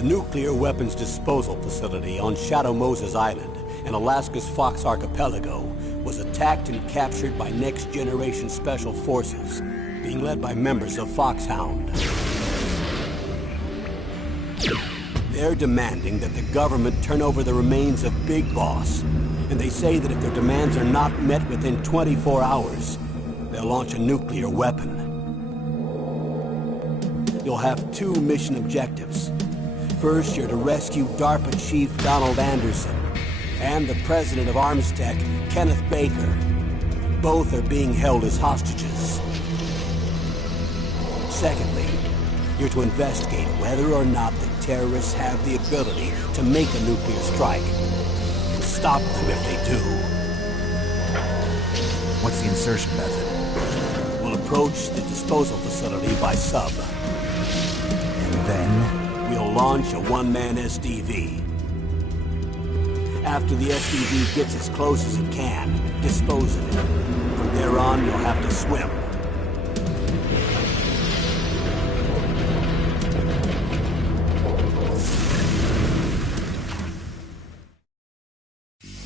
The nuclear weapons disposal facility on Shadow Moses Island in Alaska's Fox Archipelago was attacked and captured by next-generation special forces, being led by members of FOXHOUND. They're demanding that the government turn over the remains of Big Boss, and they say that if their demands are not met within 24 hours, they'll launch a nuclear weapon. You'll have two mission objectives. First, you're to rescue DARPA Chief Donald Anderson and the President of Armstech, Kenneth Baker. Both are being held as hostages. Secondly, you're to investigate whether or not the terrorists have the ability to make a nuclear strike, and stop them if they do. What's the insertion method? We'll approach the disposal facility by sub. And then? We'll launch a one-man SDV. After the SDV gets as close as it can, dispose of it. From there on, you'll have to swim.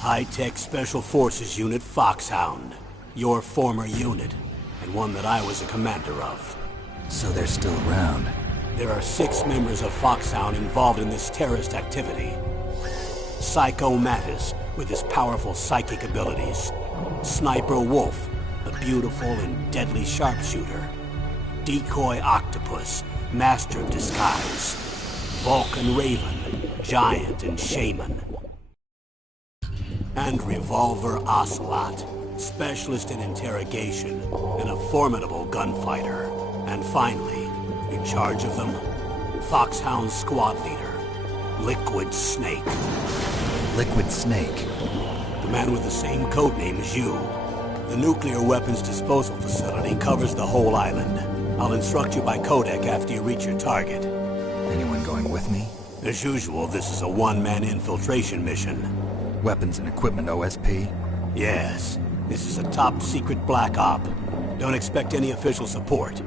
High-Tech Special Forces Unit FOXHOUND. Your former unit, and one that I was a commander of. So they're still around. There are 6 members of FOXHOUND involved in this terrorist activity. Psycho Mantis, with his powerful psychic abilities. Sniper Wolf, a beautiful and deadly sharpshooter. Decoy Octopus, master of disguise. Vulcan Raven, giant and shaman. And Revolver Ocelot, specialist in interrogation and a formidable gunfighter. And finally, in charge of them, FOXHOUND squad leader, Liquid Snake. Liquid Snake? The man with the same codename as you. The nuclear weapons disposal facility covers the whole island. I'll instruct you by codec after you reach your target. Anyone going with me? As usual, this is a one-man infiltration mission. Weapons and equipment OSP? Yes. This is a top-secret black op. Don't expect any official support.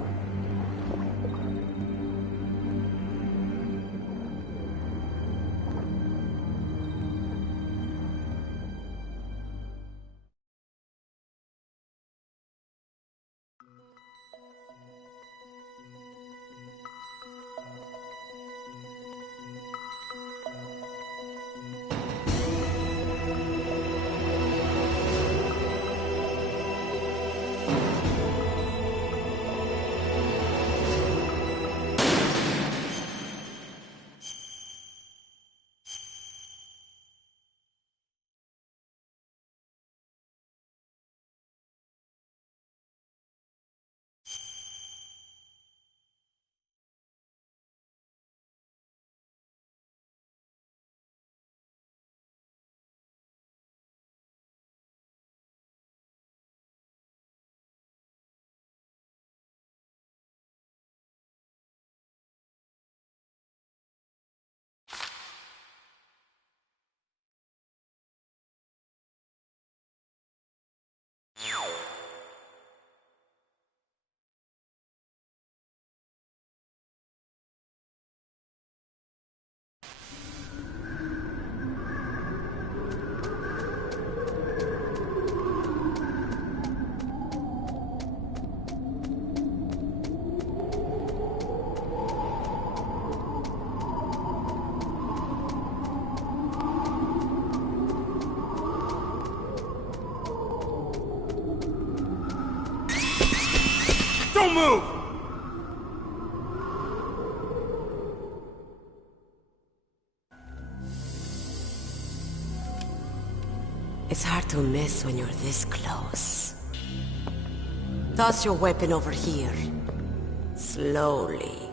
Don't move! It's hard to miss when you're this close. Toss your weapon over here. Slowly.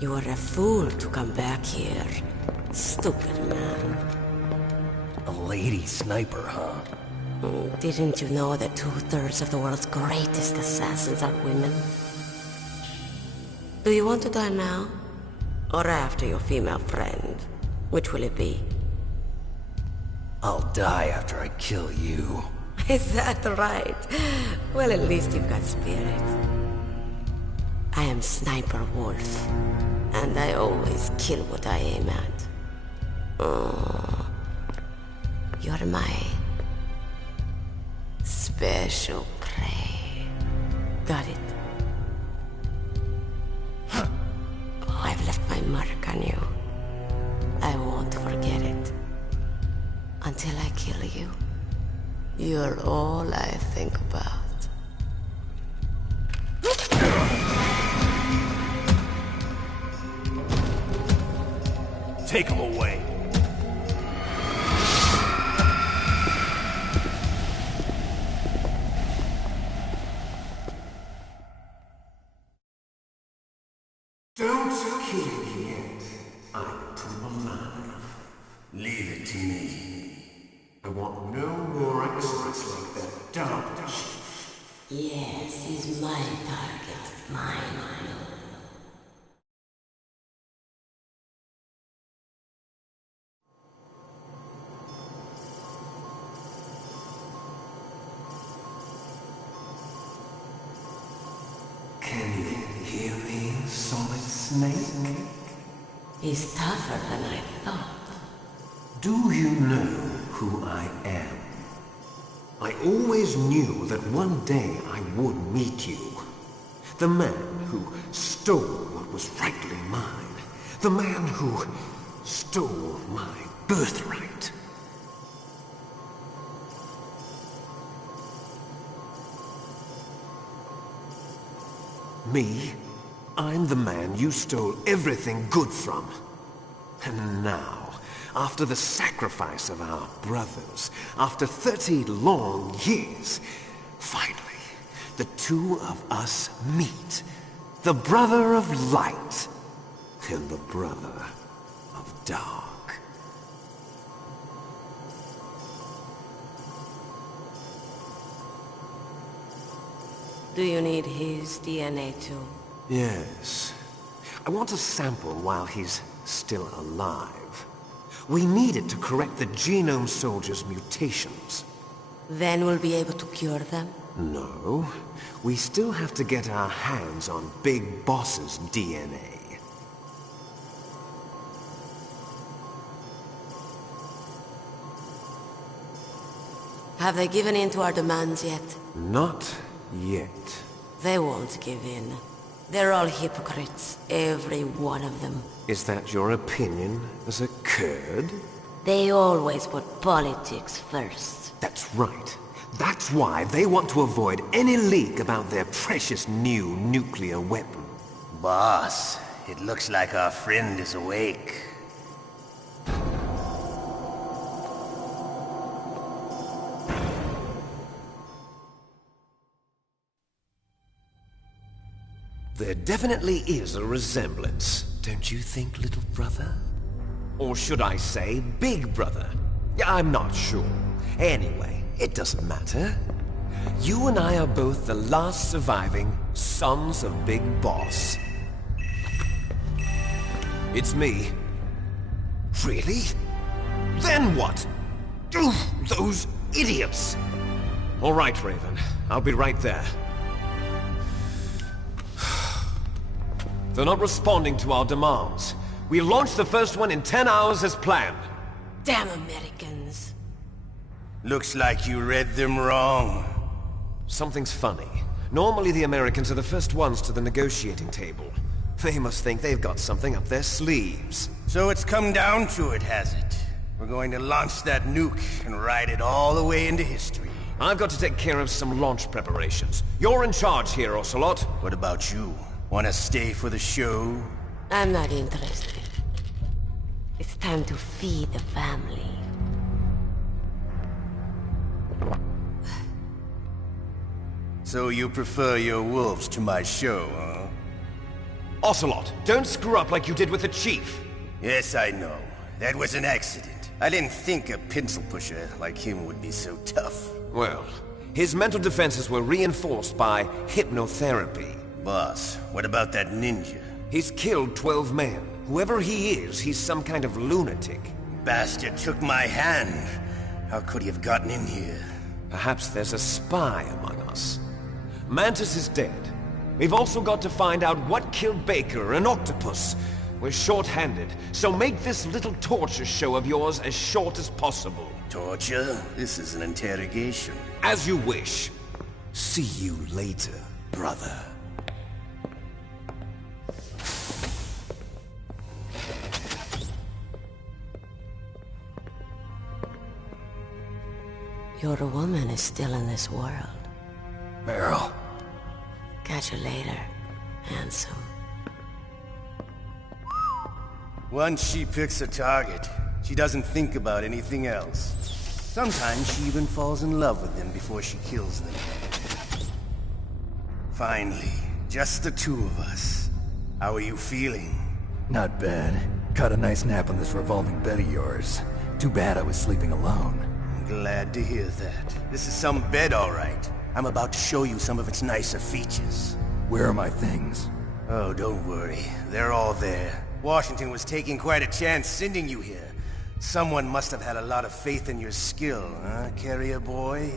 You are a fool to come back here. Stupid man. A lady sniper, huh? Didn't you know that 2/3 of the world's greatest assassins are women? Do you want to die now? Or after your female friend? Which will it be? I'll die after I kill you. Is that right? Well, at least you've got spirit. I am Sniper Wolf, and I always kill what I aim at. Oh, you're my special prey. Got it. I've left my mark on you. I won't forget it. Until I kill you. You're all I think about. Take him away. Don't kill me yet. I'm too alive. Leave it to me. I want no more extras like that dumb chief. Yes, he's my target. Mine. Can you hear me, Solid Snake? He's tougher than I thought. Do you know who I am? I always knew that one day I would meet you. The man who stole what was rightly mine. The man who stole my birthright. Me? I'm the man you stole everything good from. And now, after the sacrifice of our brothers, after 30 long years, finally, the two of us meet. The brother of light and the brother of dark. Do you need his DNA too? Yes. I want a sample while he's still alive. We need it to correct the Genome soldier's mutations. Then we'll be able to cure them? No. We still have to get our hands on Big Boss's DNA. Have they given in to our demands yet? Not yet. They won't give in. They're all hypocrites, every one of them. Is that your opinion as a Kurd? They always put politics first. That's right. That's why they want to avoid any leak about their precious new nuclear weapon. Boss, it looks like our friend is awake. There definitely is a resemblance, don't you think, little brother? Or should I say, big brother? I'm not sure. Anyway, it doesn't matter. You and I are both the last surviving sons of Big Boss. It's me. Really? Then what? Oof, those idiots! All right, Raven. I'll be right there. They're not responding to our demands. We launched the first one in 10 hours as planned. Damn Americans. Looks like you read them wrong. Something's funny. Normally the Americans are the first ones to the negotiating table. They must think they've got something up their sleeves. So it's come down to it, has it? We're going to launch that nuke and ride it all the way into history. I've got to take care of some launch preparations. You're in charge here, Ocelot. What about you? Wanna stay for the show? I'm not interested. It's time to feed the family. So you prefer your wolves to my show, huh? Ocelot, don't screw up like you did with the Chief. Yes, I know. That was an accident. I didn't think a pencil pusher like him would be so tough. Well, his mental defenses were reinforced by hypnotherapy. Boss, what about that ninja? He's killed 12 men. Whoever he is, he's some kind of lunatic. Bastard took my hand. How could he have gotten in here? Perhaps there's a spy among us. Mantis is dead. We've also got to find out what killed Baker, an octopus. We're short-handed, so make this little torture show of yours as short as possible. Torture? This is an interrogation. As you wish. See you later, brother. Your woman is still in this world. Meryl. Catch you later, handsome. Once she picks a target, she doesn't think about anything else. Sometimes she even falls in love with them before she kills them. Finally, just the two of us. How are you feeling? Not bad. Caught a nice nap on this revolving bed of yours. Too bad I was sleeping alone. Glad to hear that. This is some bed, all right. I'm about to show you some of its nicer features. Where are my things? Oh, don't worry. They're all there. Washington was taking quite a chance sending you here. Someone must have had a lot of faith in your skill, huh, carrier boy?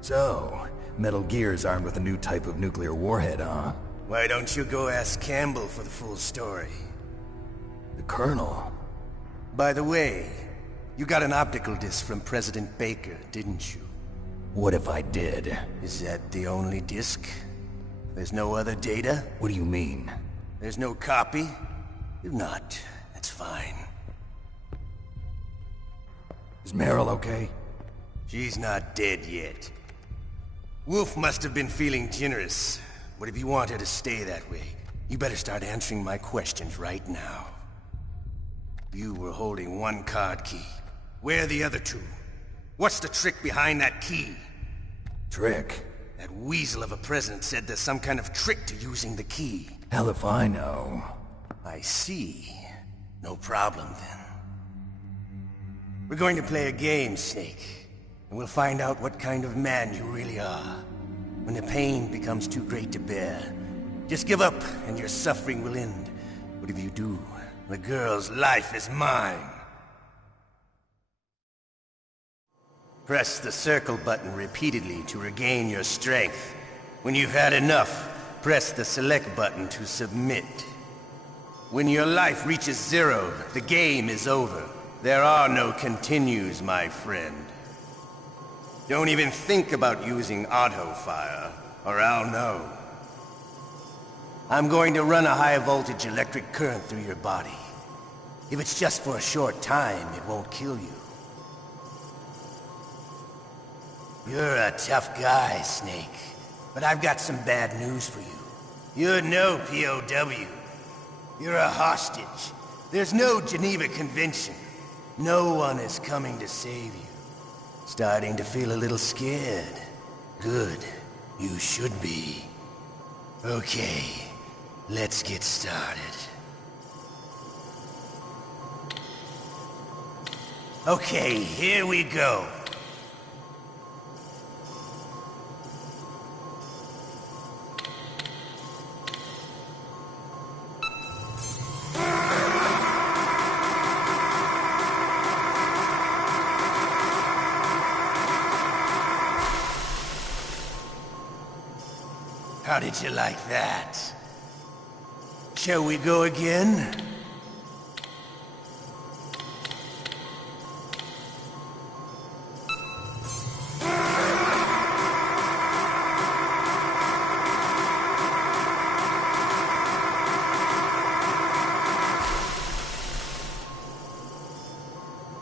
So, Metal Gear's armed with a new type of nuclear warhead, huh? Why don't you go ask Campbell for the full story? The Colonel? By the way, you got an optical disc from President Baker, didn't you? What if I did? Is that the only disc? There's no other data? What do you mean? There's no copy? If not, that's fine. Is Meryl okay? She's not dead yet. Wolf must have been feeling generous. But if you want her to stay that way, you better start answering my questions right now. You were holding one card key. Where are the other two? What's the trick behind that key? Trick? That weasel of a president said there's some kind of trick to using the key. Hell if I know. I see. No problem, then. We're going to play a game, Snake. And we'll find out what kind of man you really are. When the pain becomes too great to bear, just give up and your suffering will end. But if you do, the girl's life is mine. Press the circle button repeatedly to regain your strength. When you've had enough, press the select button to submit. When your life reaches 0, the game is over. There are no continues, my friend. Don't even think about using auto-fire, or I'll know. I'm going to run a high-voltage electric current through your body. If it's just for a short time, it won't kill you. You're a tough guy, Snake. But I've got some bad news for you. You're no POW. You're a hostage. There's no Geneva Convention. No one is coming to save you. Starting to feel a little scared. Good. You should be. Okay, let's get started. Okay, here we go. How did you like that? Shall we go again?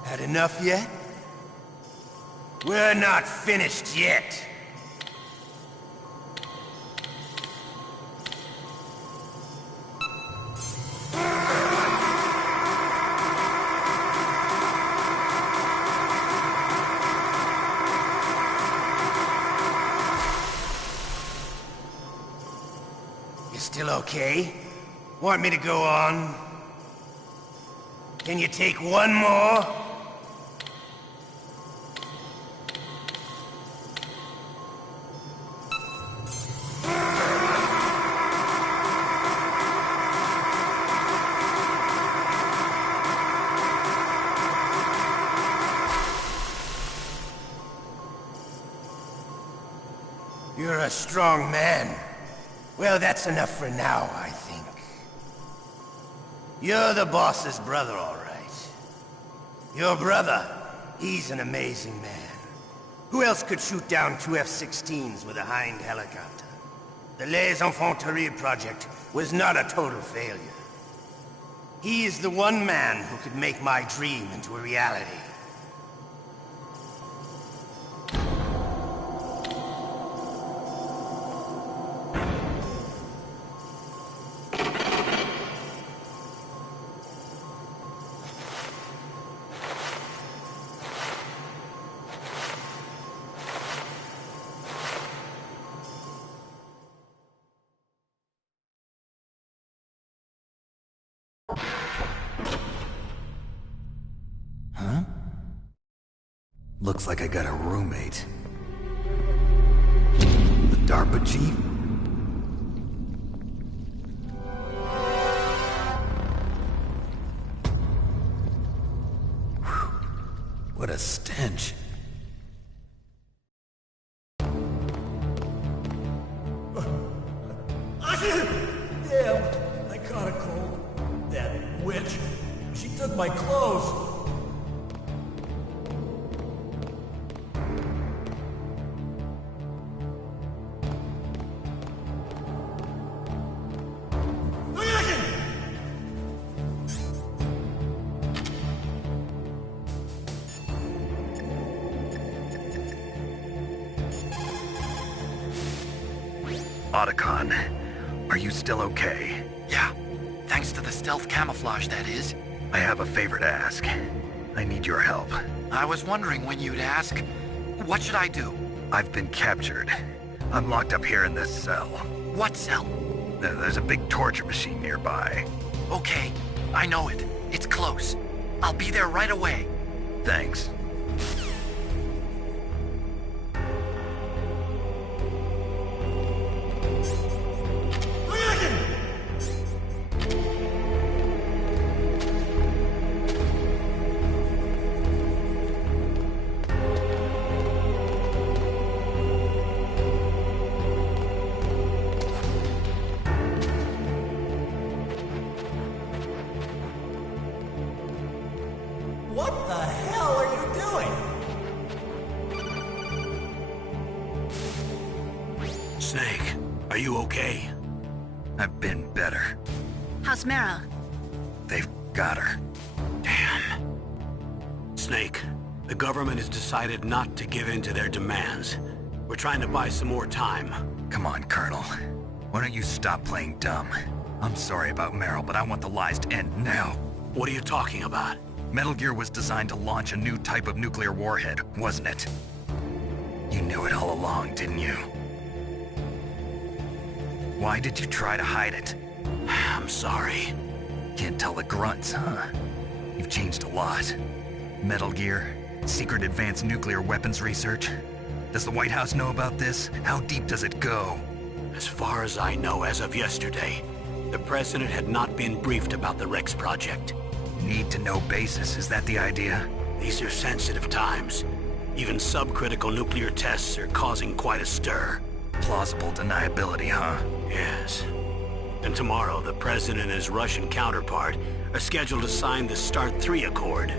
Had enough yet? We're not finished yet. Still okay? Want me to go on? Can you take one more? a strong man. Well, that's enough for now, I think. You're the boss's brother, all right. Your brother, he's an amazing man. Who else could shoot down 2 F-16s with a Hind helicopter? The Les Infanteries project was not a total failure. He is the one man who could make my dream into a reality. Looks like I got a roommate. The DARPA chief? Whew. What a stench. Damn, I caught a cold. That witch. She took my clothes. Otacon, are you still okay? Yeah, thanks to the stealth camouflage, that is. I have a favor to ask. I need your help. I was wondering when you'd ask. What should I do? I've been captured. I'm locked up here in this cell. What cell? There's a big torture machine nearby. Okay, I know it. It's close. I'll be there right away. Thanks. What the hell are you doing? Snake, are you okay? I've been better. How's Meryl? They've got her. Damn. Snake, the government has decided not to give in to their demands. We're trying to buy some more time. Come on, Colonel. Why don't you stop playing dumb? I'm sorry about Meryl, but I want the lies to end now. What are you talking about? Metal Gear was designed to launch a new type of nuclear warhead, wasn't it? You knew it all along, didn't you? Why did you try to hide it? I'm sorry. Can't tell the grunts, huh? You've changed a lot. Metal Gear, secret advanced nuclear weapons research. Does the White House know about this? How deep does it go? As far as I know, as of yesterday, the President had not been briefed about the Rex project. Need-to-know basis, is that the idea? These are sensitive times. Even subcritical nuclear tests are causing quite a stir. Plausible deniability, huh? Yes. And tomorrow, the President and his Russian counterpart are scheduled to sign the START 3 Accord.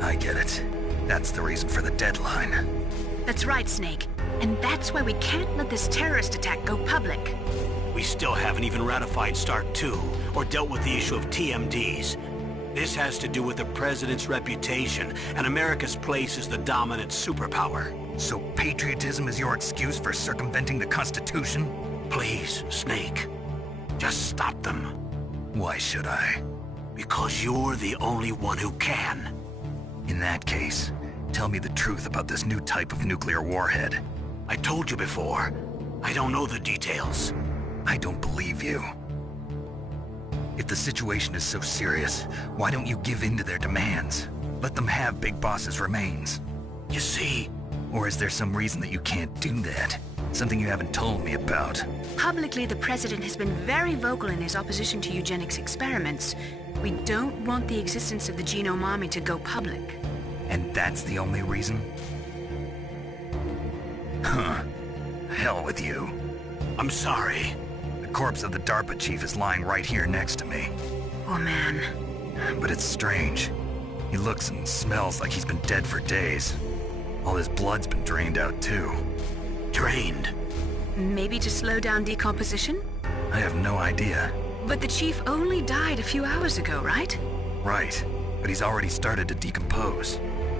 I get it. That's the reason for the deadline. That's right, Snake. And that's why we can't let this terrorist attack go public. We still haven't even ratified START 2 or dealt with the issue of TMDs. This has to do with the President's reputation and America's place as the dominant superpower. So patriotism is your excuse for circumventing the Constitution? Please, Snake. Just stop them. Why should I? Because you're the only one who can. In that case, tell me the truth about this new type of nuclear warhead. I told you before. I don't know the details. I don't believe you. If the situation is so serious, why don't you give in to their demands? Let them have Big Boss's remains. You see... Or is there some reason that you can't do that? Something you haven't told me about? Publicly, the President has been very vocal in his opposition to eugenics experiments. We don't want the existence of the Genome Army to go public. And that's the only reason? Huh. Hell with you. I'm sorry. The corpse of the DARPA chief is lying right here next to me. Oh man. But it's strange. He looks and smells like he's been dead for days. All his blood's been drained out too. Drained? Maybe to slow down decomposition? I have no idea. But the chief only died a few hours ago, right? Right, but he's already started to decompose.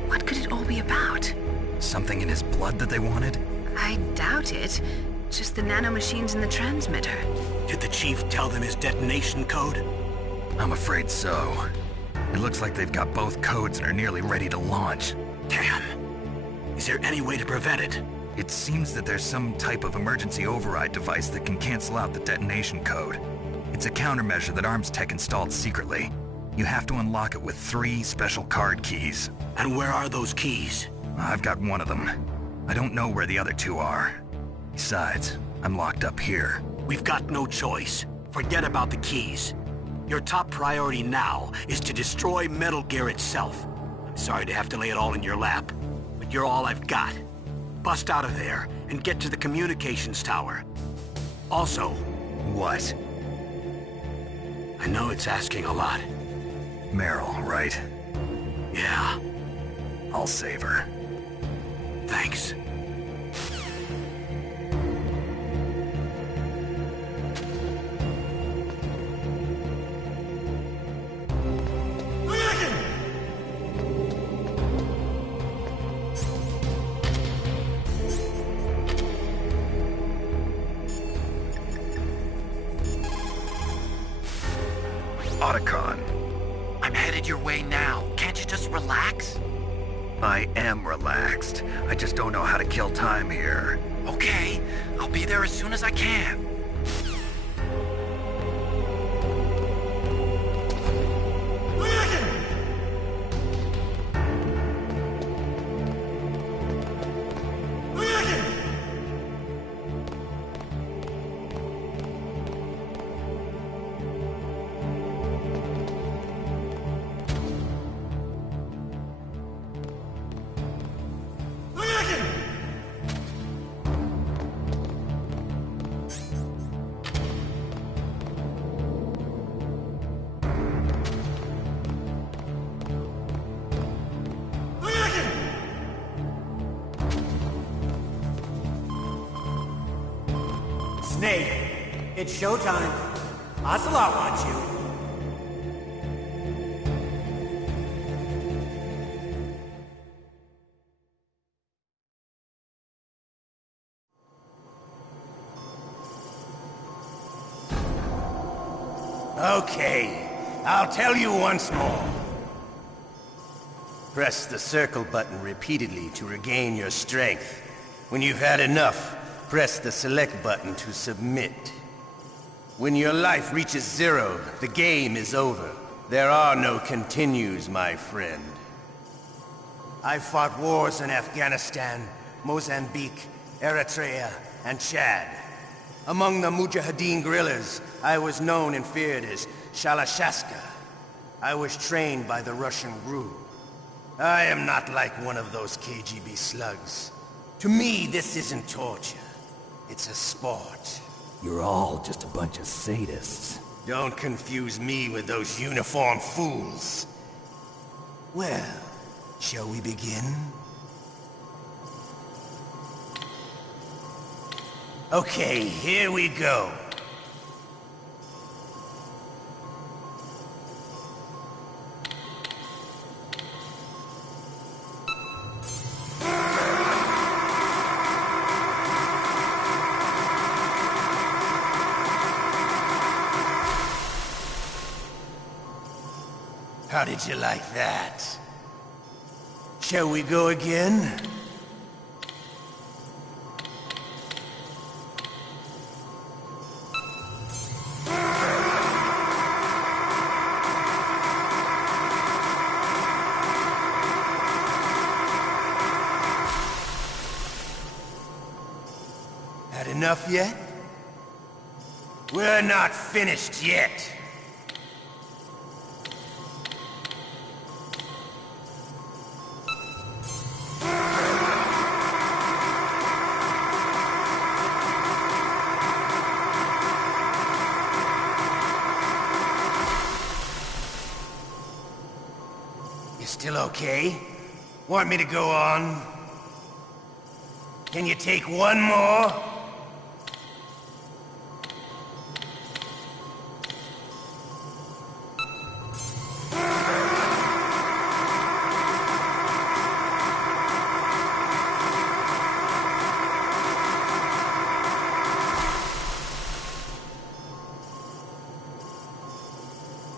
What could it all be about? Something in his blood that they wanted? I doubt it. Just the nanomachines in the transmitter. Did the chief tell them his detonation code? I'm afraid so. It looks like they've got both codes and are nearly ready to launch. Damn. Is there any way to prevent it? It seems that there's some type of emergency override device that can cancel out the detonation code. It's a countermeasure that Arms Tech installed secretly. You have to unlock it with 3 special card keys. And where are those keys? I've got one of them. I don't know where the other 2 are. Besides, I'm locked up here. We've got no choice. Forget about the keys. Your top priority now is to destroy Metal Gear itself. I'm sorry to have to lay it all in your lap, but you're all I've got. Bust out of there and get to the communications tower. Also... What? I know it's asking a lot. Meryl, right? Yeah. I'll save her. Thanks. Otacon. I'm headed your way now. Can't you just relax? I am relaxed. I just don't know how to kill time here. Okay, I'll be there as soon as I can. Snake, it's showtime. Ocelot wants you. Okay, I'll tell you once more. Press the circle button repeatedly to regain your strength. When you've had enough, press the select button to submit. When your life reaches 0, the game is over. There are no continues, my friend. I've fought wars in Afghanistan, Mozambique, Eritrea, and Chad. Among the Mujahideen guerrillas, I was known and feared as Shalashaska. I was trained by the Russian GRU. I am not like one of those KGB slugs. To me, this isn't torture. It's a sport. You're all just a bunch of sadists. Don't confuse me with those uniformed fools. Well, shall we begin? Okay, here we go. How did you like that? Shall we go again? Had enough yet? We're not finished yet. You still okay? Want me to go on? Can you take one more?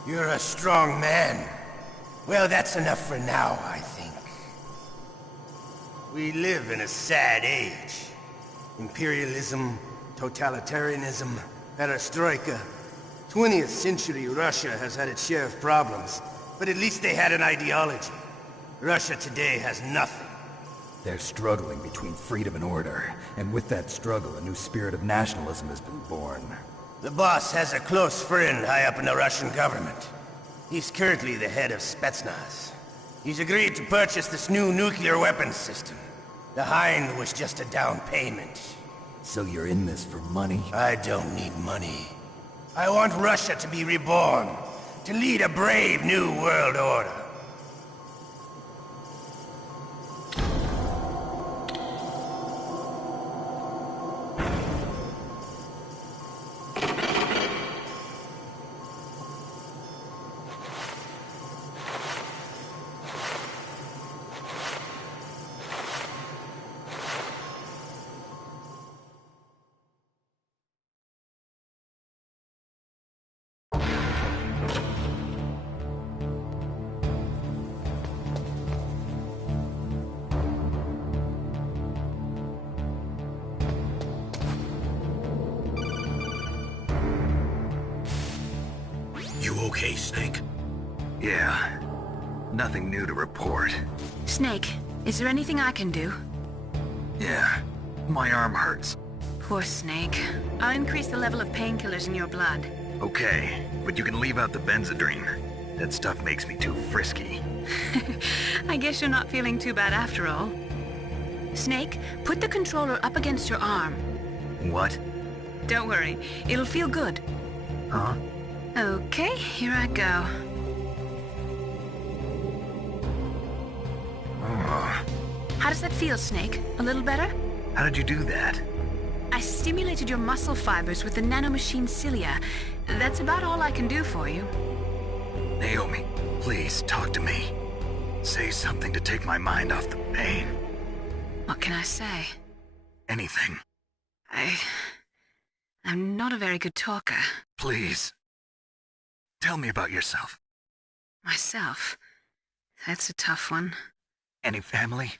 You're a strong man. Well, that's enough for now, I think. We live in a sad age. Imperialism, totalitarianism, perestroika. 20th century Russia has had its share of problems, but at least they had an ideology. Russia today has nothing. They're struggling between freedom and order, and with that struggle, a new spirit of nationalism has been born. The boss has a close friend high up in the Russian government. He's currently the head of Spetsnaz. He's agreed to purchase this new nuclear weapons system. The Hind was just a down payment. So you're in this for money? I don't need money. I want Russia to be reborn, to lead a brave new world order. You okay, Snake? Yeah. Nothing new to report. Snake, is there anything I can do? Yeah. My arm hurts. Poor Snake. I'll increase the level of painkillers in your blood. Okay, but you can leave out the Benzedrine. That stuff makes me too frisky. I guess you're not feeling too bad after all. Snake, put the controller up against your arm. What? Don't worry, it'll feel good. Huh? Okay, here I go. Oh. How does that feel, Snake? A little better? How did you do that? I stimulated your muscle fibers with the nanomachine cilia. That's about all I can do for you. Naomi, please talk to me. Say something to take my mind off the pain. What can I say? Anything. I'm not a very good talker. Please. Tell me about yourself. Myself? That's a tough one. Any family?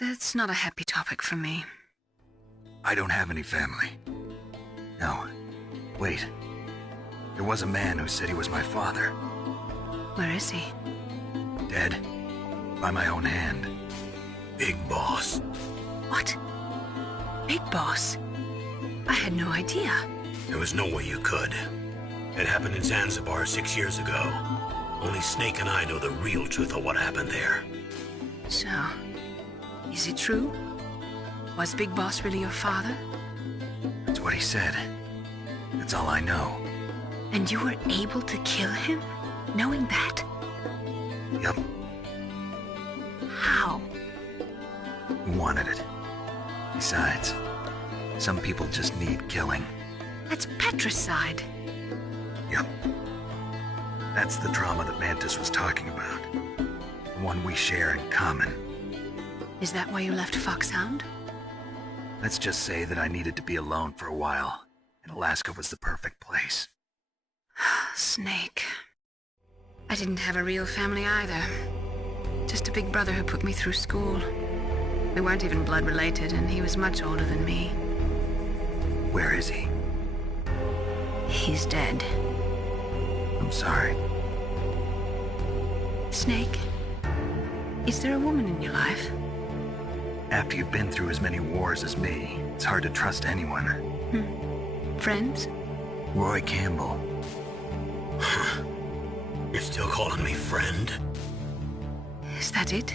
That's not a happy topic for me. I don't have any family. No. Wait. There was a man who said he was my father. Where is he? Dead. By my own hand. Big Boss. What? Big Boss? I had no idea. There was no way you could. It happened in Zanzibar 6 years ago. Only Snake and I know the real truth of what happened there. So, is it true? Was Big Boss really your father? That's what he said. That's all I know. And you were able to kill him, knowing that? Yup. How? He wanted it. Besides, some people just need killing. That's patricide. Yup. That's the trauma that Mantis was talking about. The one we share in common. Is that why you left FOXHOUND? Let's just say that I needed to be alone for a while, and Alaska was the perfect place. Snake. I didn't have a real family either. Just a big brother who put me through school. We weren't even blood related, and he was much older than me. Where is he? He's dead. I'm sorry. Snake, is there a woman in your life? After you've been through as many wars as me, it's hard to trust anyone. Friends? Roy Campbell. You're still calling me friend? Is that it?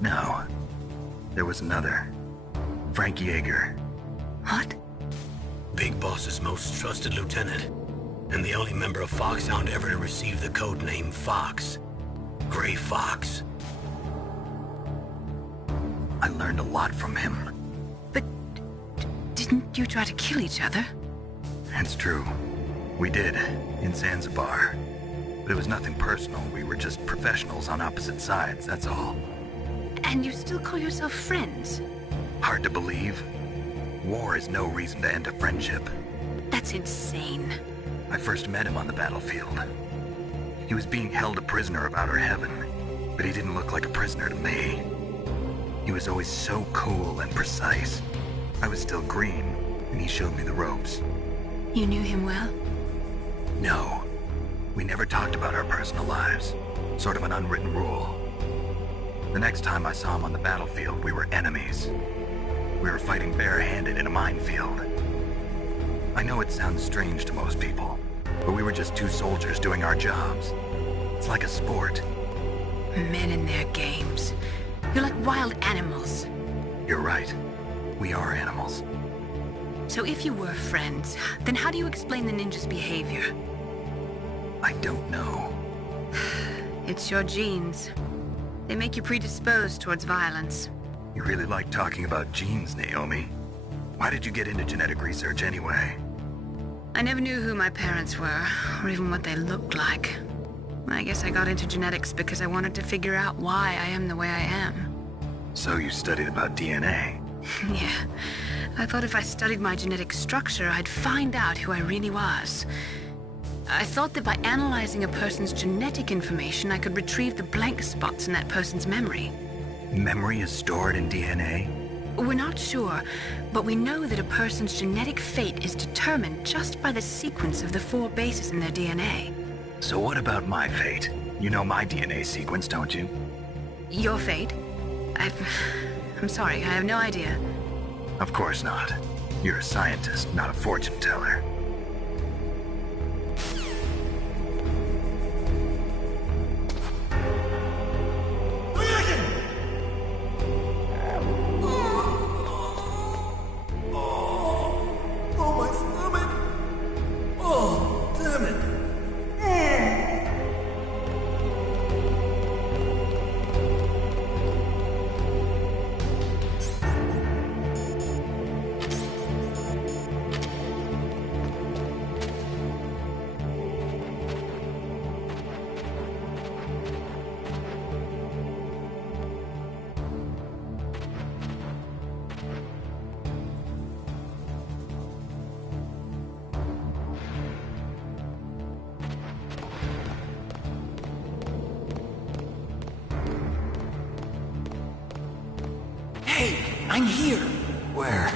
No. There was another. Frank Yeager. What? Big Boss's most trusted lieutenant. and the only member of FOXHOUND ever to receive the codename Fox. Gray Fox. I learned a lot from him. But didn't you try to kill each other? It's true. We did, in Zanzibar. But it was nothing personal. We were just professionals on opposite sides, that's all. And you still call yourself friends? Hard to believe. War is no reason to end a friendship. That's insane. I first met him on the battlefield. He was being held a prisoner of outer heaven, but he didn't look like a prisoner to me. He was always so cool and precise. I was still green, and he showed me the ropes. You knew him well? No. We never talked about our personal lives. Sort of an unwritten rule. The next time I saw him on the battlefield, we were enemies. We were fighting barehanded in a minefield. I know it sounds strange to most people, but we were just two soldiers doing our jobs. It's like a sport. Men and their games. You're like wild animals. You're right. We are animals. So if you were friends, then how do you explain the ninja's behavior? I don't know. It's your genes. They make you predisposed towards violence. You really like talking about genes, Naomi. Why did you get into genetic research anyway? I never knew who my parents were, or even what they looked like. I guess I got into genetics because I wanted to figure out why I am the way I am. So you studied about DNA? Yeah. I thought if I studied my genetic structure, I'd find out who I really was. I thought that by analyzing a person's genetic information, I could retrieve the blank spots in that person's memory. Memory is stored in DNA? We're not sure, but we know that a person's genetic fate is determined just by the sequence of the 4 bases in their DNA. So what about my fate? You know my DNA sequence, don't you? Your fate? I'm sorry, I have no idea. Of course not. You're a scientist, not a fortune teller. I'm here. Where?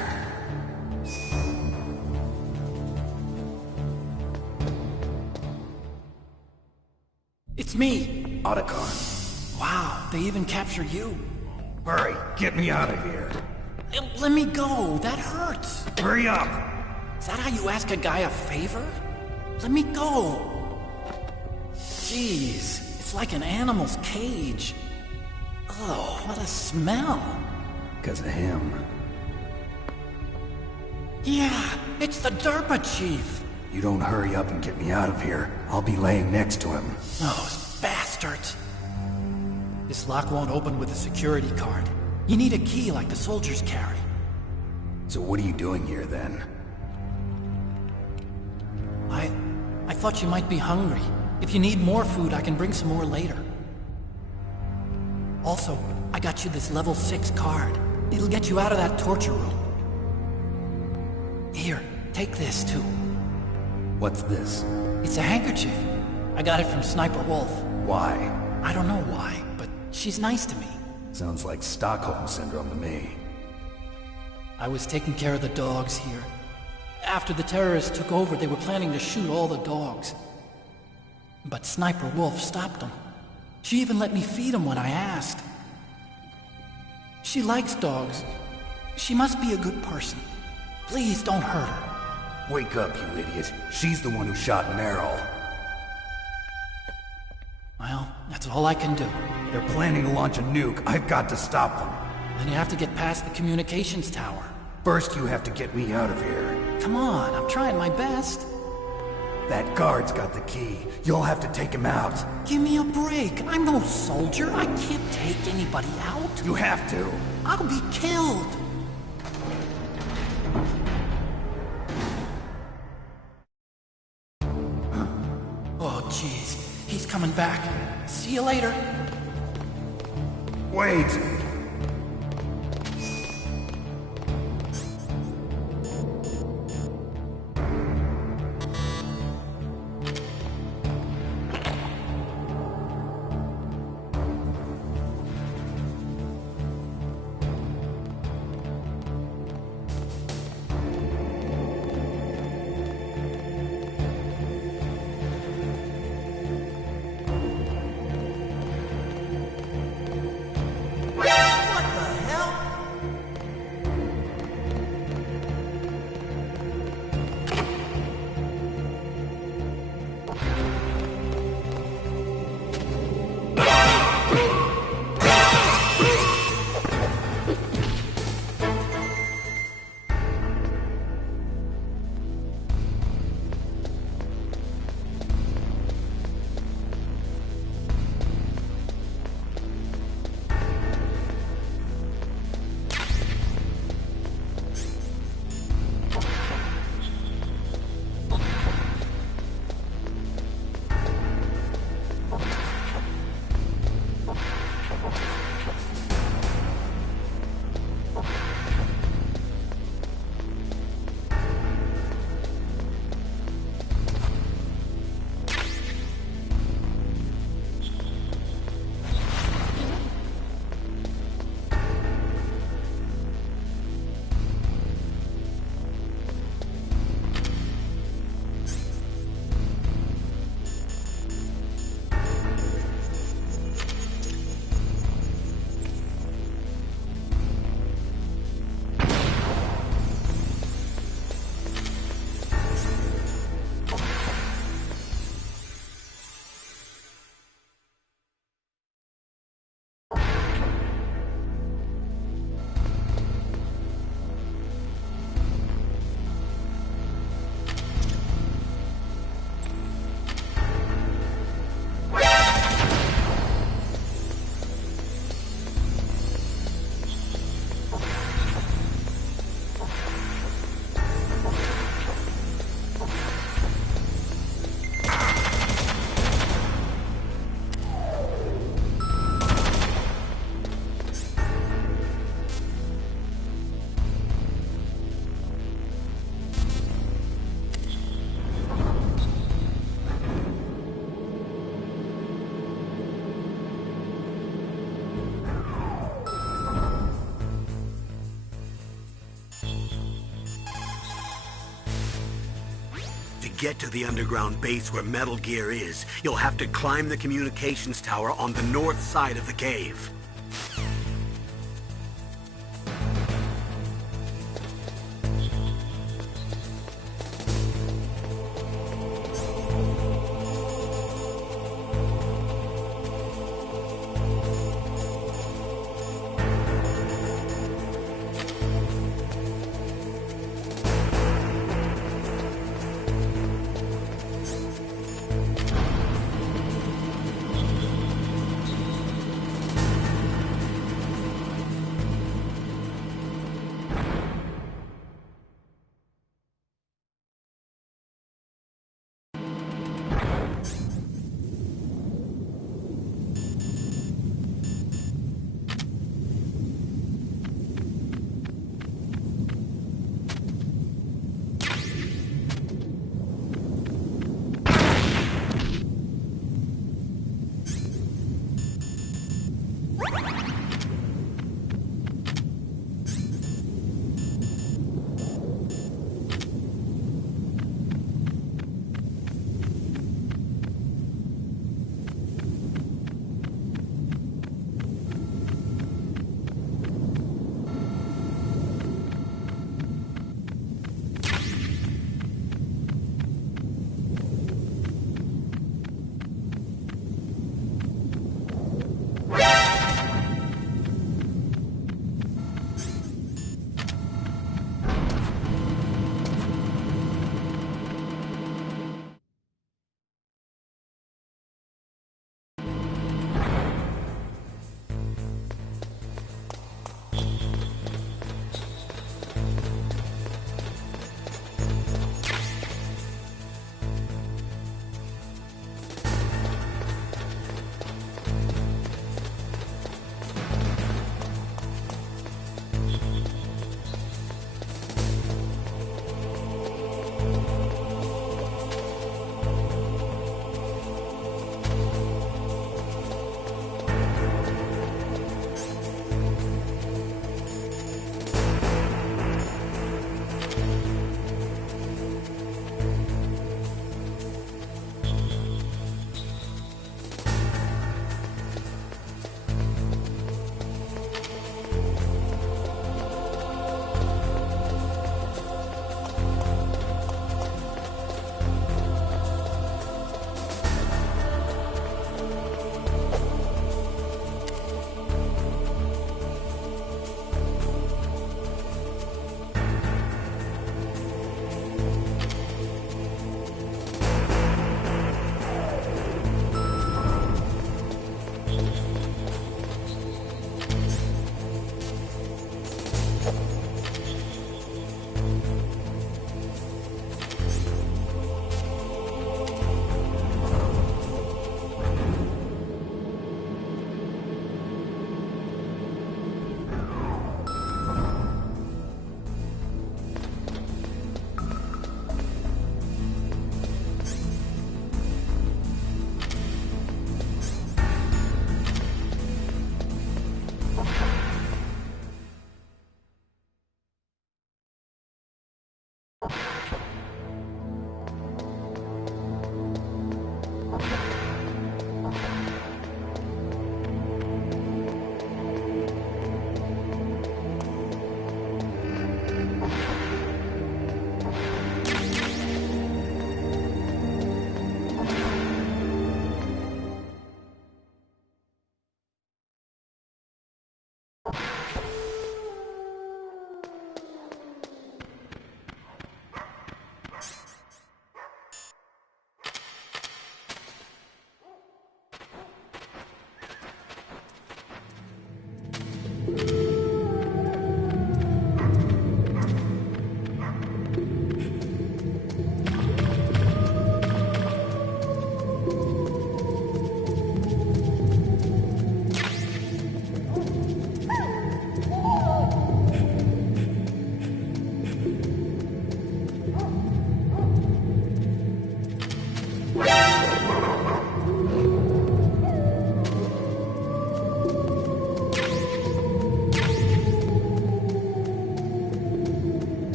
It's me. Otacon. Wow, they even capture you. Hurry, get me out of here. Let me go. That hurts. Hurry up. Is that how you ask a guy a favor? Let me go. Jeez, it's like an animal's cage. Oh, what a smell. Because of him. Yeah, it's the Derpa Chief. You don't hurry up and get me out of here, I'll be laying next to him. Those bastards. This lock won't open with a security card. You need a key like the soldiers carry. So what are you doing here then? I thought you might be hungry. If you need more food, I can bring some more later. Also, I got you this level 6 card. It'll get you out of that torture room. Here, take this too. What's this? It's a handkerchief. I got it from Sniper Wolf. Why? I don't know why, but she's nice to me. Sounds like Stockholm Syndrome to me. I was taking care of the dogs here. After the terrorists took over, they were planning to shoot all the dogs. But Sniper Wolf stopped them. She even let me feed them when I asked. She likes dogs. She must be a good person. Please don't hurt her. Wake up, you idiot. She's the one who shot Meryl. Well, that's all I can do. They're planning to launch a nuke. I've got to stop them. Then you have to get past the communications tower. First, you have to get me out of here. Come on, I'm trying my best. That guard's got the key. You'll have to take him out. Give me a break. I'm no soldier. I can't take anybody out. You have to. I'll be killed. Oh, jeez. He's coming back. See you later. Wait. Get to the underground base where Metal Gear is, you'll have to climb the communications tower on the north side of the cave.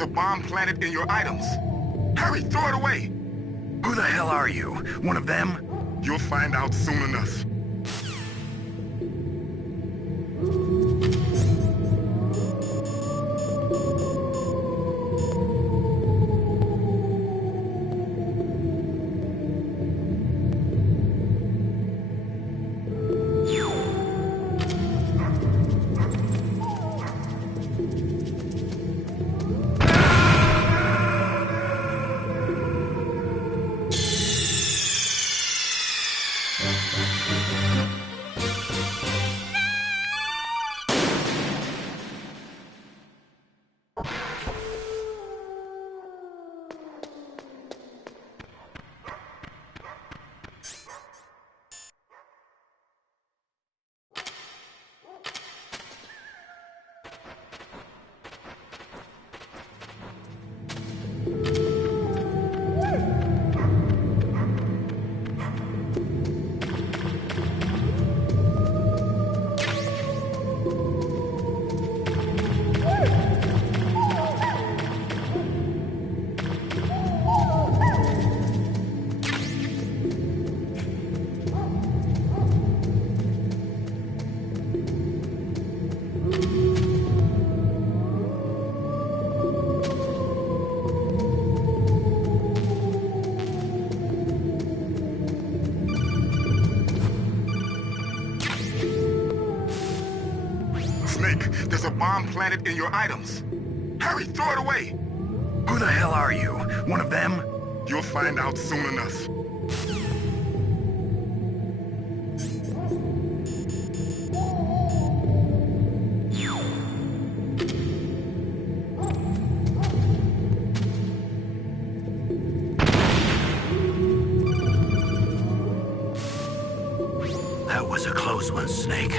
There's a bomb planted in your items. Hurry, throw it away! Who the hell are you? One of them? You'll find out soon enough. There's a bomb planted in your items. Hurry, throw it away! Who the hell are you? One of them? You'll find out soon enough. That was a close one, Snake.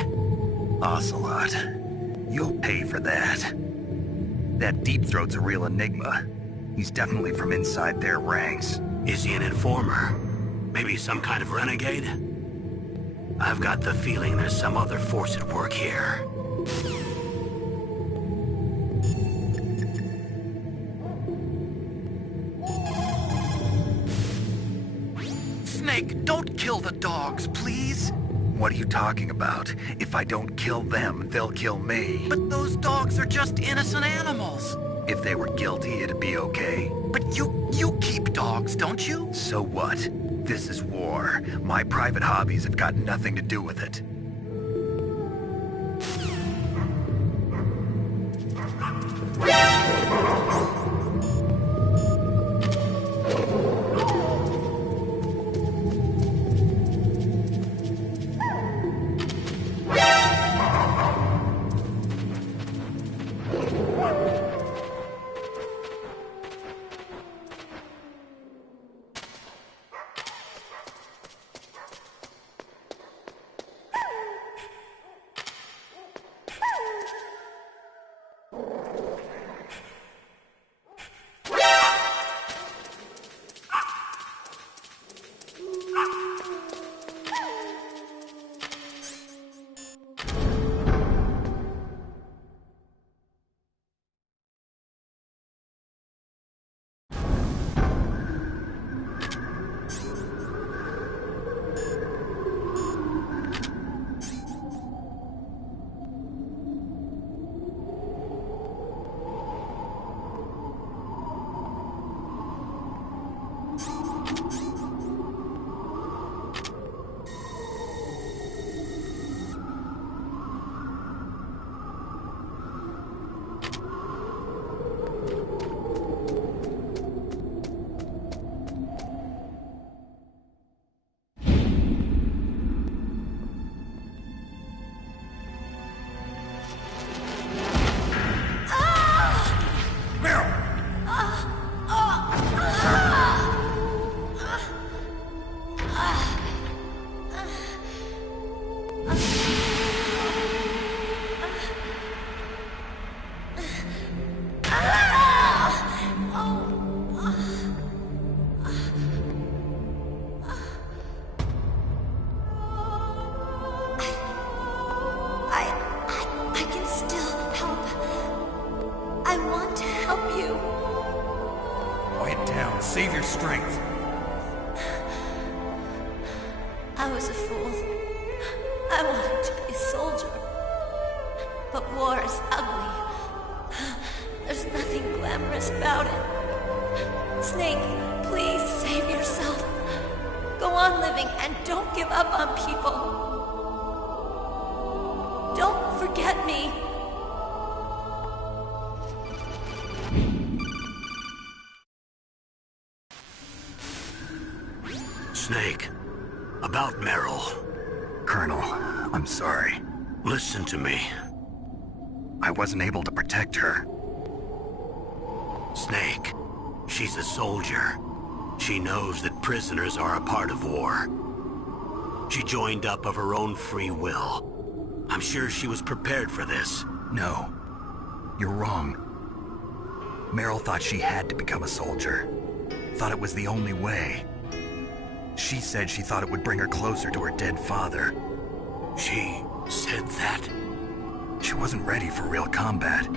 Ocelot. You'll pay for that. That Deep Throat's a real enigma. He's definitely from inside their ranks. Is he an informer? Maybe some kind of renegade? I've got the feeling there's some other force at work here. Snake, don't kill the dogs, please. What are you talking about? If I don't kill them, they'll kill me. But those dogs are just innocent animals. If they were guilty, it'd be okay. But you keep dogs, don't you? So what? This is war. My private hobbies have got nothing to do with it. strength. I was a fool. I wanted to be a soldier. But war is ugly. There's nothing glamorous about it. Snake, please save yourself. Go on living and don't give up on people. Don't forget me. Snake, about Meryl. Colonel, I'm sorry. Listen to me. I wasn't able to protect her. Snake, she's a soldier. She knows that prisoners are a part of war. She joined up of her own free will. I'm sure she was prepared for this. No, you're wrong. Meryl thought she had to become a soldier. Thought it was the only way. She said she thought it would bring her closer to her dead father. She said that? She wasn't ready for real combat.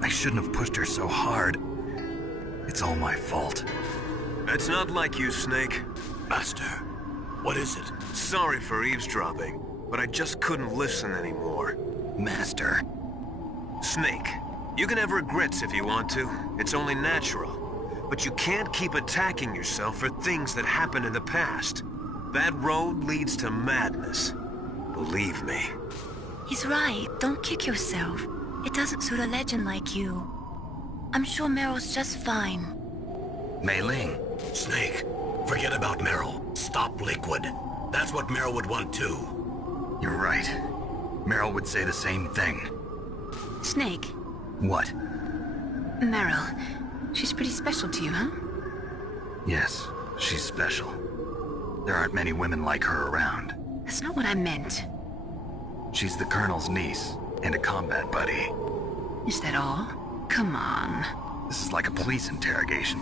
I shouldn't have pushed her so hard. It's all my fault. It's not like you, Snake. Master, what is it? Sorry for eavesdropping, but I just couldn't listen anymore. Master. Snake, you can have regrets if you want to. It's only natural. But you can't keep attacking yourself for things that happened in the past. That road leads to madness. Believe me. He's right. Don't kick yourself. It doesn't suit a legend like you. I'm sure Meryl's just fine. Mei Ling. Snake, forget about Meryl. Stop Liquid. That's what Meryl would want too. You're right. Meryl would say the same thing. Snake. What? Meryl. She's pretty special to you, huh? Yes, she's special. There aren't many women like her around. That's not what I meant. She's the Colonel's niece, and a combat buddy. Is that all? Come on. This is like a police interrogation.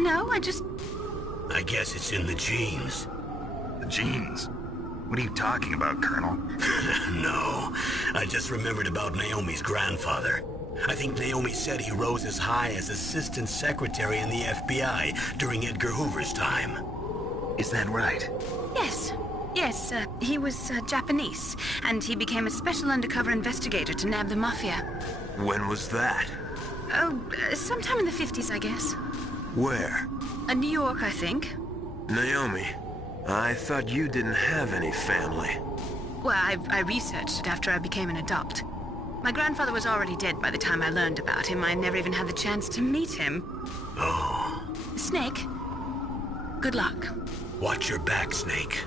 No, I guess it's in the genes. The genes? What are you talking about, Colonel? No, I just remembered about Naomi's grandfather. I think Naomi said he rose as high as assistant secretary in the FBI during Edgar Hoover's time. Is that right? Yes. Yes, he was Japanese, and he became a special undercover investigator to nab the Mafia. When was that? Oh, sometime in the 50s, I guess. Where? New York, I think. Naomi, I thought you didn't have any family. Well, I researched it after I became an adult. My grandfather was already dead by the time I learned about him. I never even had the chance to meet him. Oh. Snake, good luck. Watch your back, Snake.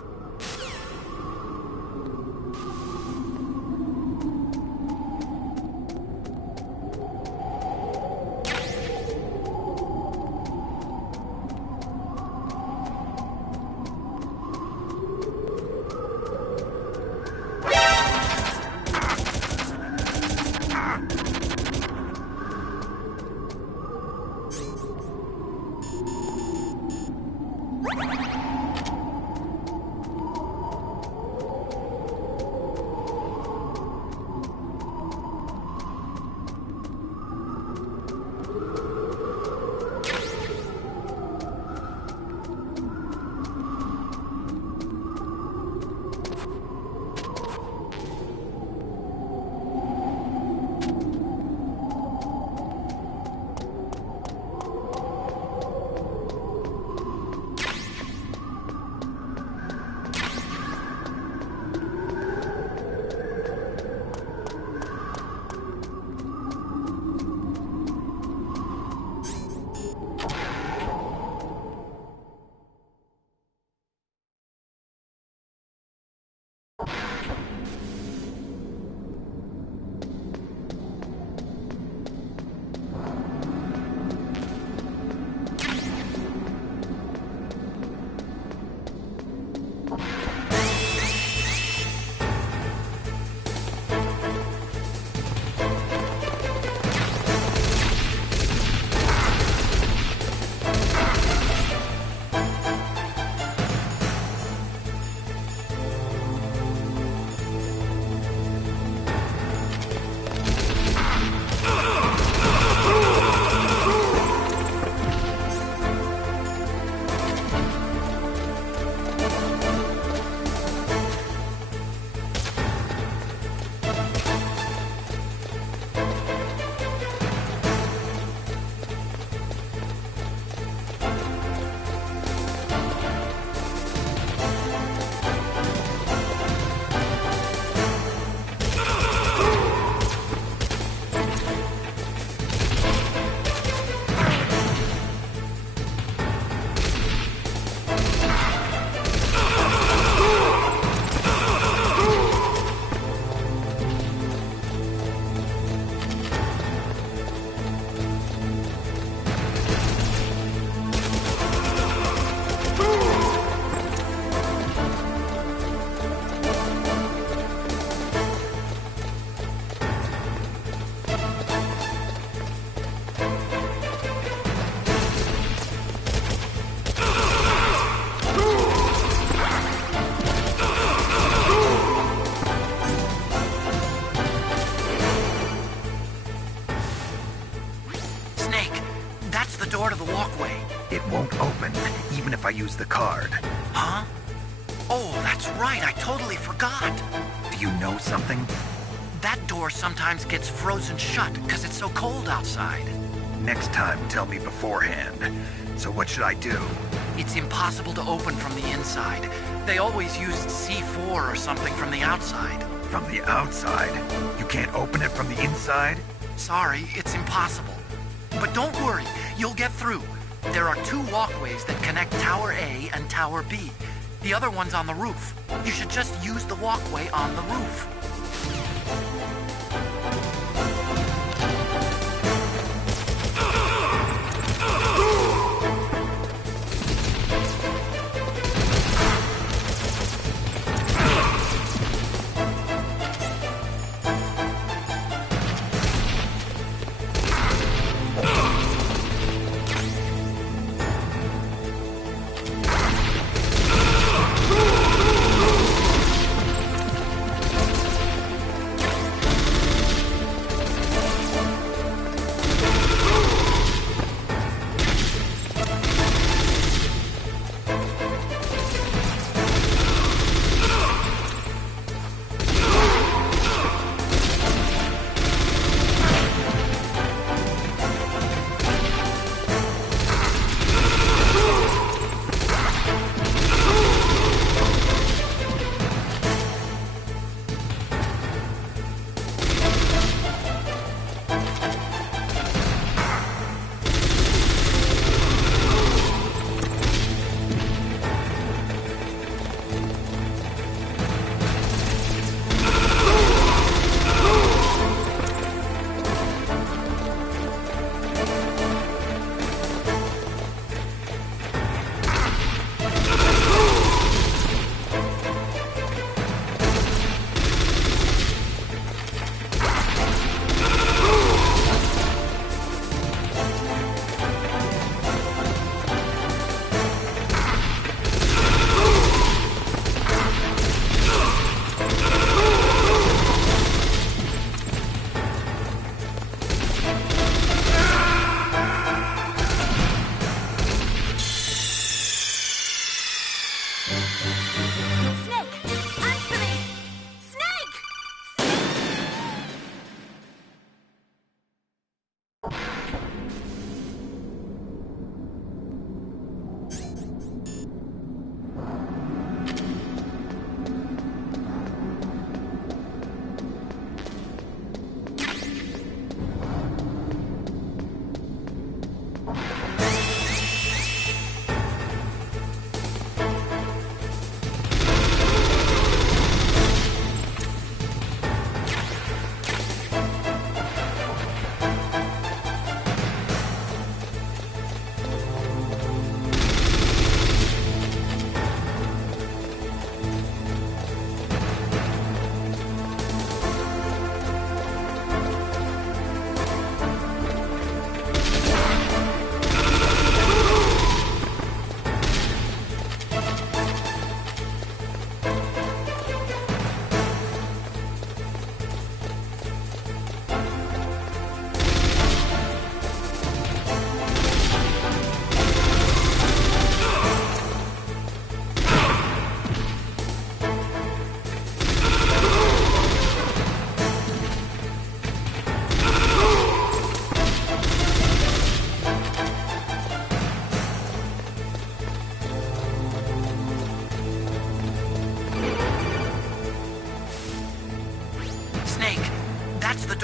the card. Huh? Oh, that's right, I totally forgot. Do you know something? That door sometimes gets frozen shut because it's so cold outside. Next time, tell me beforehand. So what should I do? It's impossible to open from the inside. They always used C4 or something from the outside. From the outside? You can't open it from the inside? Sorry, it's impossible. But don't worry, you'll get through. There are 2 walkways that connect Tower A and Tower B. The other one's on the roof. You should just use the walkway on the roof.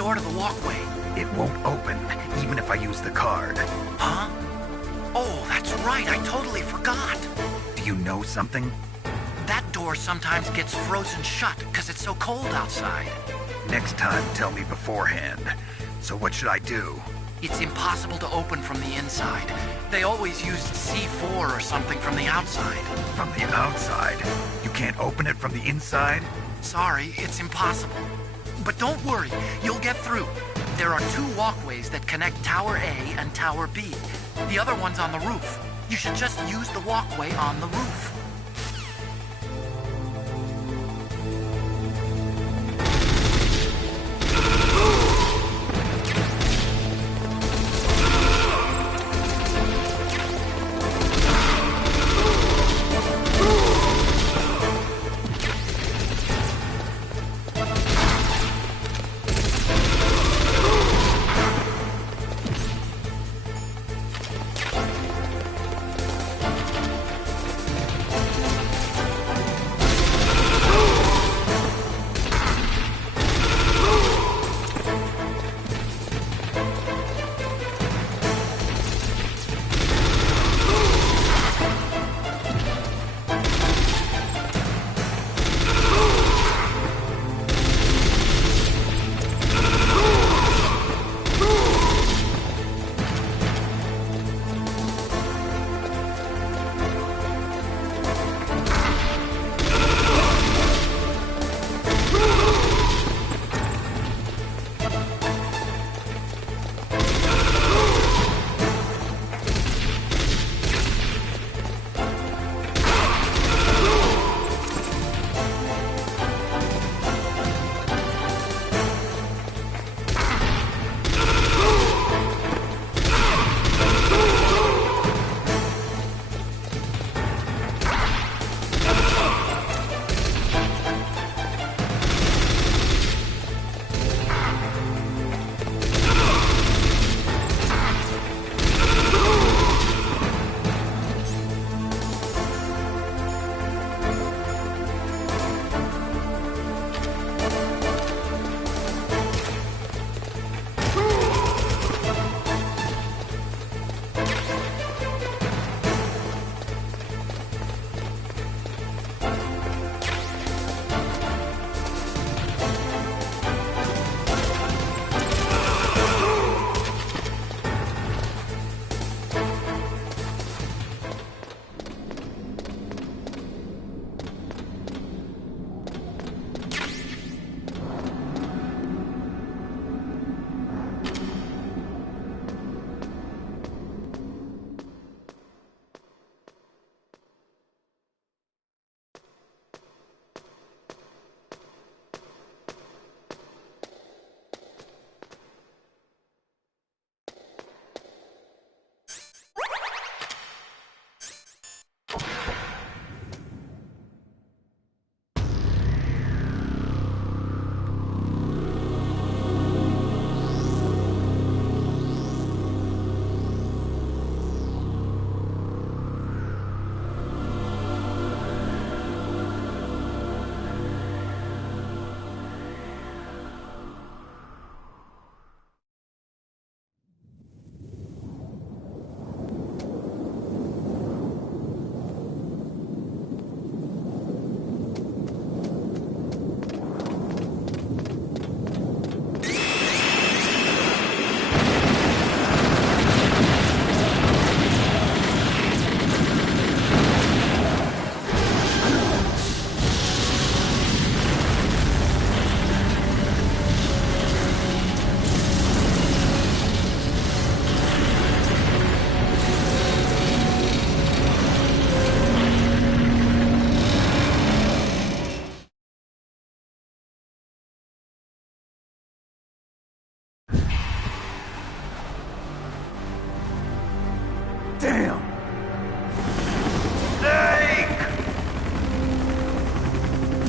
door to the walkway. It won't open, even if I use the card. Huh? Oh, that's right, I totally forgot. Do you know something? That door sometimes gets frozen shut because it's so cold outside. Next time, tell me beforehand. So what should I do? It's impossible to open from the inside. They always used C4 or something from the outside. From the outside? You can't open it from the inside? Sorry, it's impossible. But don't worry, you'll get through. There are 2 walkways that connect Tower A and Tower B. The other one's on the roof. You should just use the walkway on the roof.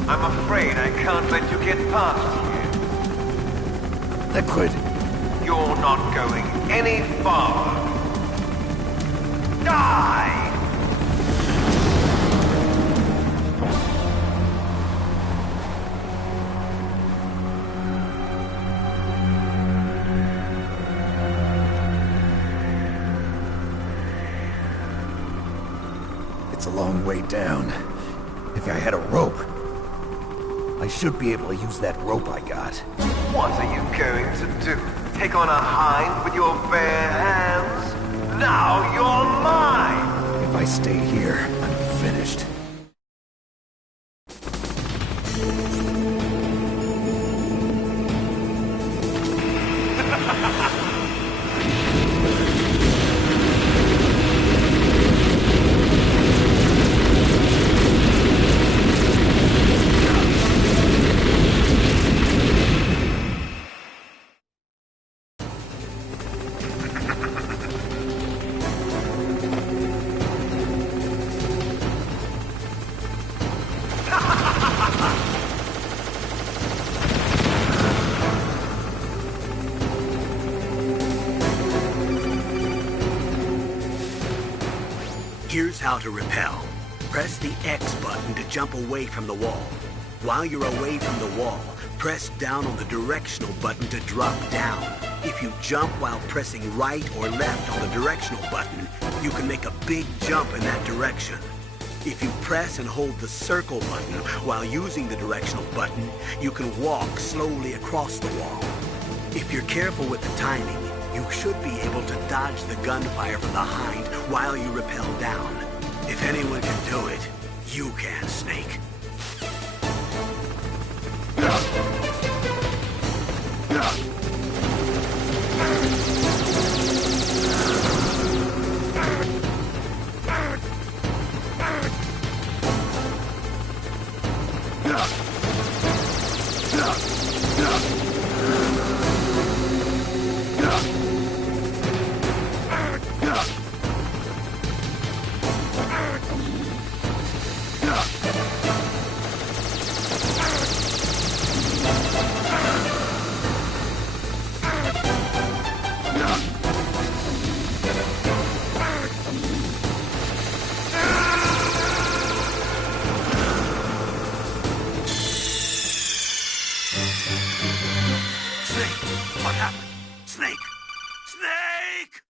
I'm afraid I can't let you get past here. Liquid. You're not going any farther. Die! It's a long way down. If I had a rope, I should be able to use that rope I got. What are you going to do? Take on a hind with your bare hands? Now you're mine! If I stay here, I'm finished. Here's how to repel. Press the X button to jump away from the wall. While you're away from the wall, press down on the directional button to drop down. If you jump while pressing right or left on the directional button, you can make a big jump in that direction. If you press and hold the circle button while using the directional button, you can walk slowly across the wall. If you're careful with the timing, you should be able to dodge the gunfire from the hind while you rappel down. If anyone can do it, you can, Snake. What happened? Snake! Snake!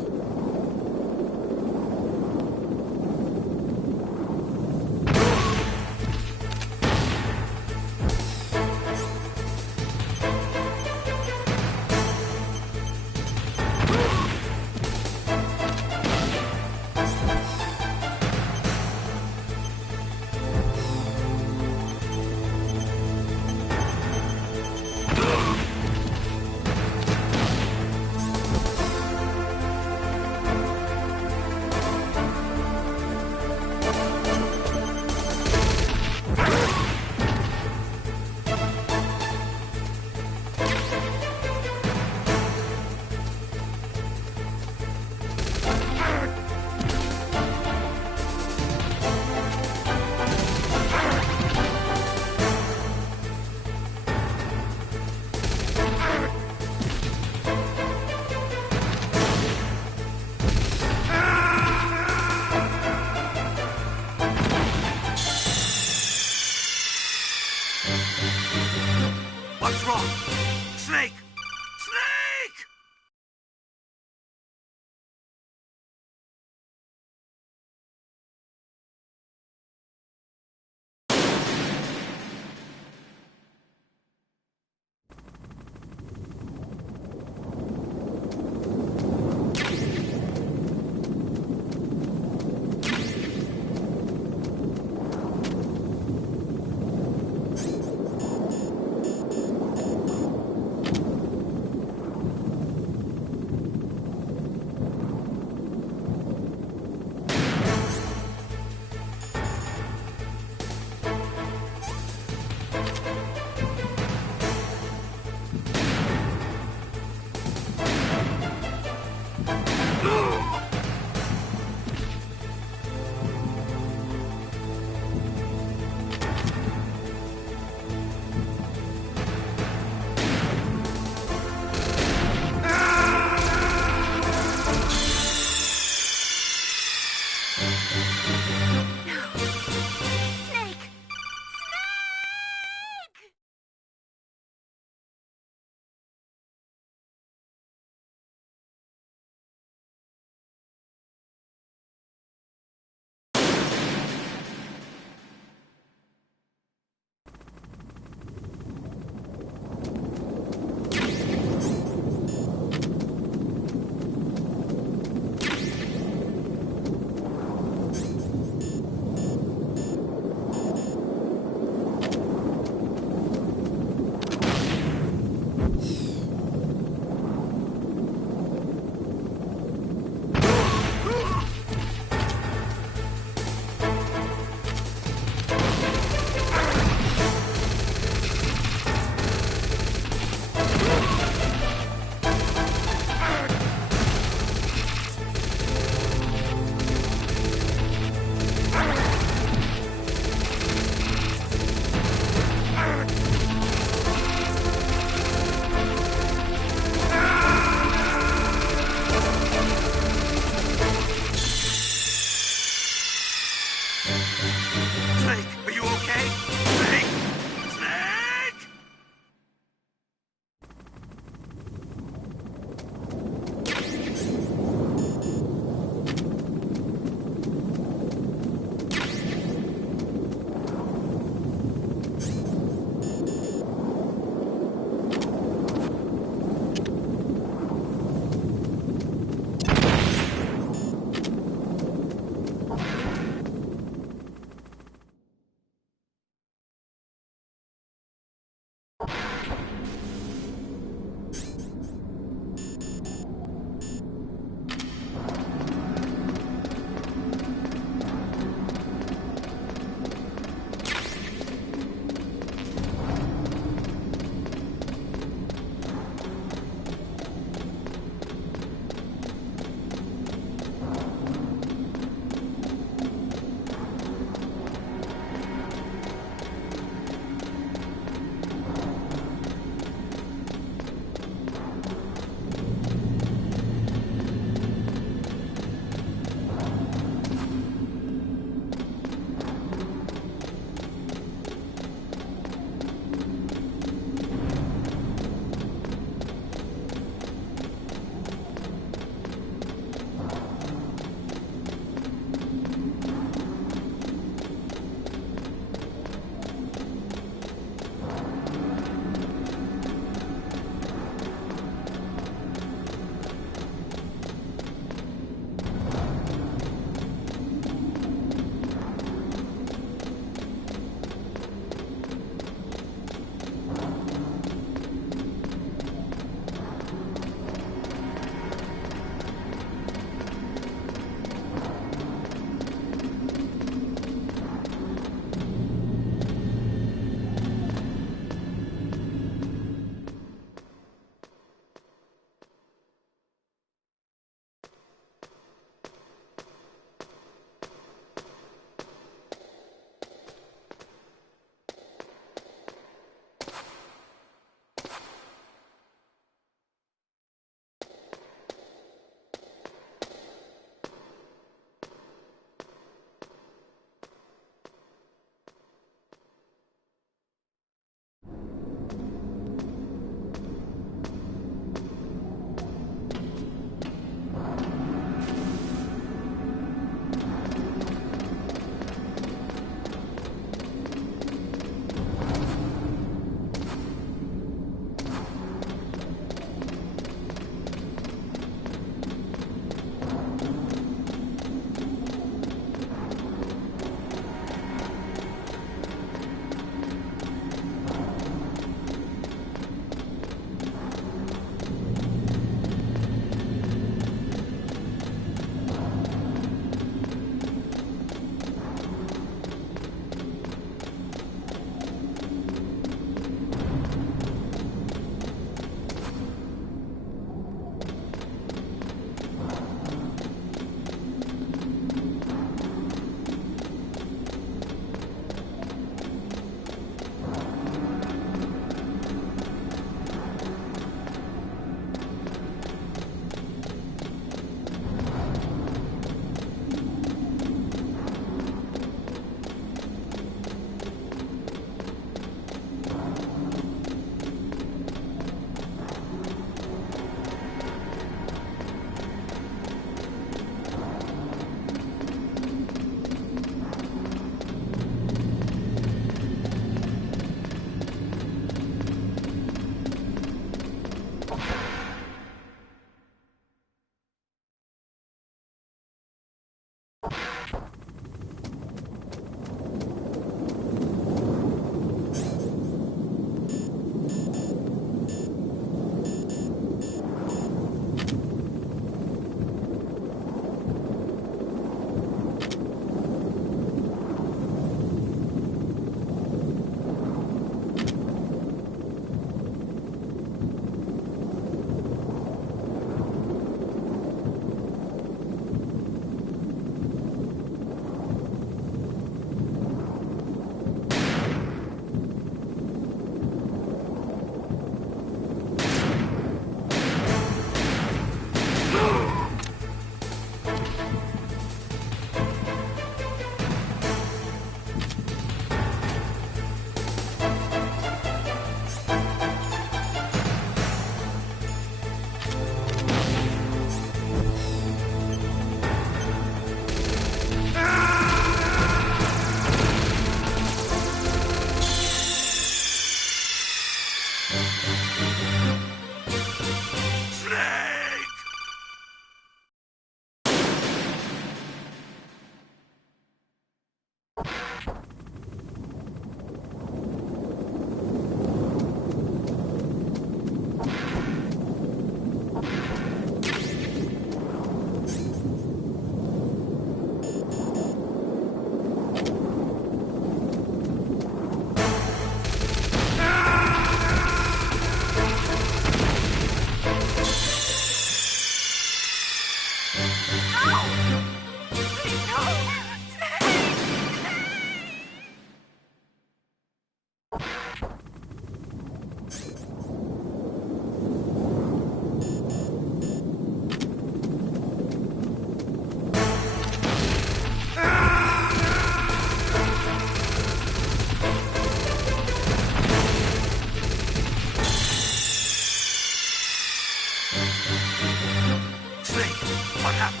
Snake! What happened?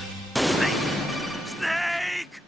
Snake! Snake!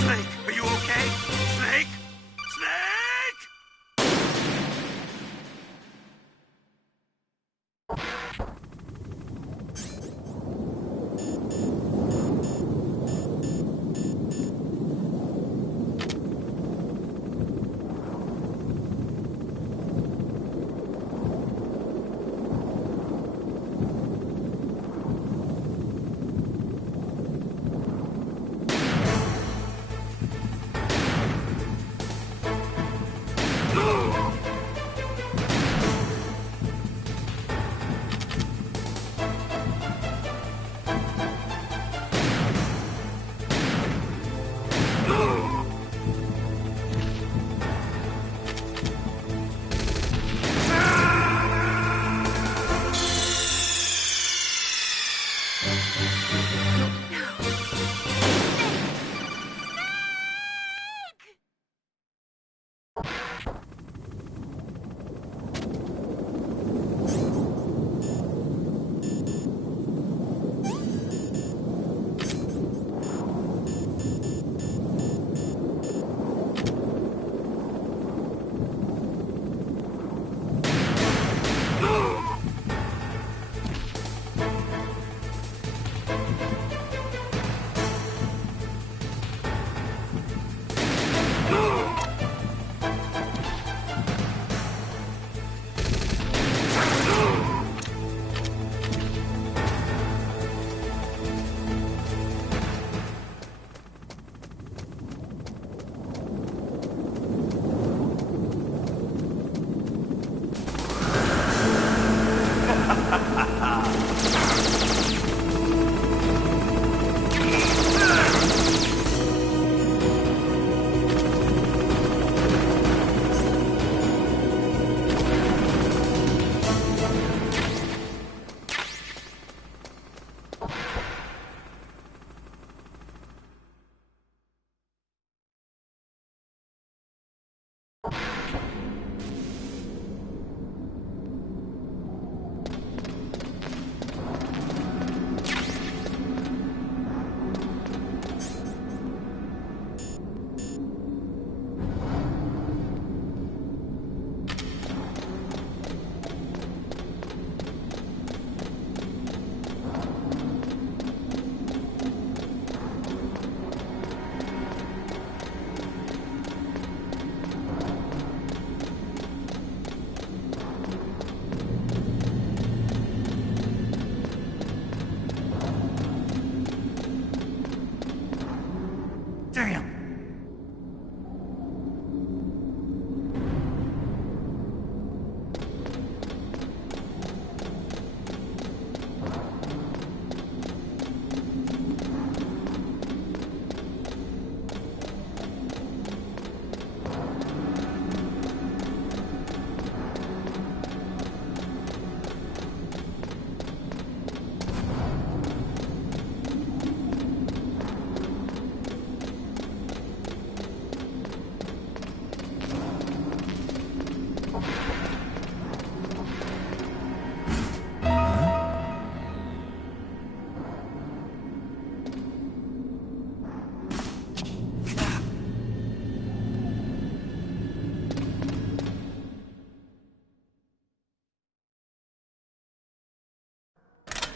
Snake, are you okay? Snake? Snake!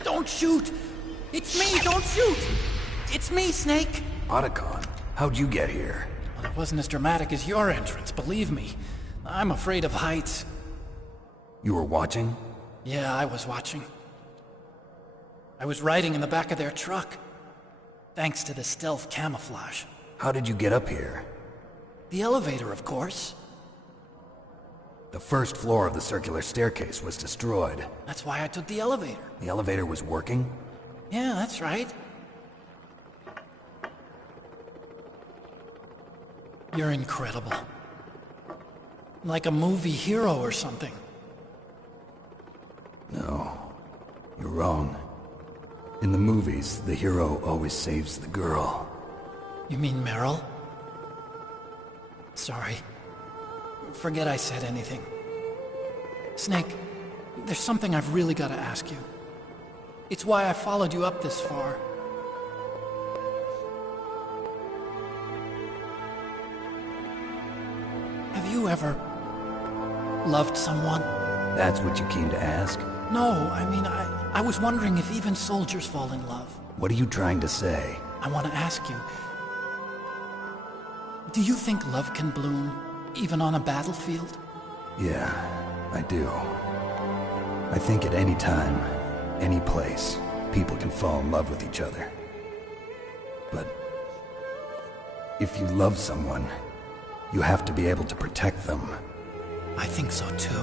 Don't shoot! It's me! Don't shoot! It's me, Snake! Otacon, how'd you get here? Well, it wasn't as dramatic as your entrance, believe me. I'm afraid of heights. You were watching? Yeah, I was watching. I was riding in the back of their truck. Thanks to the stealth camouflage. How did you get up here? The elevator, of course. The first floor of the circular staircase was destroyed. That's why I took the elevator. The elevator was working? Yeah, that's right. You're incredible. Like a movie hero or something. No, you're wrong. In the movies, the hero always saves the girl. You mean Meryl? Sorry. Forget I said anything. Snake, there's something I've really got to ask you. It's why I followed you up this far. Have you ever loved someone? That's what you came to ask? No, I mean, I was wondering if even soldiers fall in love. What are you trying to say? I want to ask you, do you think love can bloom, even on a battlefield? Yeah, I do. I think at any time, any place, people can fall in love with each other. But if you love someone, you have to be able to protect them. I think so too.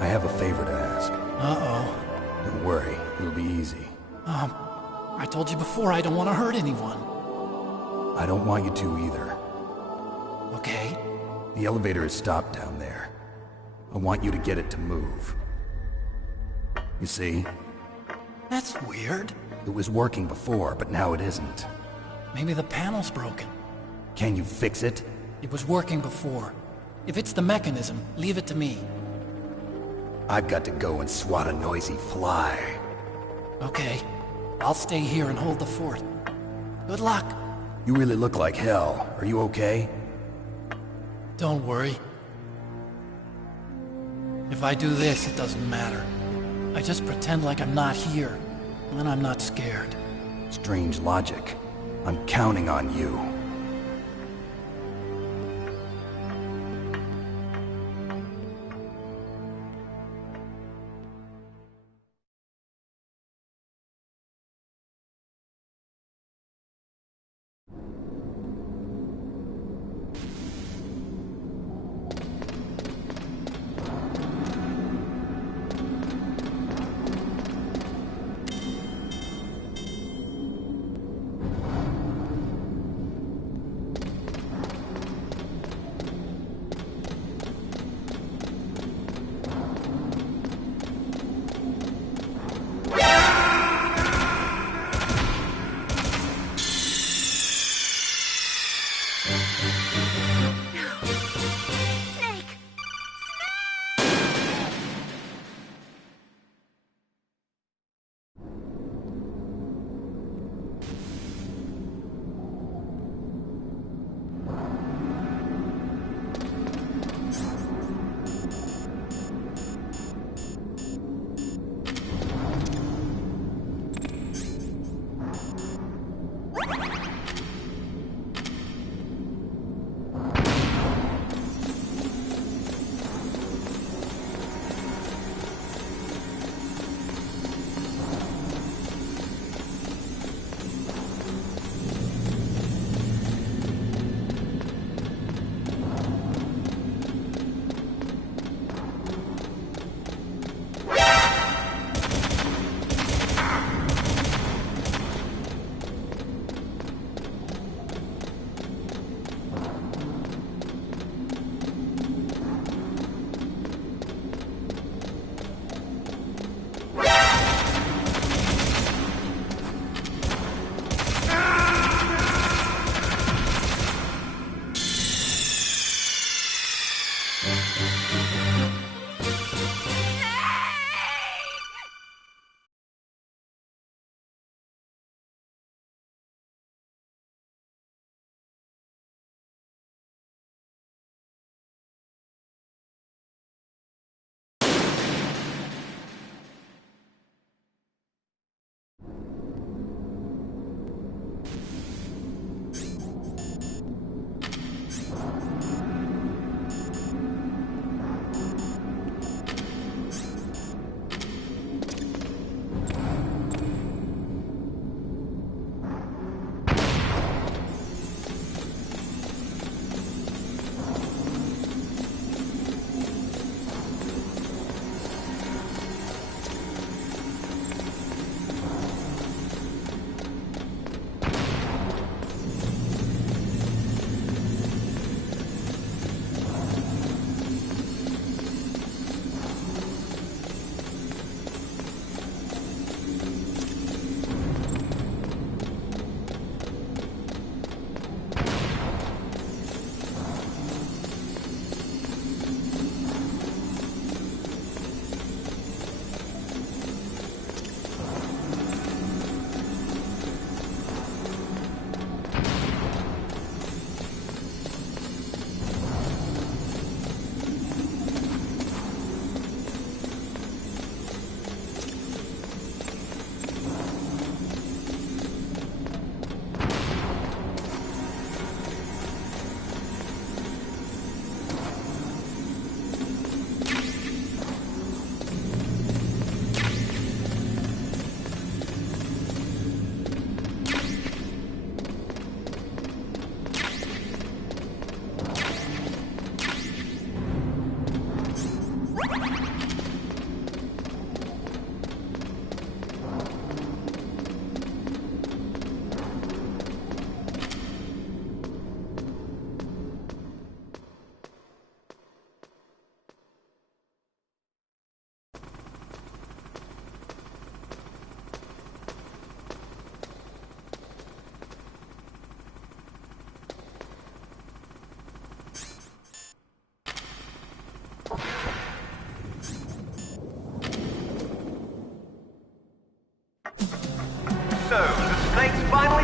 I have a favor to ask. Uh-oh. Don't worry, it'll be easy. I told you before I don't want to hurt anyone. I don't want you to either. Okay. The elevator is stopped down there. I want you to get it to move. You see? That's weird. It was working before, but now it isn't. Maybe the panel's broken. Can you fix it? It was working before. If it's the mechanism, leave it to me. I've got to go and swat a noisy fly. Okay. I'll stay here and hold the fort. Good luck. You really look like hell. Are you okay? Don't worry. If I do this, it doesn't matter. I just pretend like I'm not here, and then I'm not scared. Strange logic. I'm counting on you.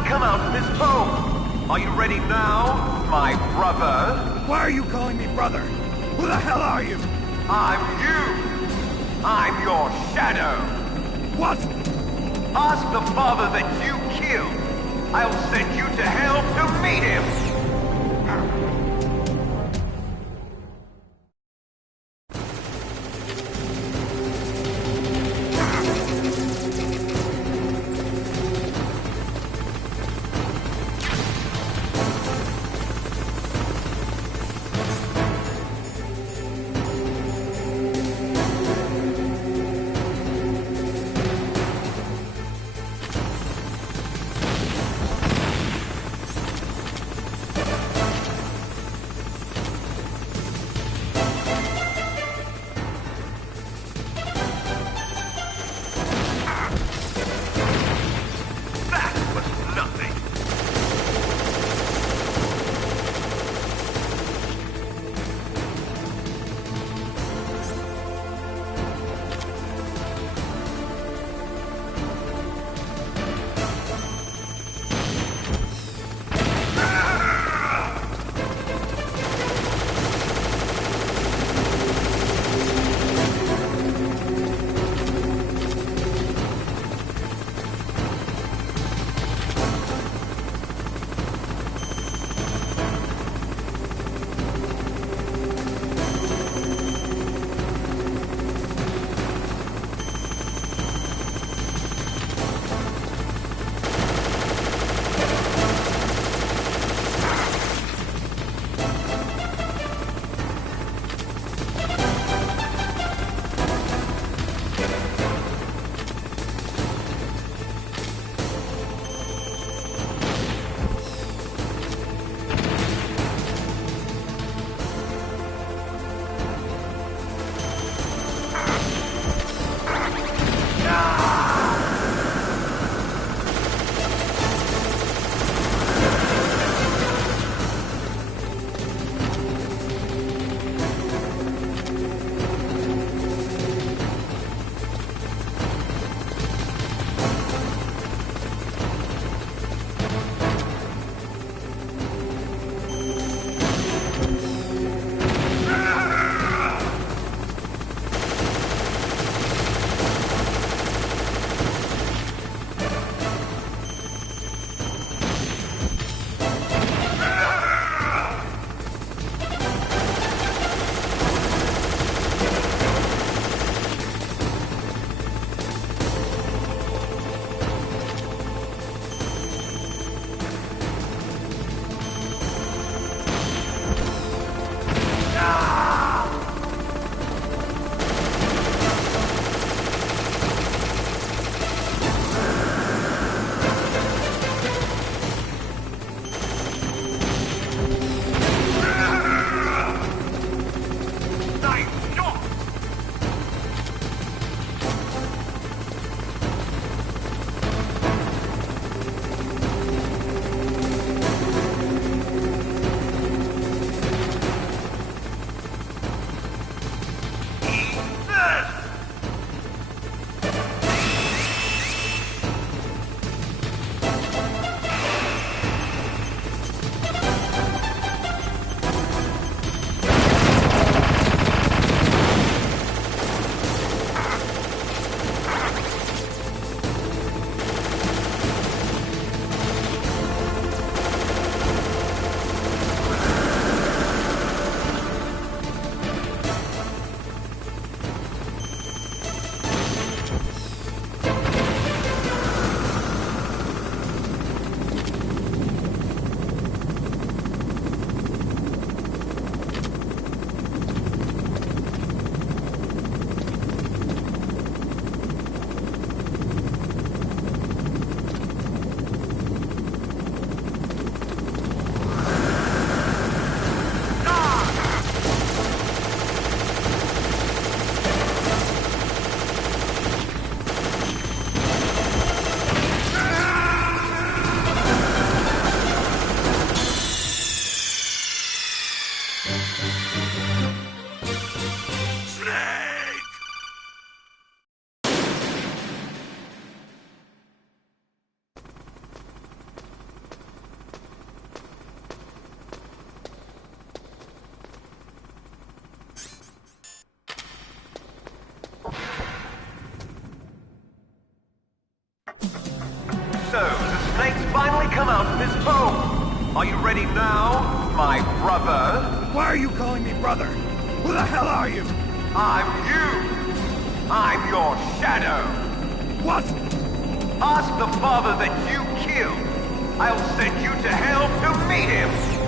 come out of this tomb. Are you ready now, my brother? Why are you calling me brother? Who the hell are you? I'm you. I'm your shadow. What? Ask the father that you killed. I'll send you to hell to meet him. So, the snake's finally come out of his home. Are you ready now, my brother? Why are you calling me brother? Who the hell are you? I'm you. I'm your shadow. What? Ask the father that you killed. I'll send you to hell to meet him.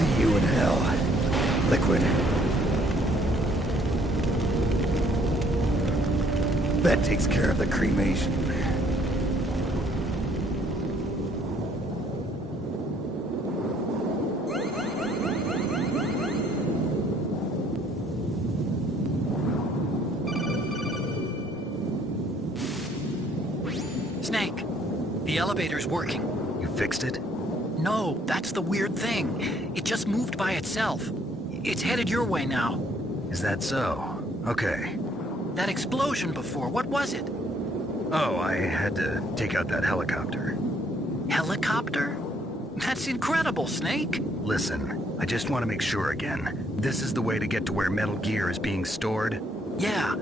See you in hell, Liquid. That takes care of the cremation. Snake, the elevator's working. You fixed it? No, that's the weird thing. It just moved by itself. It's headed your way now. Is that so? Okay. That explosion before, what was it? Oh, I had to take out that helicopter. Helicopter? That's incredible, Snake. Listen, I just want to make sure again. This is the way to get to where Metal Gear is being stored? Yeah.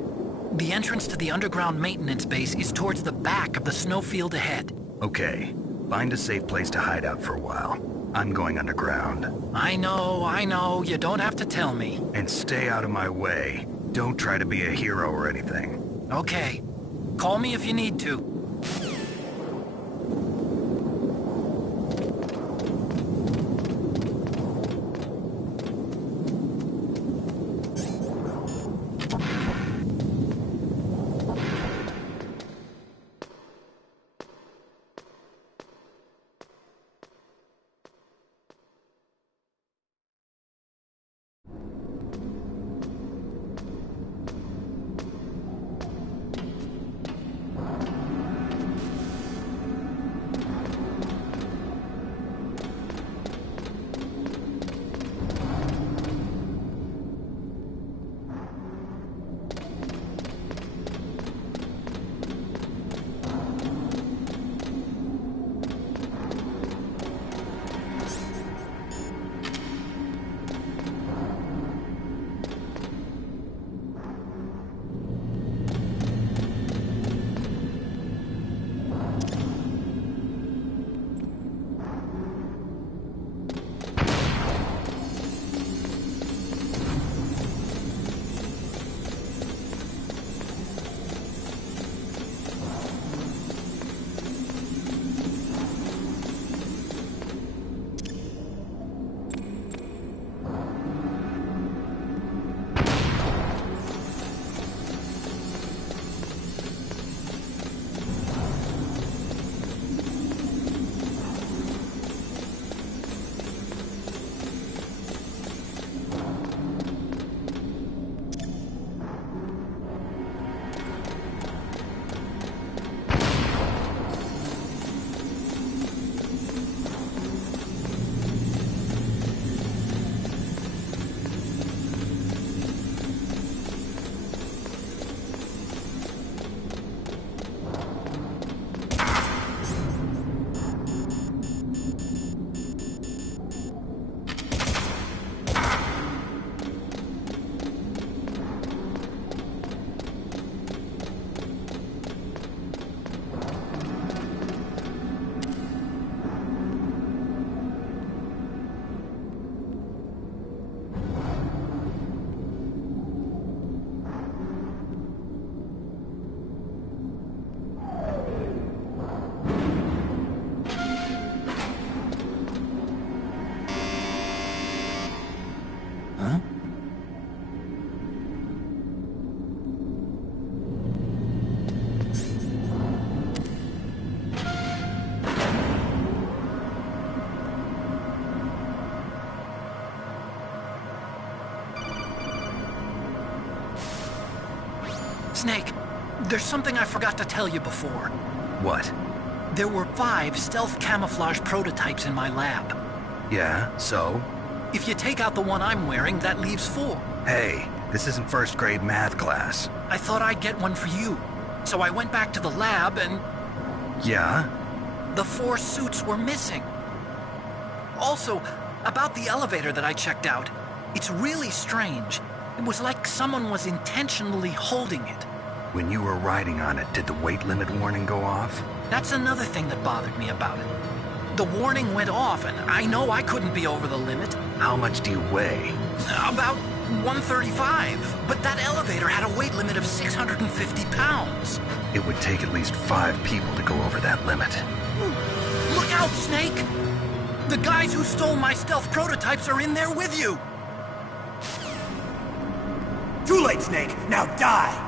The entrance to the underground maintenance base is towards the back of the snowfield ahead. Okay. Find a safe place to hide out for a while. I'm going underground. I know. You don't have to tell me. And stay out of my way. Don't try to be a hero or anything. Okay. Call me if you need to. Snake, there's something I forgot to tell you before. What? There were 5 stealth camouflage prototypes in my lab. Yeah, so? If you take out the one I'm wearing, that leaves 4. Hey, this isn't first grade math class. I thought I'd get one for you. So I went back to the lab and... Yeah? The 4 suits were missing. Also, about the elevator that I checked out, it's really strange. It was like someone was intentionally holding it. When you were riding on it, did the weight limit warning go off? That's another thing that bothered me about it. The warning went off, and I know I couldn't be over the limit. How much do you weigh? About 135, but that elevator had a weight limit of 650 pounds. It would take at least 5 people to go over that limit. Look out, Snake! The guys who stole my stealth prototypes are in there with you! Too late, Snake! Now die!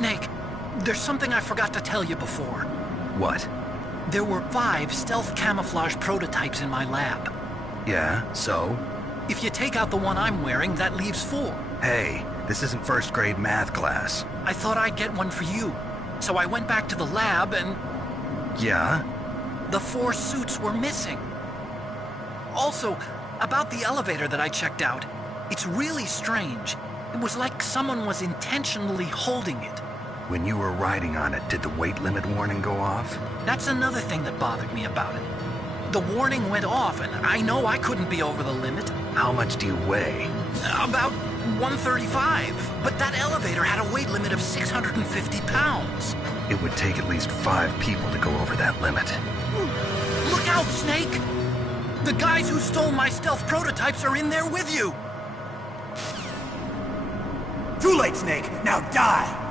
Snake, there's something I forgot to tell you before. What? There were 5 stealth camouflage prototypes in my lab. Yeah, so? If you take out the one I'm wearing, that leaves 4. Hey, this isn't first grade math class. I thought I'd get one for you. So I went back to the lab and... Yeah? The 4 suits were missing. Also, about the elevator that I checked out, it's really strange. It was like someone was intentionally holding it. When you were riding on it, did the weight limit warning go off? That's another thing that bothered me about it. The warning went off, and I know I couldn't be over the limit. How much do you weigh? About 135, but that elevator had a weight limit of 650 pounds. It would take at least 5 people to go over that limit. Look out, Snake! The guys who stole my stealth prototypes are in there with you! Too late, Snake! Now die!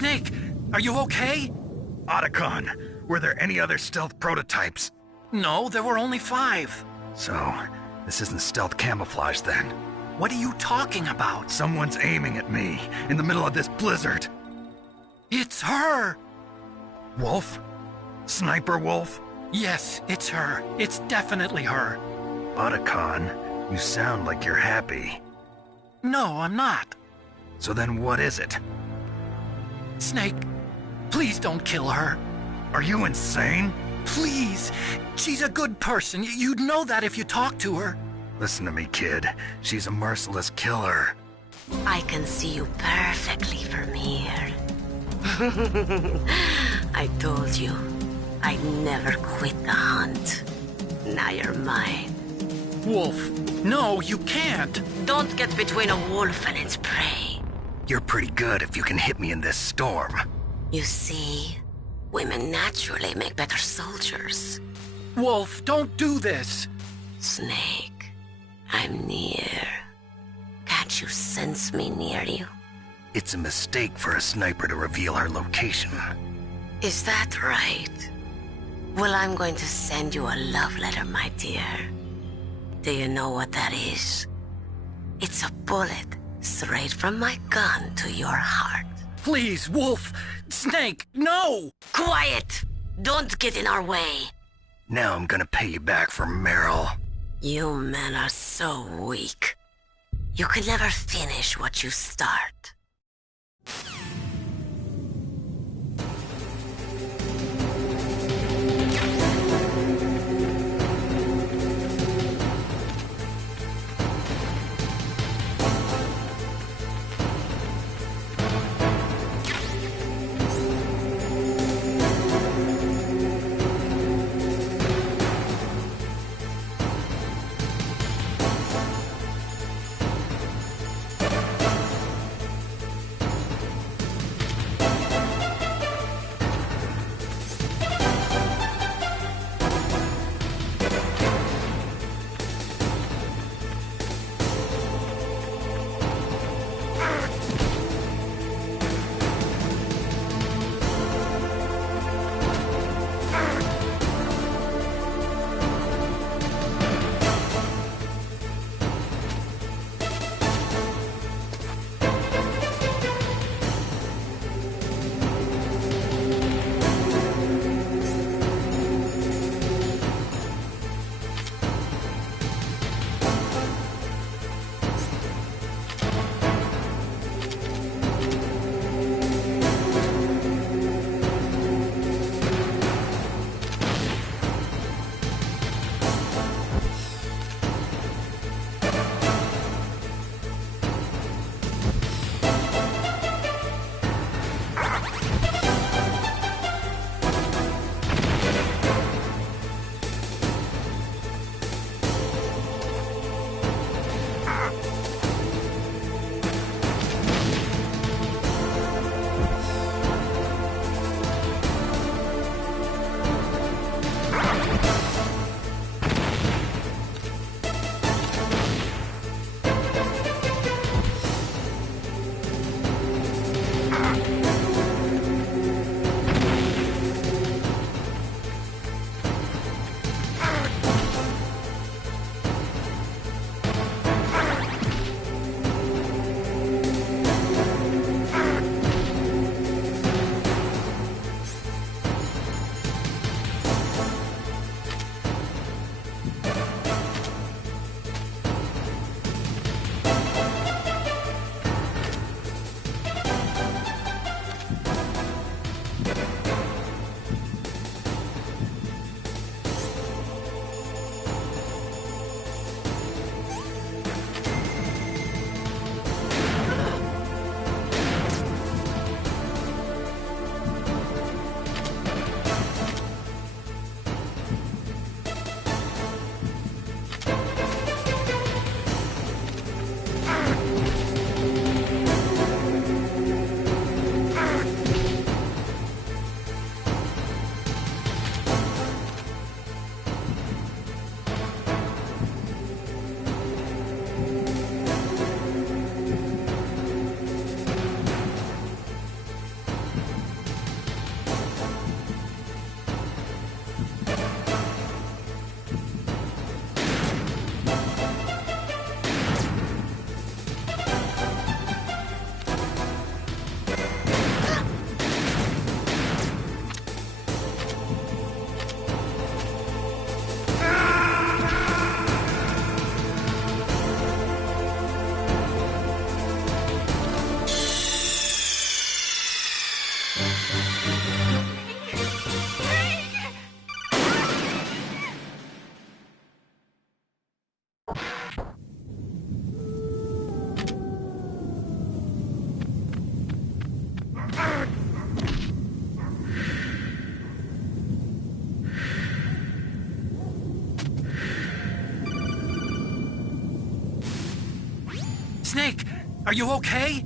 Snake, are you okay? Otacon, were there any other stealth prototypes? No, there were only 5. So, this isn't stealth camouflage then? What are you talking about? Someone's aiming at me, in the middle of this blizzard. It's her! Wolf? Sniper Wolf? Yes, it's her. It's definitely her. Otacon, you sound like you're happy. No, I'm not. So then what is it? Snake, please don't kill her. Are you insane? Please! She's a good person. You'd know that if you talked to her. Listen to me, kid. She's a merciless killer. I can see you perfectly from here. I told you, I'd never quit the hunt. Now you're mine. Wolf, no, you can't. Don't get between a wolf and its prey. You're pretty good if you can hit me in this storm. You see, women naturally make better soldiers. Wolf, don't do this. Snake, I'm near. Can't you sense me near you? It's a mistake for a sniper to reveal her location. Is that right? Well, I'm going to send you a love letter, my dear. Do you know what that is? It's a bullet straight from my gun to your heart. Please, Wolf! Snake, no! Quiet! Don't get in our way. Now I'm gonna pay you back for Meryl. You men are so weak. You can never finish what you start. Snake, are you okay?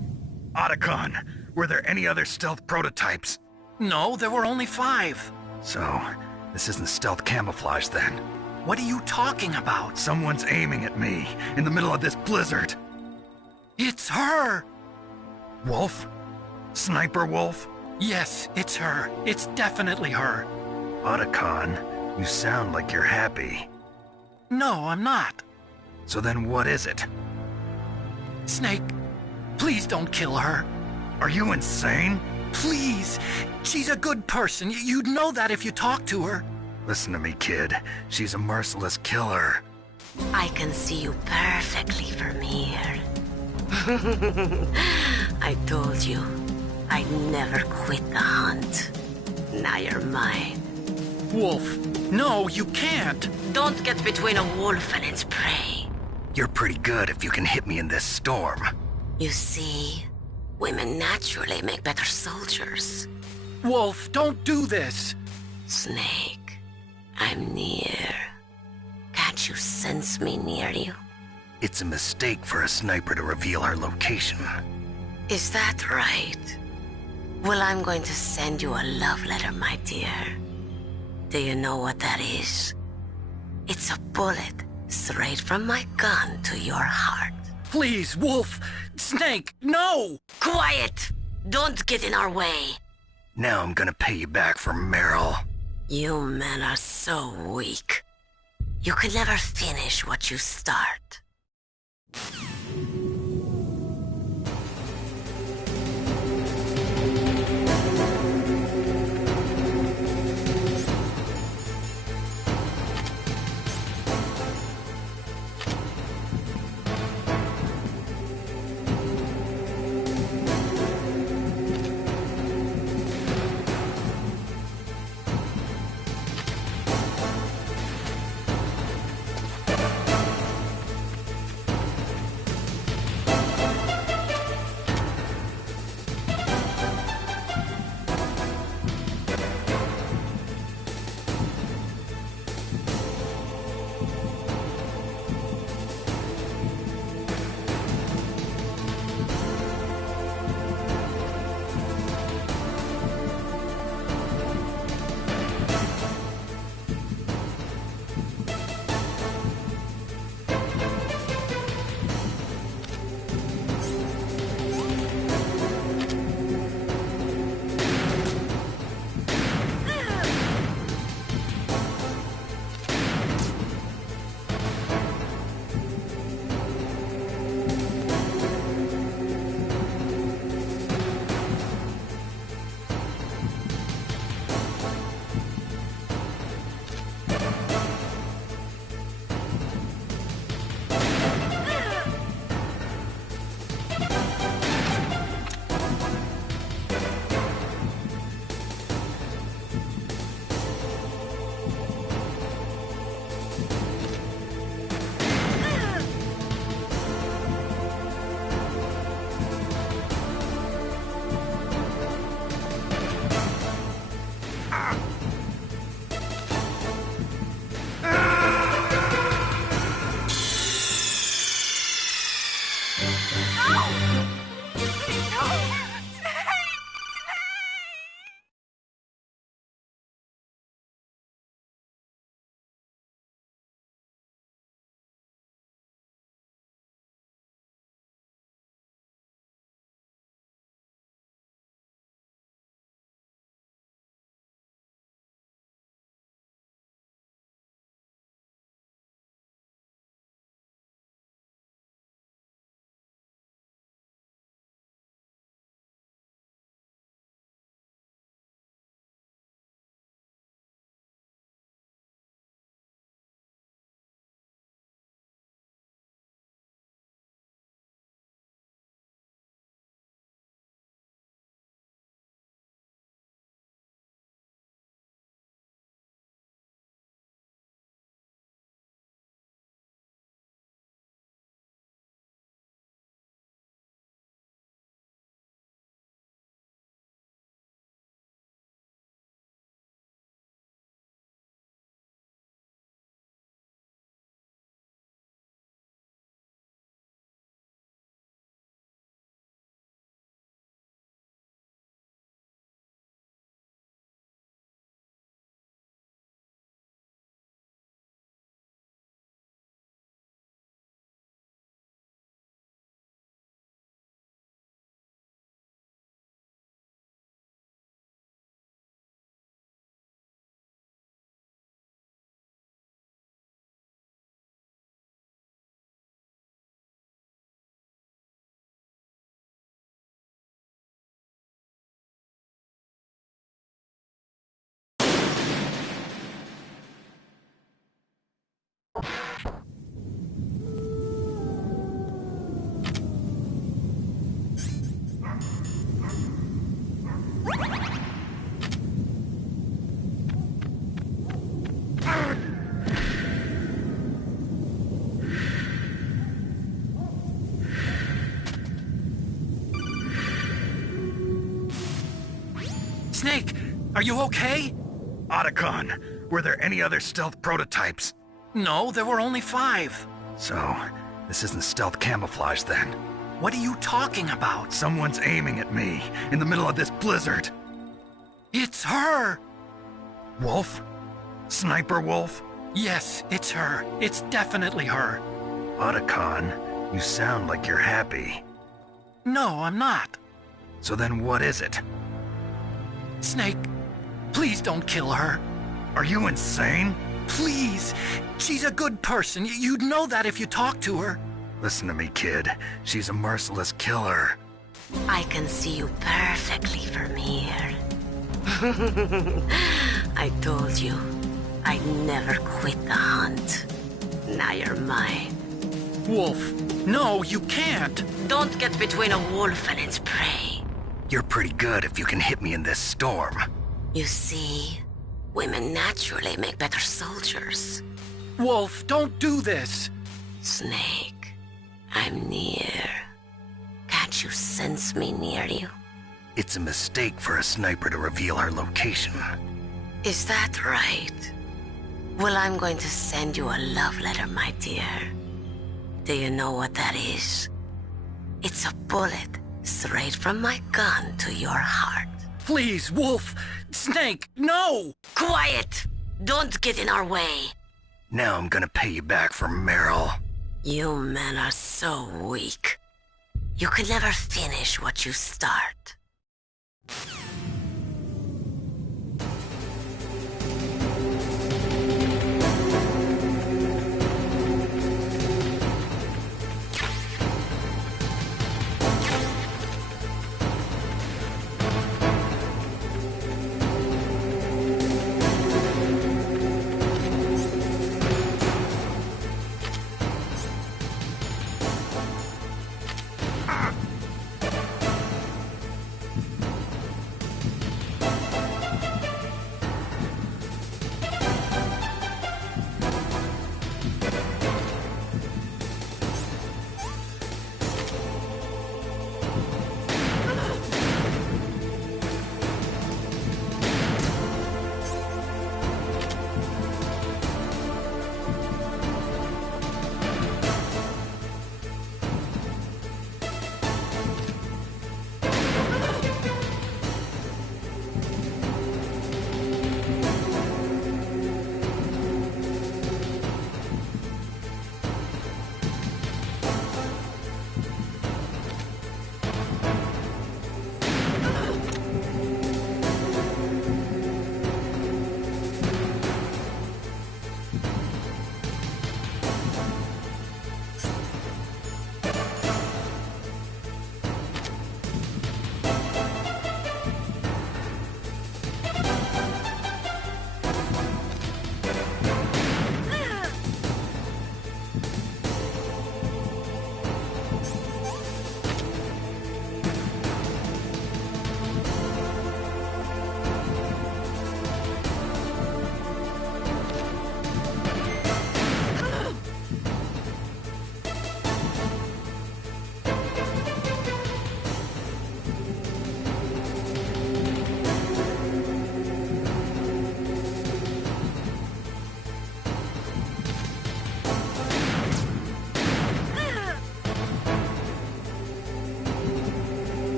Otacon, were there any other stealth prototypes? No, there were only 5. So, this isn't stealth camouflage then? What are you talking about? Someone's aiming at me, in the middle of this blizzard. It's her! Wolf? Sniper Wolf? Yes, it's her. It's definitely her. Otacon, you sound like you're happy. No, I'm not. So then what is it? Snake, please don't kill her. Are you insane? Please. She's a good person. You'd know that if you talked to her. Listen to me, kid. She's a merciless killer. I can see you perfectly from here. I told you, I'd never quit the hunt. Now you're mine. Wolf, no, you can't. Don't get between a wolf and its prey. You're pretty good if you can hit me in this storm. You see, women naturally make better soldiers. Wolf, don't do this. Snake, I'm near. Can't you sense me near you? It's a mistake for a sniper to reveal her location. Is that right? Well, I'm going to send you a love letter, my dear. Do you know what that is? It's a bullet straight from my gun to your heart. Please, Wolf! Snake, no! Quiet! Don't get in our way. Now I'm gonna pay you back for Meryl. You men are so weak. You can never finish what you start. Snake, are you okay? Otacon, were there any other stealth prototypes? No, there were only 5. So, this isn't stealth camouflage then. What are you talking about? Someone's aiming at me, in the middle of this blizzard. It's her! Wolf? Sniper Wolf? Yes, it's her. It's definitely her. Otacon, you sound like you're happy. No, I'm not. So then what is it? Snake, please don't kill her. Are you insane? Please! She's a good person. You'd know that if you talked to her. Listen to me, kid. She's a merciless killer. I can see you perfectly from here. I told you, I'd never quit the hunt. Now you're mine. Wolf, no, you can't. Don't get between a wolf and its prey. You're pretty good if you can hit me in this storm. You see, women naturally make better soldiers. Wolf, don't do this. Snake, I'm near. Can't you sense me near you? It's a mistake for a sniper to reveal her location. Is that right? Well, I'm going to send you a love letter, my dear. Do you know what that is? It's a bullet straight from my gun to your heart. Please, Wolf! Snake, no! Quiet! Don't get in our way. Now I'm gonna pay you back for Meryl. You men are so weak. You can never finish what you start.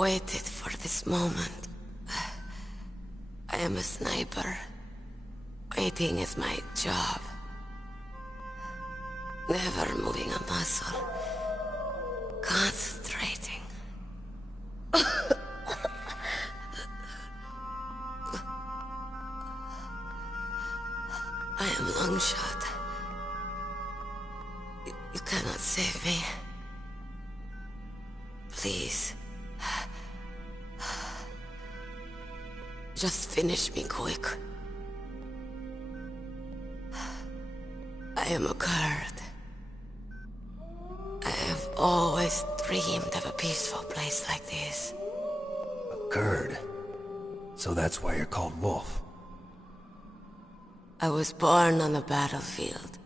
waited for this moment. I am a sniper. Waiting is my job. Never moving a muscle. Concentrating. I am Longshot. You cannot save me. Please. Just finish me quick. I am a Kurd. I have always dreamed of a peaceful place like this. A Kurd? So that's why you're called Wolf. I was born on the battlefield.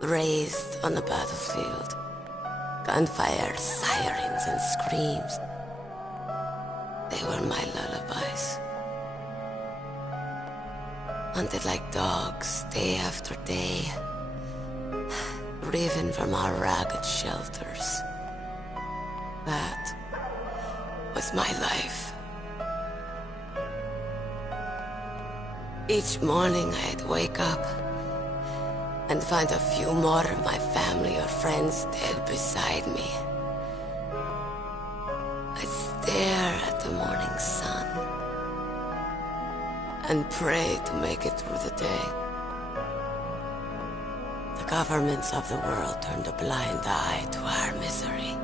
Raised on the battlefield. Gunfire, sirens, and screams. They were my lullabies. Hunted like dogs, day after day. Driven from our ragged shelters. That was my life. Each morning I'd wake up and find a few more of my family or friends dead beside me. I'd stare at the morning sun and pray to make it through the day. The governments of the world turned a blind eye to our misery.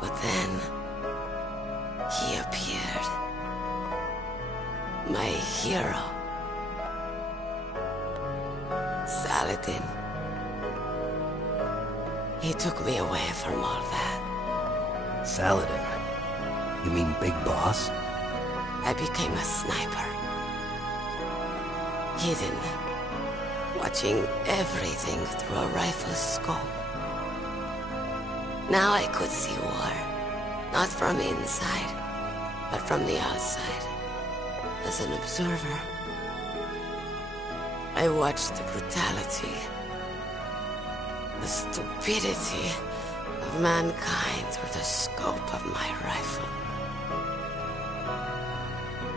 But then, he appeared. My hero. Saladin. He took me away from all that. Saladin? You mean Big Boss? I became a sniper. Hidden. Watching everything through a rifle's scope. Now I could see war. Not from inside, but from the outside. As an observer. I watched the brutality, the stupidity of mankind through the scope of my rifle.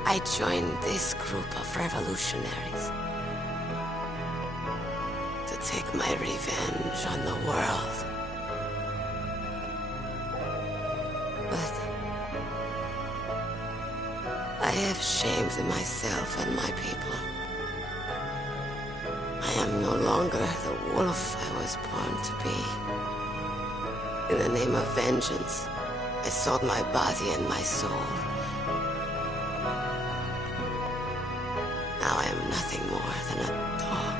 I joined this group of revolutionaries to take my revenge on the world. But I have shamed myself and my people. I am no longer the wolf I was born to be. In the name of vengeance, I sold my body and my soul. Now I am nothing more than a dog.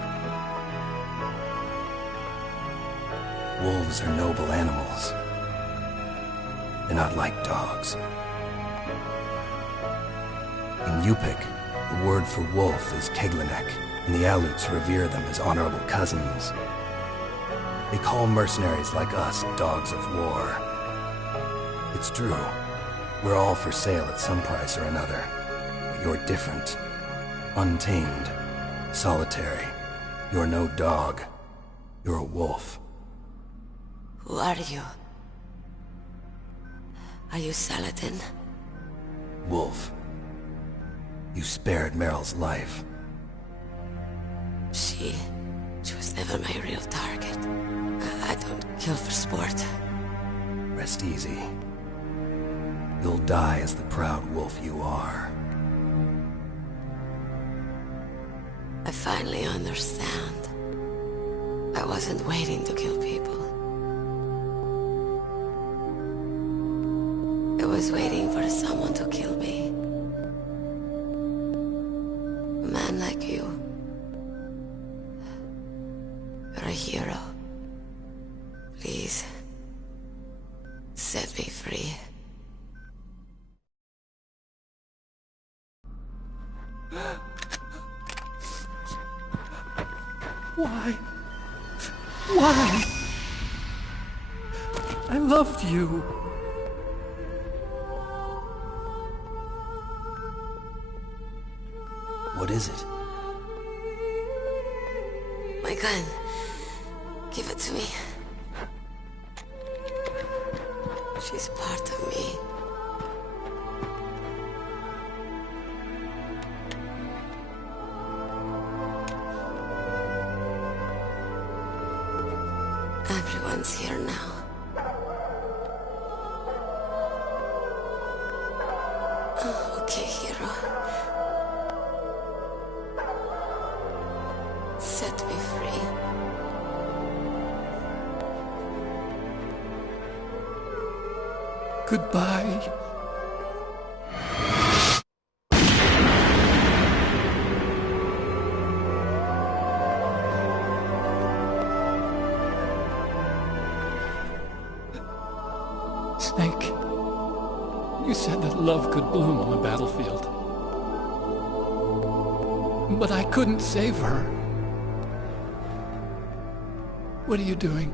Wolves are noble animals. They're not like dogs. In Yupik, the word for wolf is Keglanek, and the Aleuts revere them as honorable cousins. They call mercenaries like us dogs of war. It's true. We're all for sale at some price or another. But you're different. Untamed. Solitary. You're no dog. You're a wolf. Who are you? Are you Saladin? Wolf. You spared Meryl's life. She was never my real target. I don't kill for sport. Rest easy. You'll die as the proud wolf you are. I finally understand. I wasn't waiting to kill people. I was waiting for someone to kill me. A man like you. You're a hero. Please, set me free. Why? Why? I loved you. What is it? My gun. Give it to me. She's part of me. Everyone's here now. Oh, okay, hero. Set me free. Goodbye. Snake, you said that love could bloom on the battlefield. But I couldn't save her. What are you doing?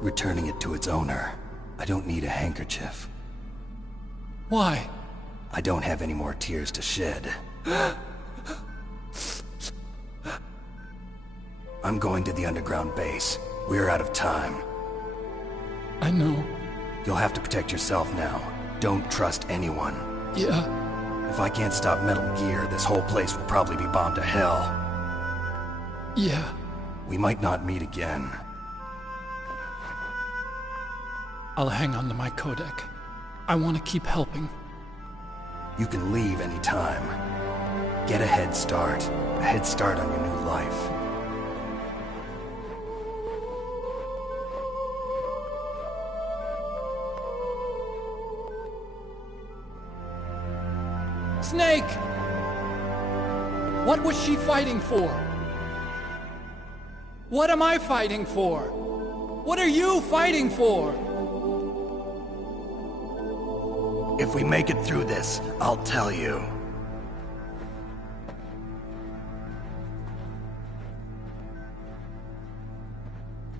Returning it to its owner. I don't need a handkerchief. Why? I don't have any more tears to shed. I'm going to the underground base. We're out of time. I know. You'll have to protect yourself now. Don't trust anyone. Yeah. If I can't stop Metal Gear, this whole place will probably be bombed to hell. Yeah. We might not meet again. I'll hang on to my codec. I want to keep helping. You can leave anytime. Get a head start. A head start on your new life. Snake! What was she fighting for? What am I fighting for? What are you fighting for? If we make it through this, I'll tell you.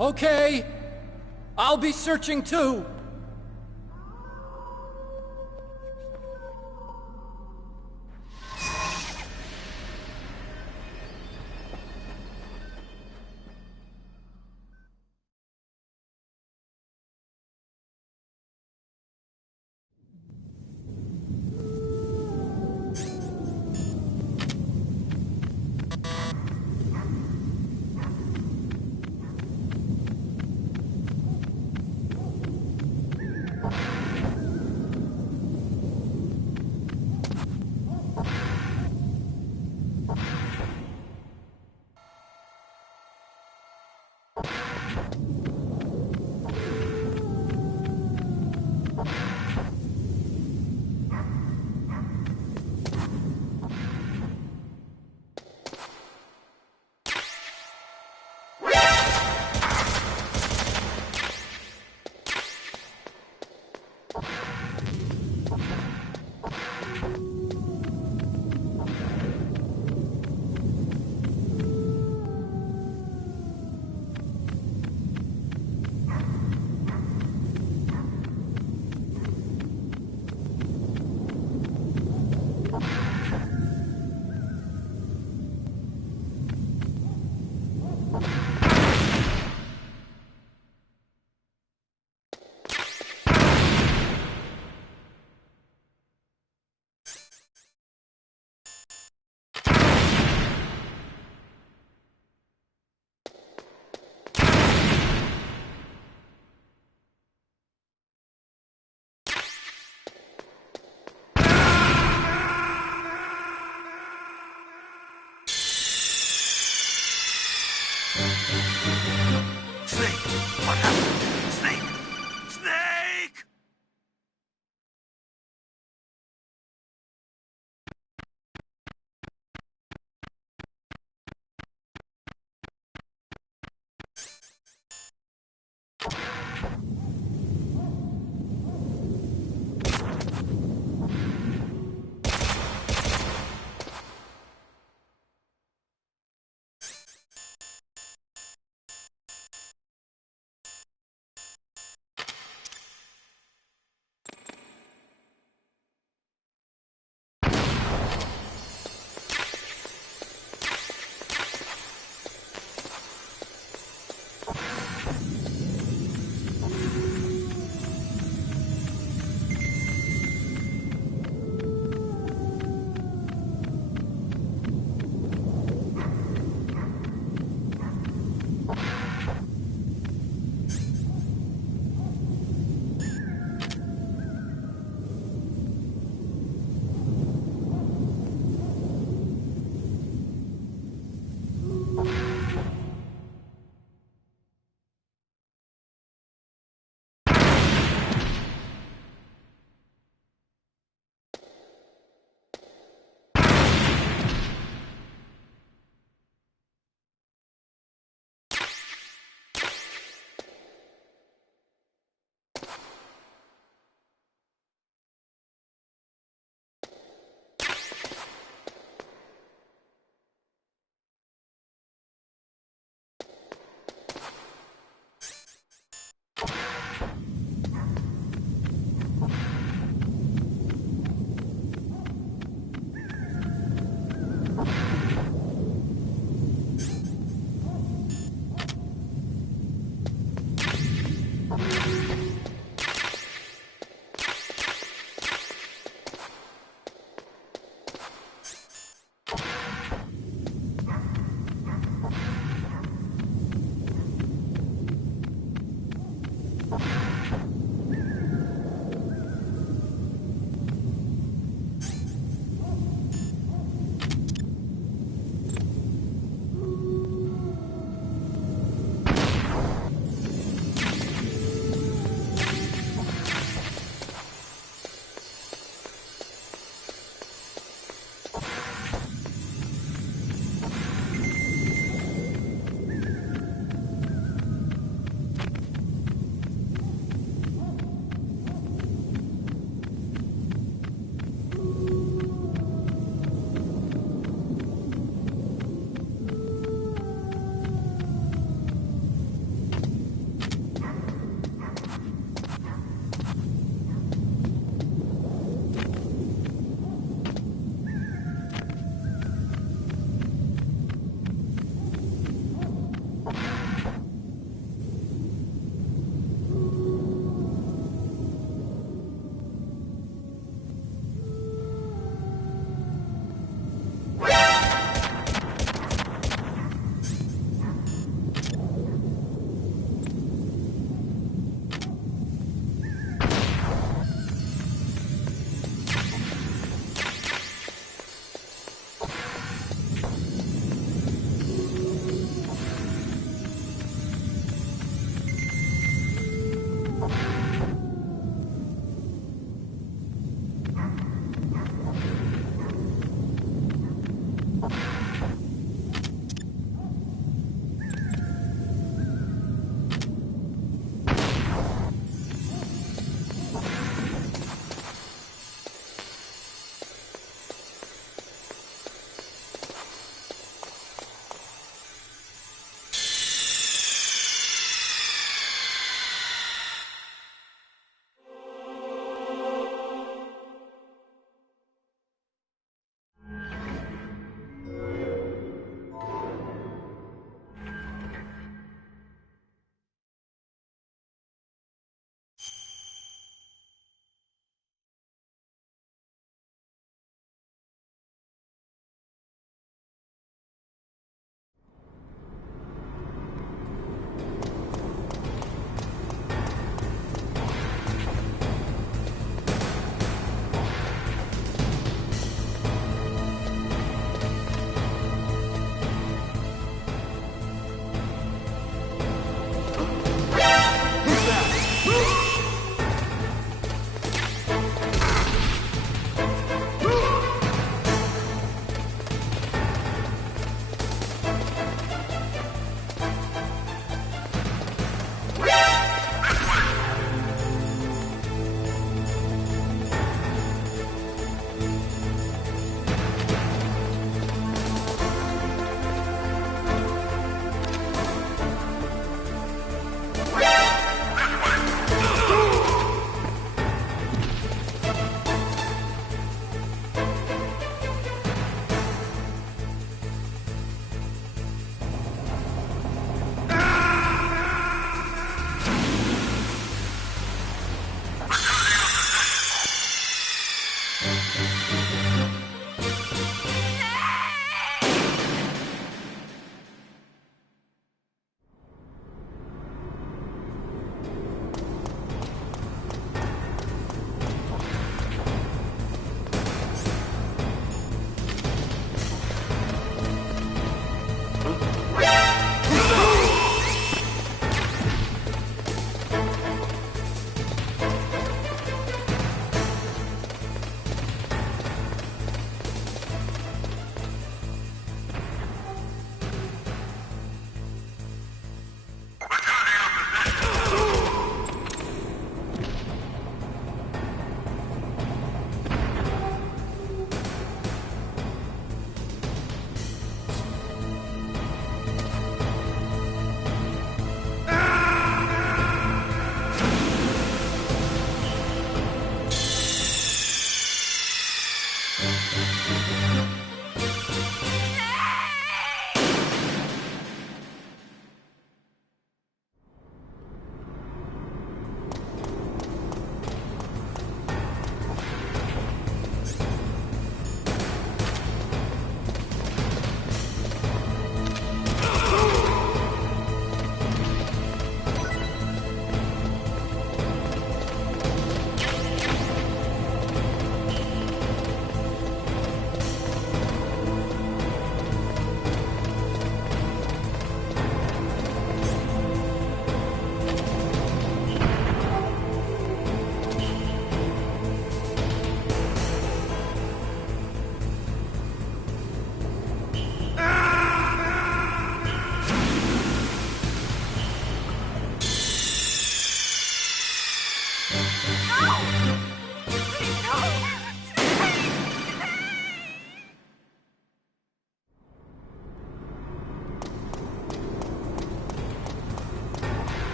Okay. I'll be searching too.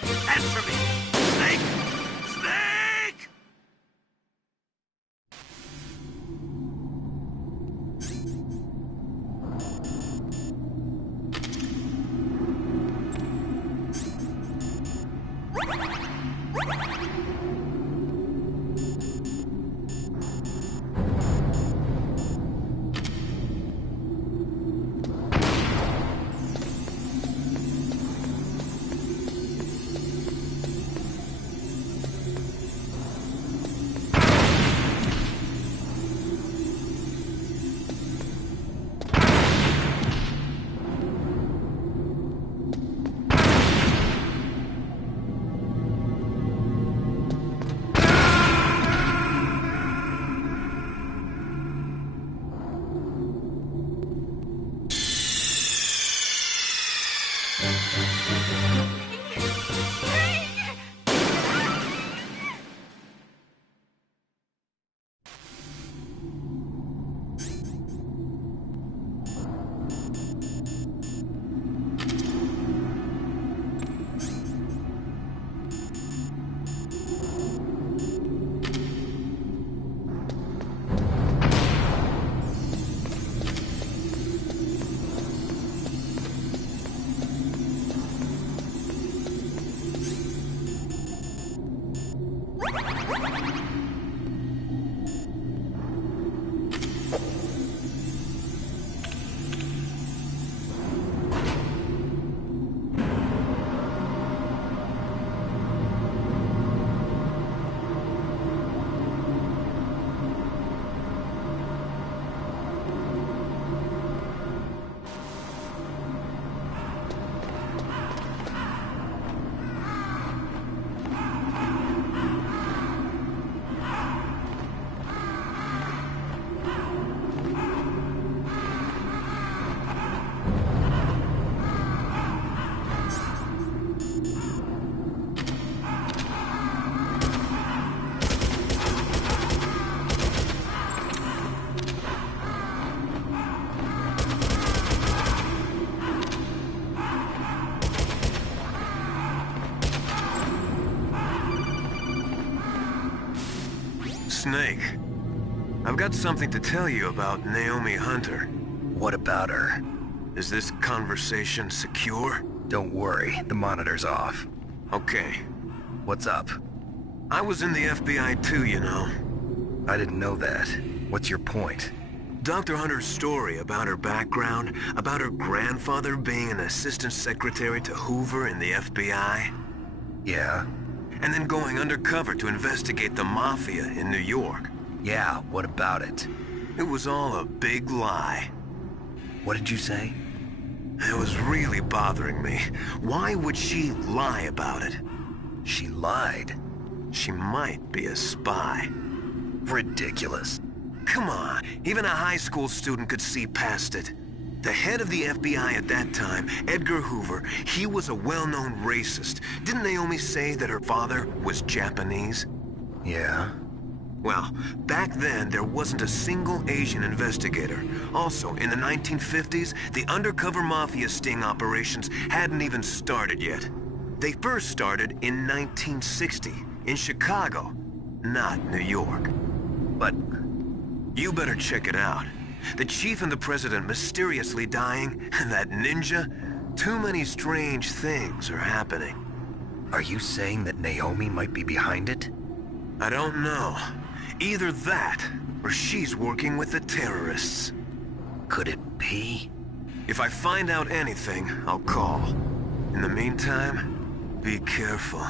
Snake, answer me! Snake! Snake! Snake, I've got something to tell you about Naomi Hunter. What about her? Is this conversation secure? Don't worry, the monitor's off. Okay. What's up? I was in the FBI too, you know. I didn't know that. What's your point? Dr. Hunter's story about her background, about her grandfather being an assistant secretary to Hoover in the FBI. Yeah? And then going undercover to investigate the Mafia in New York. Yeah, what about it? It was all a big lie. What did you say? It was really bothering me. Why would she lie about it? She lied? She might be a spy. Ridiculous. Come on, even a high school student could see past it. The head of the FBI at that time, Edgar Hoover, he was a well-known racist. Didn't Naomi say that her father was Japanese? Yeah. Well, back then, there wasn't a single Asian investigator. Also, in the 1950s, the undercover mafia sting operations hadn't even started yet. They first started in 1960, in Chicago, not New York. But you better check it out. The chief and the president mysteriously dying, and that ninja, too many strange things are happening. Are you saying that Naomi might be behind it? I don't know. Either that, or she's working with the terrorists. Could it be? If I find out anything, I'll call. In the meantime, be careful.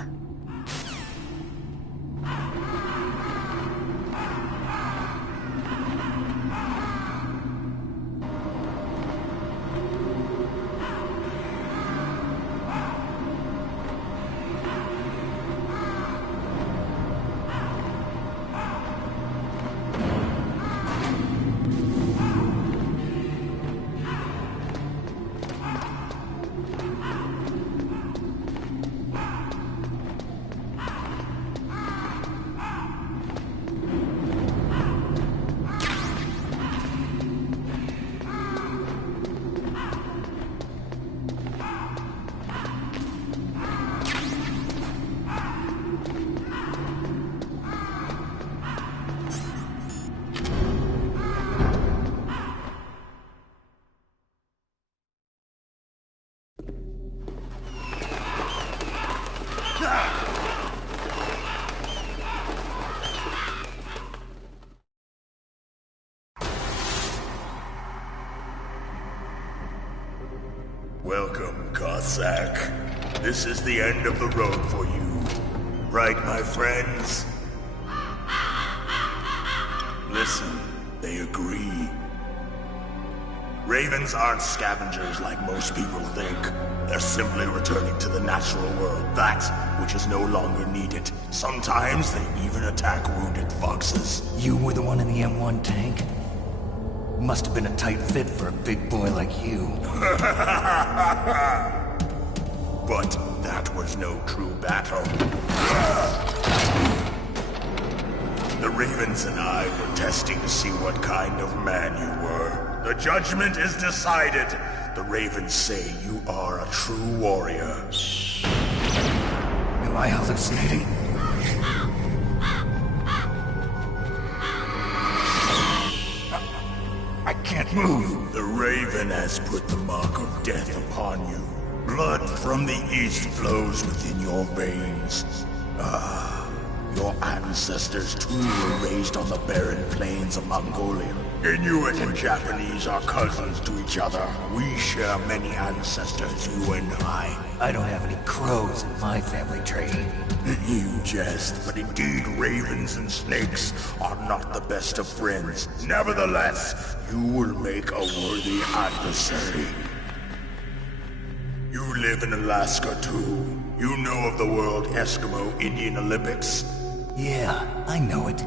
Welcome, Cossack. This is the end of the road for you. Right, my friends? Listen, they agree. Ravens aren't scavengers like most people think. They're simply returning to the natural world, that which is no longer needed. Sometimes they even attack wounded foxes. You were the one in the M1 tank? Must have been a tight fit for a big boy like you. But that was no true battle. The Ravens and I were testing to see what kind of man you were. The judgment is decided. The Ravens say you are a true warrior. Am I hallucinating? I can't move. The Raven has put the mark of death upon you. Blood from the east flows within your veins. Your ancestors too were raised on the barren plains of Mongolia. Inuit and Japanese are cousins to each other. We share many ancestors, you and I. I don't have any crows in my family tree. You jest, but indeed ravens and snakes are not the best of friends. Nevertheless, you will make a worthy adversary. You live in Alaska too. You know of the World Eskimo Indian Olympics? Yeah, I know it.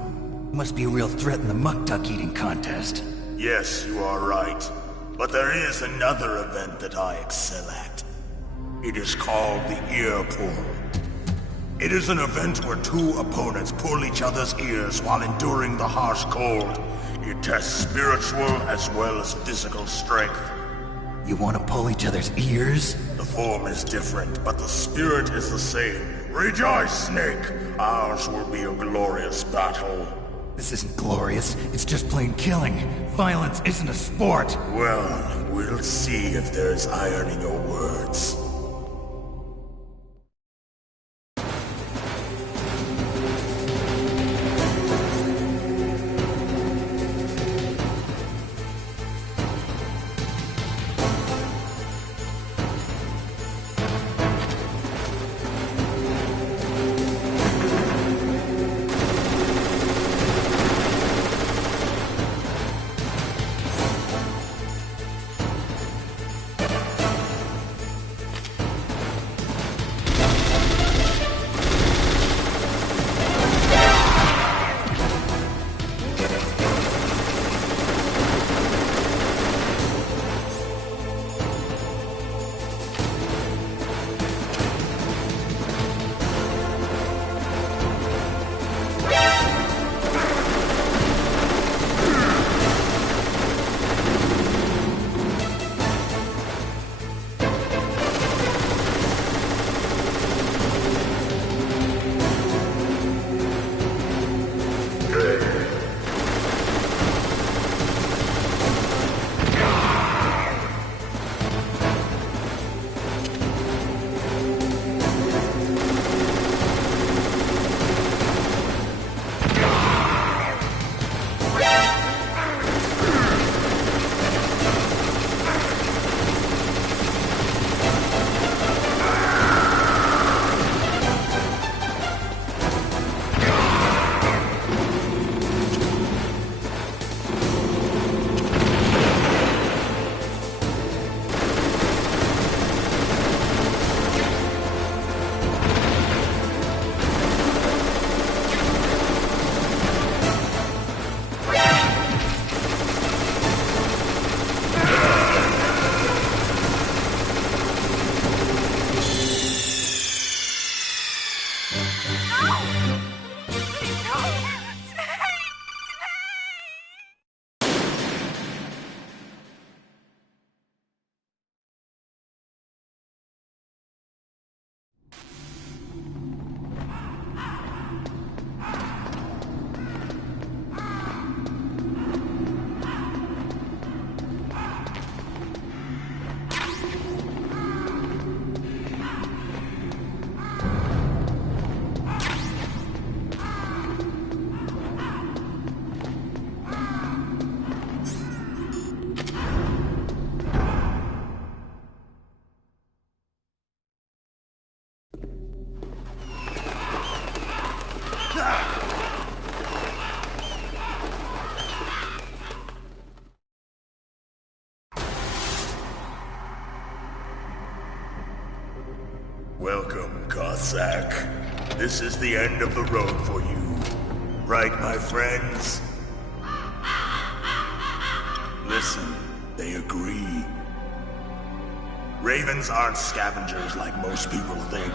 Must be a real threat in the muck duck eating contest. Yes, you are right. But there is another event that I excel at. It is called the ear pull. It is an event where two opponents pull each other's ears while enduring the harsh cold. It tests spiritual as well as physical strength. You want to pull each other's ears? The form is different, but the spirit is the same. Rejoice, Snake! Ours will be a glorious battle. This isn't glorious. It's just plain killing. Violence isn't a sport. Well, we'll see if there's iron in your words. Cossack. This is the end of the road for you. Right, my friends? Listen, they agree. Ravens aren't scavengers like most people think.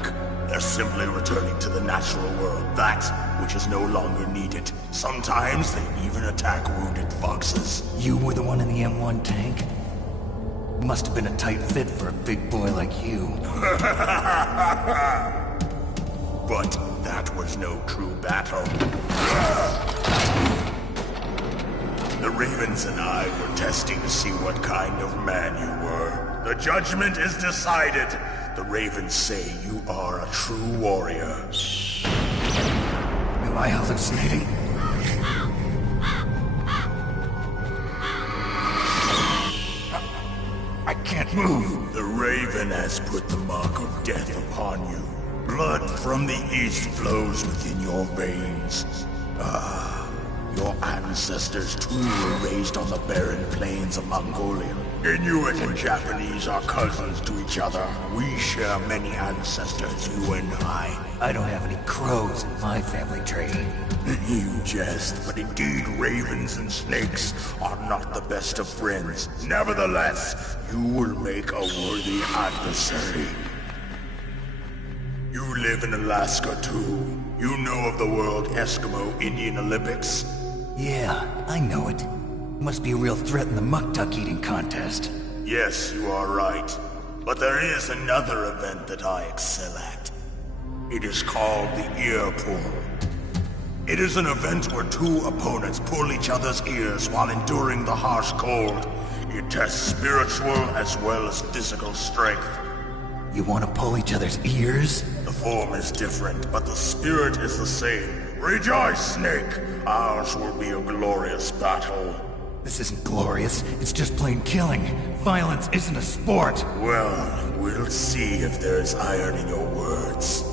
They're simply returning to the natural world, that which is no longer needed. Sometimes they even attack wounded foxes. You were the one in the M1 tank? Must have been a tight fit for a big boy like you. But that was no true battle. The Ravens and I were testing to see what kind of man you were. The judgment is decided. The Ravens say you are a true warrior. Shh. Am I hallucinating? I can't move. The Raven has put the mark of death upon you. Blood from the east flows within your veins. Your ancestors too were raised on the barren plains of Mongolia. Inuit and Japanese are cousins to each other. We share many ancestors, you and I. I don't have any crows in my family tree. You jest, but indeed ravens and snakes are not the best of friends. Nevertheless, you will make a worthy adversary. You live in Alaska too. You know of the World Eskimo Indian Olympics? Yeah, I know it. Must be a real threat in the muck-duck eating contest. Yes, you are right. But there is another event that I excel at. It is called the ear pull. It is an event where two opponents pull each other's ears while enduring the harsh cold. It tests spiritual as well as physical strength. You want to pull each other's ears? The form is different, but the spirit is the same. Rejoice, Snake! Ours will be a glorious battle. This isn't glorious, it's just plain killing. Violence isn't a sport. Well, we'll see if there's iron in your words.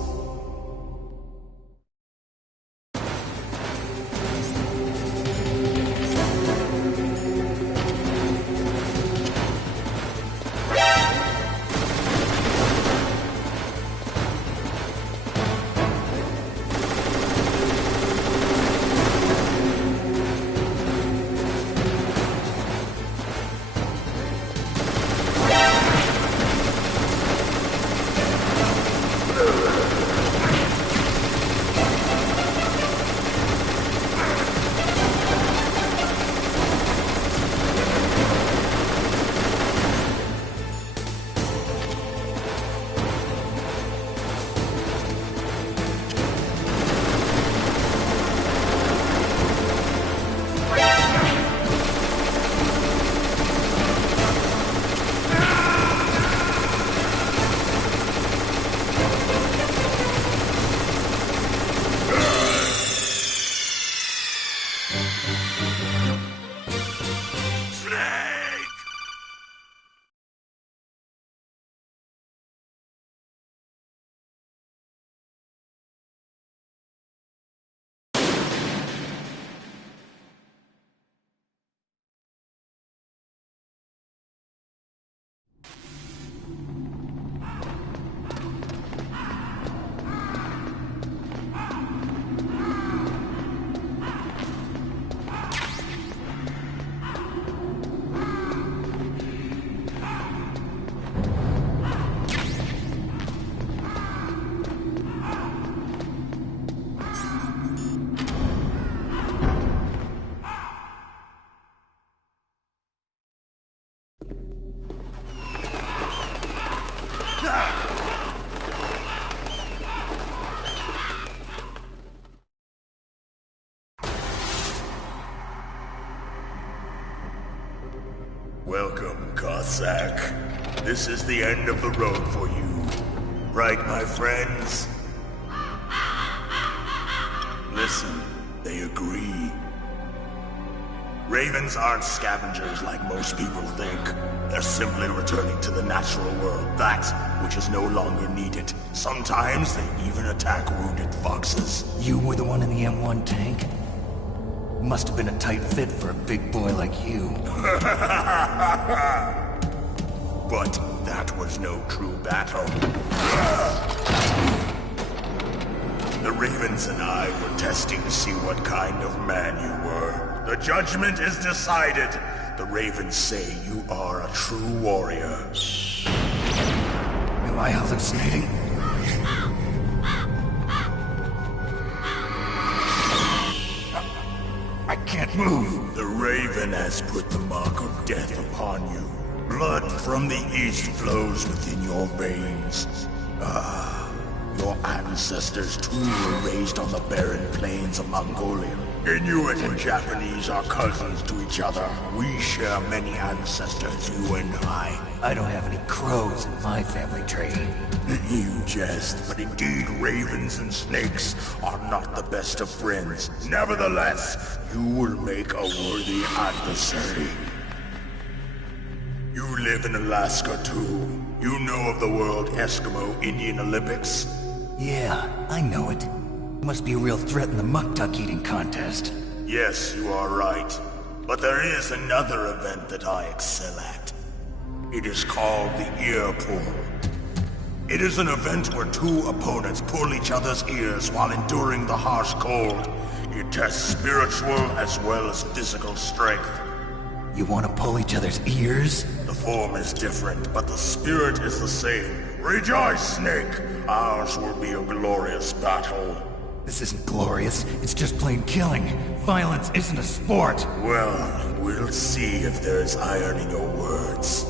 Welcome, Cossack. This is the end of the road for you. Right, my friends? Listen, they agree. Ravens aren't scavengers like most people think. They're simply returning to the natural world, that which is no longer needed. Sometimes they even attack wounded foxes. You were the one in the M1 tank? Must have been a tight fit for a big boy like you. But that was no true battle. Ravens and I were testing to see what kind of man you were. The judgment is decided. The Ravens say you are a true warrior. Am I hallucinating? I can't move. The Raven has put the mark of death upon you. Blood from the east flows within your veins. Your ancestors too were raised on the barren plains of Mongolia. Inuit and Japanese are cousins to each other. We share many ancestors, you and I. I don't have any crows in my family tree. You jest, but indeed ravens and snakes are not the best of friends. Nevertheless, you will make a worthy adversary. You live in Alaska too. You know of the World Eskimo Indian Olympics? Yeah, I know it. Must be a real threat in the muck-duck eating contest. Yes, you are right. But there is another event that I excel at. It is called the ear pull. It is an event where two opponents pull each other's ears while enduring the harsh cold. It tests spiritual as well as physical strength. You want to pull each other's ears? The form is different, but the spirit is the same. Rejoice, Snake! Ours will be a glorious battle. This isn't glorious, it's just plain killing. Violence isn't a sport. Well, we'll see if there's iron in your words.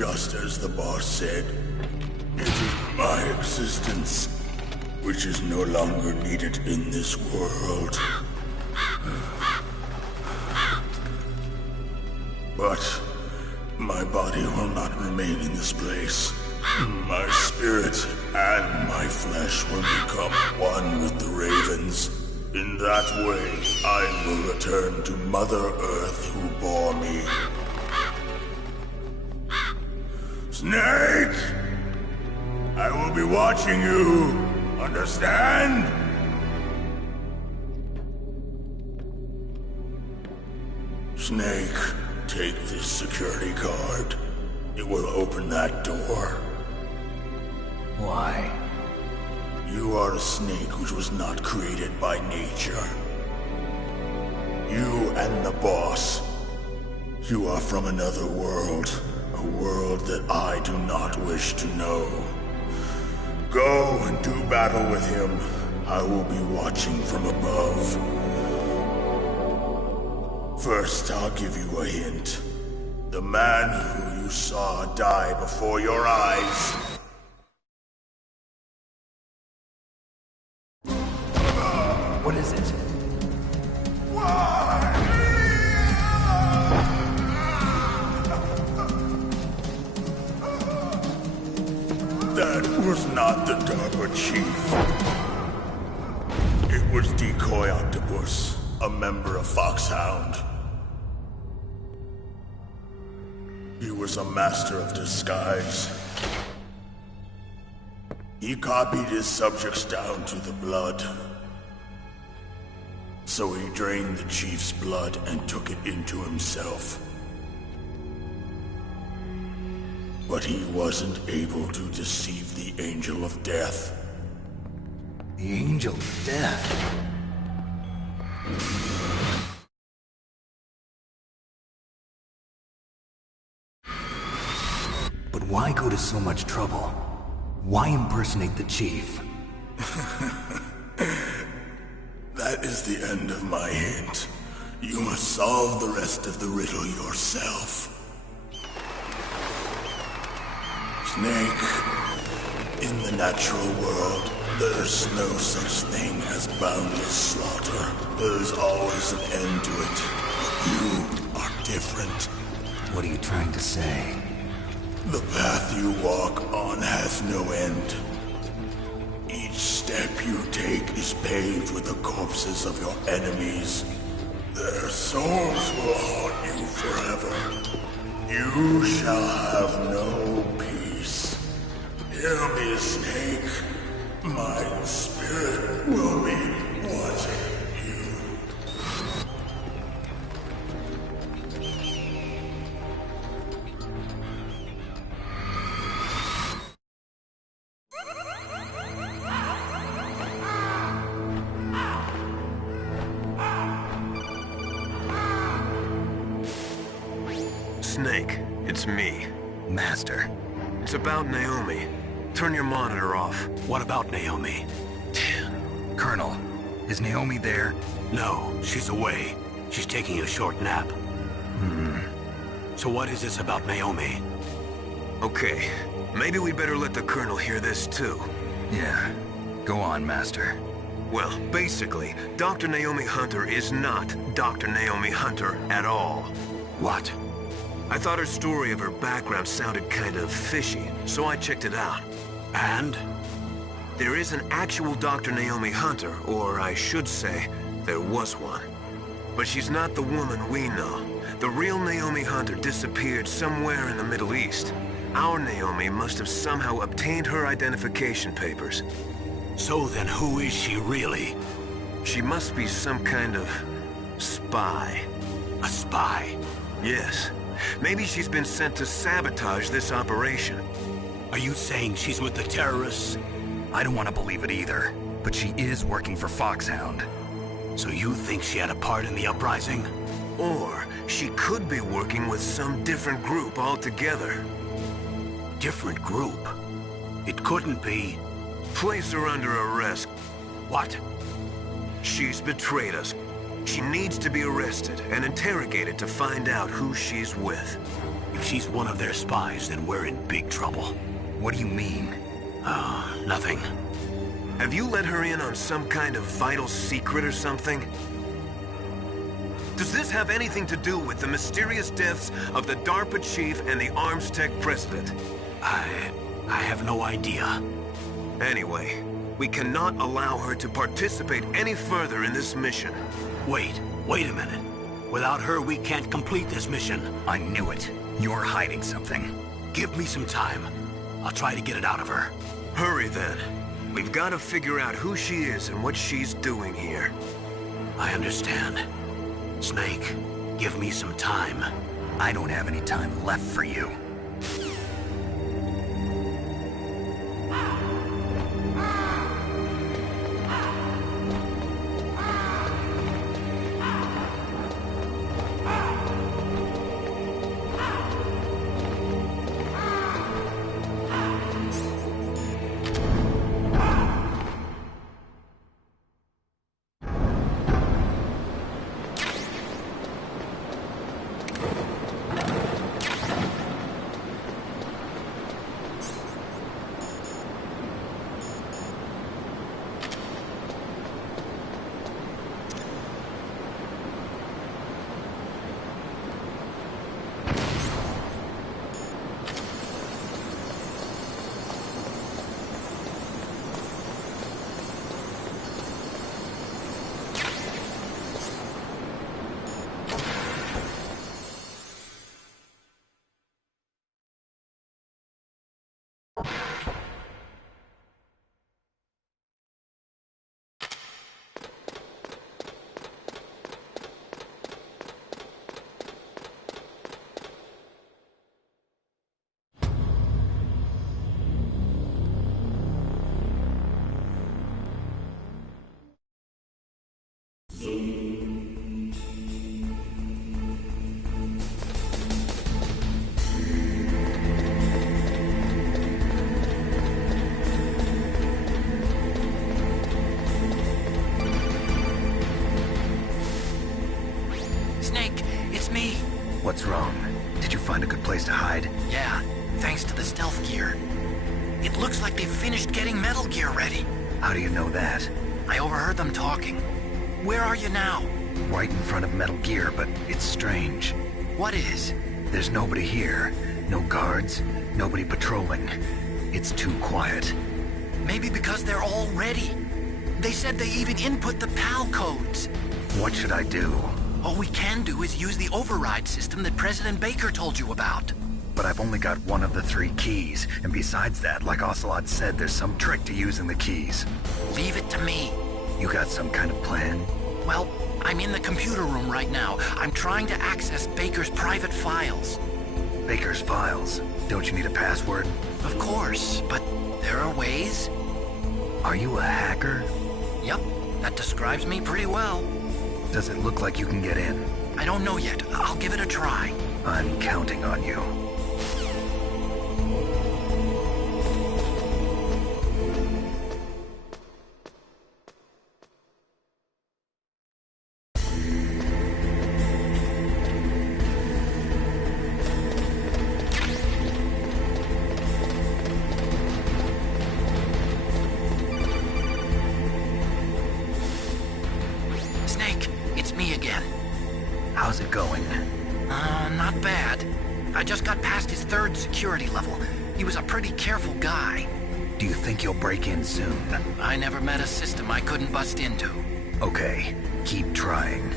Just as the boss said, it is my existence which is no longer needed in this world. But my body will not remain in this place. My spirit and my flesh will become one with the ravens. In that way, I will return to Mother Earth who bore me. Snake! I will be watching you. Understand? Snake, take this security card. It will open that door. Why? You are a snake which was not created by nature. You and the boss. You are from another world. A world that I do not wish to know. Go and do battle with him. I will be watching from above. First, I'll give you a hint. The man who you saw die before your eyes. What is it? That was not the DARPA chief. It was Decoy Octopus, a member of FOXHOUND. He was a master of disguise. He copied his subjects down to the blood. So he drained the chief's blood and took it into himself. But he wasn't able to deceive the Angel of Death. The Angel of Death? But why go to so much trouble? Why impersonate the chief? That is the end of my hint. You must solve the rest of the riddle yourself. Snake, in the natural world, there's no such thing as boundless slaughter. There's always an end to it. But you are different. What are you trying to say? The path you walk on has no end. Each step you take is paved with the corpses of your enemies. Their souls will haunt you forever. You shall have no peace. Hear me, Snake. My spirit will be watching you. Snake, it's me. Master. It's about Naomi. Turn your monitor off. What about Naomi? Colonel, is Naomi there? No, she's away. She's taking a short nap. So what is this about Naomi? Okay, maybe we better let the Colonel hear this too. Yeah. Go on, Master. Well, basically, Dr. Naomi Hunter is not Dr. Naomi Hunter at all. What? I thought her story of her background sounded kind of fishy, so I checked it out. And? There is an actual Dr. Naomi Hunter, or I should say, there was one. But she's not the woman we know. The real Naomi Hunter disappeared somewhere in the Middle East. Our Naomi must have somehow obtained her identification papers. So then who is she really? She must be some kind of spy. A spy? Yes. Maybe she's been sent to sabotage this operation. Are you saying she's with the terrorists? I don't want to believe it either, but she is working for FOXHOUND. So you think she had a part in the uprising? Or she could be working with some different group altogether. Different group? It couldn't be... Place her under arrest. What? She's betrayed us. She needs to be arrested and interrogated to find out who she's with. If she's one of their spies, then we're in big trouble. What do you mean? Nothing. Have you let her in on some kind of vital secret or something? Does this have anything to do with the mysterious deaths of the DARPA chief and the Arms Tech president? I have no idea. Anyway, we cannot allow her to participate any further in this mission. Wait a minute. Without her, we can't complete this mission. I knew it. You're hiding something. Give me some time. I'll try to get it out of her. Hurry then. We've got to figure out who she is and what she's doing here. I understand. Snake, give me some time. I don't have any time left for you. What's wrong? Did you find a good place to hide? Yeah, thanks to the stealth gear. It looks like they've finished getting Metal Gear ready. How do you know that? I overheard them talking. Where are you now? Right in front of Metal Gear, but it's strange. What is? There's nobody here. No guards, nobody patrolling. It's too quiet. Maybe because they're all ready. They said they even input the PAL codes. What should I do? All we can do is use the override system that President Baker told you about. But I've only got one of the 3 keys, and besides that, like Ocelot said, there's some trick to using the keys. Leave it to me. You got some kind of plan? Well, I'm in the computer room right now. I'm trying to access Baker's private files. Baker's files? Don't you need a password? Of course, but there are ways. Are you a hacker? Yep, that describes me pretty well. Does it look like you can get in? I don't know yet. I'll give it a try. I'm counting on you. How's it going? Not bad. I just got past his 3rd security level. He was a pretty careful guy. Do you think you'll break in soon? I never met a system I couldn't bust into. Okay, keep trying.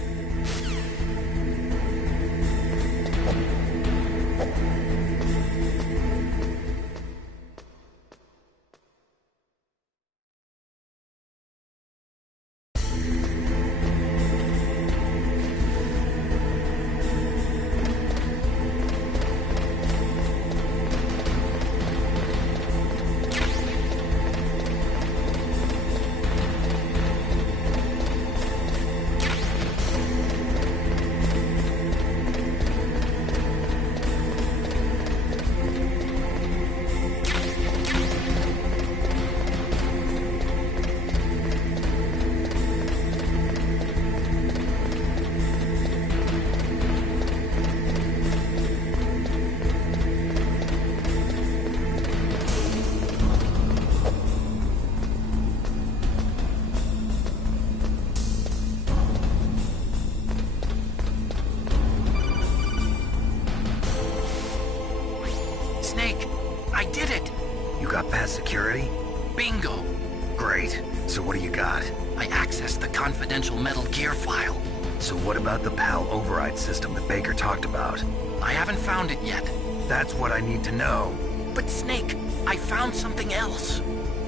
what do you got? I accessed the confidential Metal Gear file. So what about the PAL override system that Baker talked about? I haven't found it yet. That's what I need to know. But Snake, I found something else.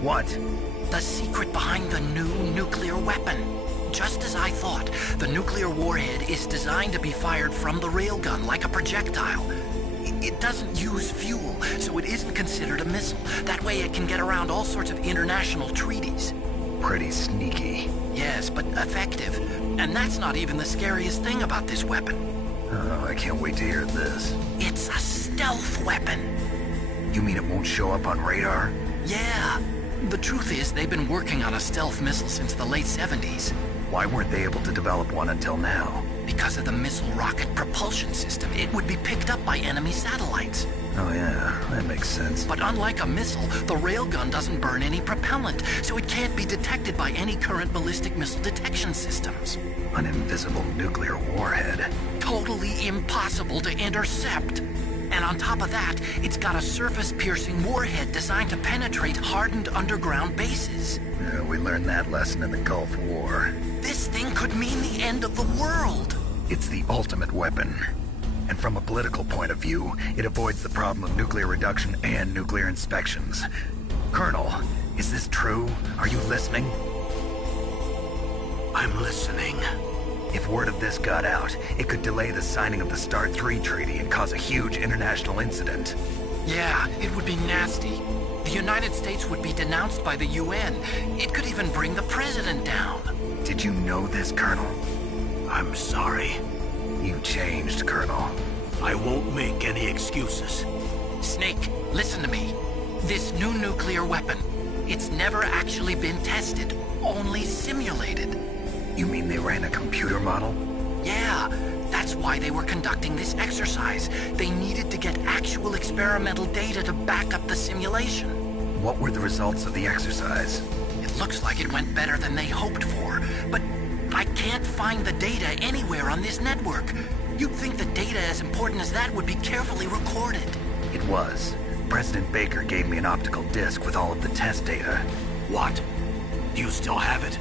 What? The secret behind the new nuclear weapon. Just as I thought, the nuclear warhead is designed to be fired from the railgun like a projectile. It doesn't use fuel, so it isn't considered a missile. That way it can get around all sorts of international treaties. Pretty sneaky. Yes, but effective. And that's not even the scariest thing about this weapon. Oh, I can't wait to hear this. It's a stealth weapon. You mean it won't show up on radar? Yeah. The truth is, they've been working on a stealth missile since the late 70s. Why weren't they able to develop one until now? Because of the missile rocket propulsion system, it would be picked up by enemy satellites. Oh yeah, that makes sense. But unlike a missile, the railgun doesn't burn any propellant, so it can't be detected by any current ballistic missile detection systems. An invisible nuclear warhead. Totally impossible to intercept. And on top of that, it's got a surface-piercing warhead designed to penetrate hardened underground bases. Yeah, we learned that lesson in the Gulf War. This thing could mean the end of the world. It's the ultimate weapon. And from a political point of view, it avoids the problem of nuclear reduction and nuclear inspections. Colonel, is this true? Are you listening? I'm listening. If word of this got out, it could delay the signing of the START 3 treaty and cause a huge international incident. Yeah, it would be nasty. The United States would be denounced by the UN. It could even bring the president down. Did you know this, Colonel? I'm sorry. You changed, Colonel. I won't make any excuses. Snake, listen to me. This new nuclear weapon, it's never actually been tested, only simulated. You mean they ran a computer model? Yeah, that's why they were conducting this exercise. They needed to get actual experimental data to back up the simulation. What were the results of the exercise? It looks like it went better than they hoped for, but I can't find the data anywhere on this network. You'd think the data as important as that would be carefully recorded. It was. President Baker gave me an optical disc with all of the test data. What? Do you still have it?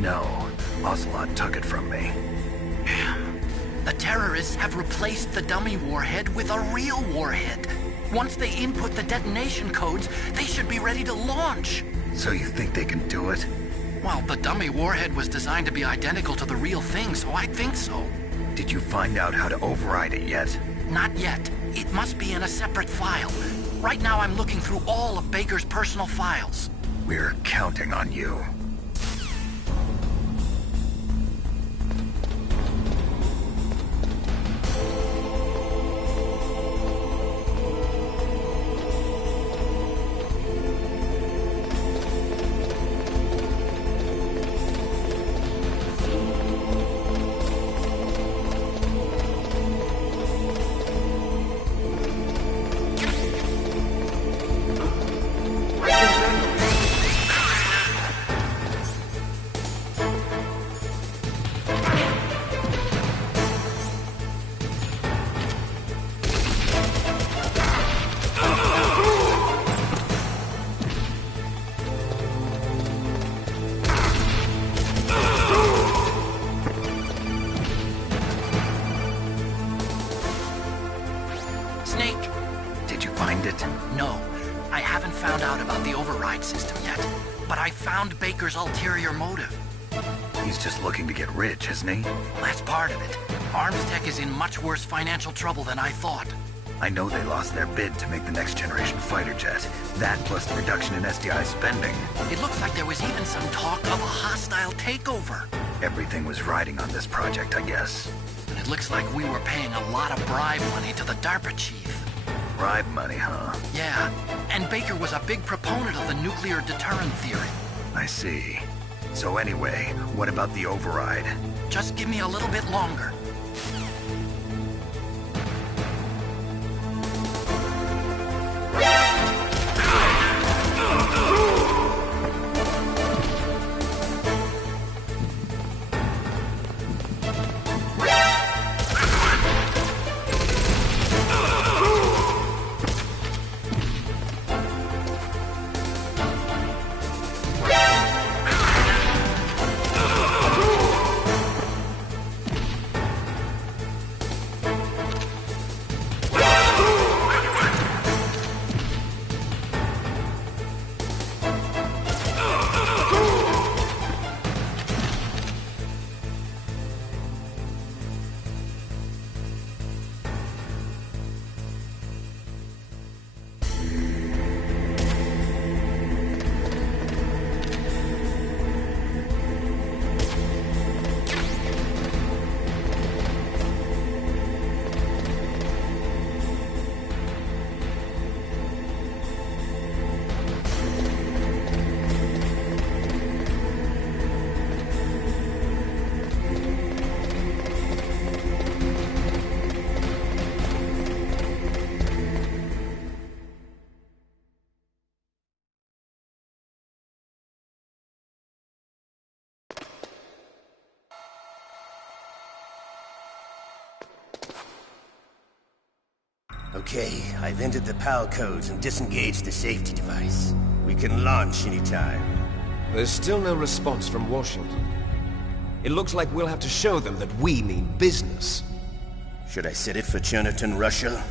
No. Ocelot took it from me. Damn. The terrorists have replaced the dummy warhead with a real warhead. Once they input the detonation codes, they should be ready to launch. So you think they can do it? Well, the dummy warhead was designed to be identical to the real thing, so I think so. Did you find out how to override it yet? Not yet. It must be in a separate file. Right now I'm looking through all of Baker's personal files. We're counting on you. Baker's ulterior motive. He's just looking to get rich, isn't he? Well, that's part of it. Arms Tech is in much worse financial trouble than I thought. I know they lost their bid to make the next generation fighter jet. That plus the reduction in SDI spending. It looks like there was even some talk of a hostile takeover. Everything was riding on this project, I guess. And it looks like we were paying a lot of bribe money to the DARPA chief. Bribe money, huh? Yeah, and Baker was a big proponent of the nuclear deterrent theory. I see. So anyway, what about the override? Just give me a little bit longer. Okay, I've entered the PAL codes and disengaged the safety device. We can launch anytime. There's still no response from Washington. It looks like we'll have to show them that we mean business. Should I set it for Chernobyl, Russia?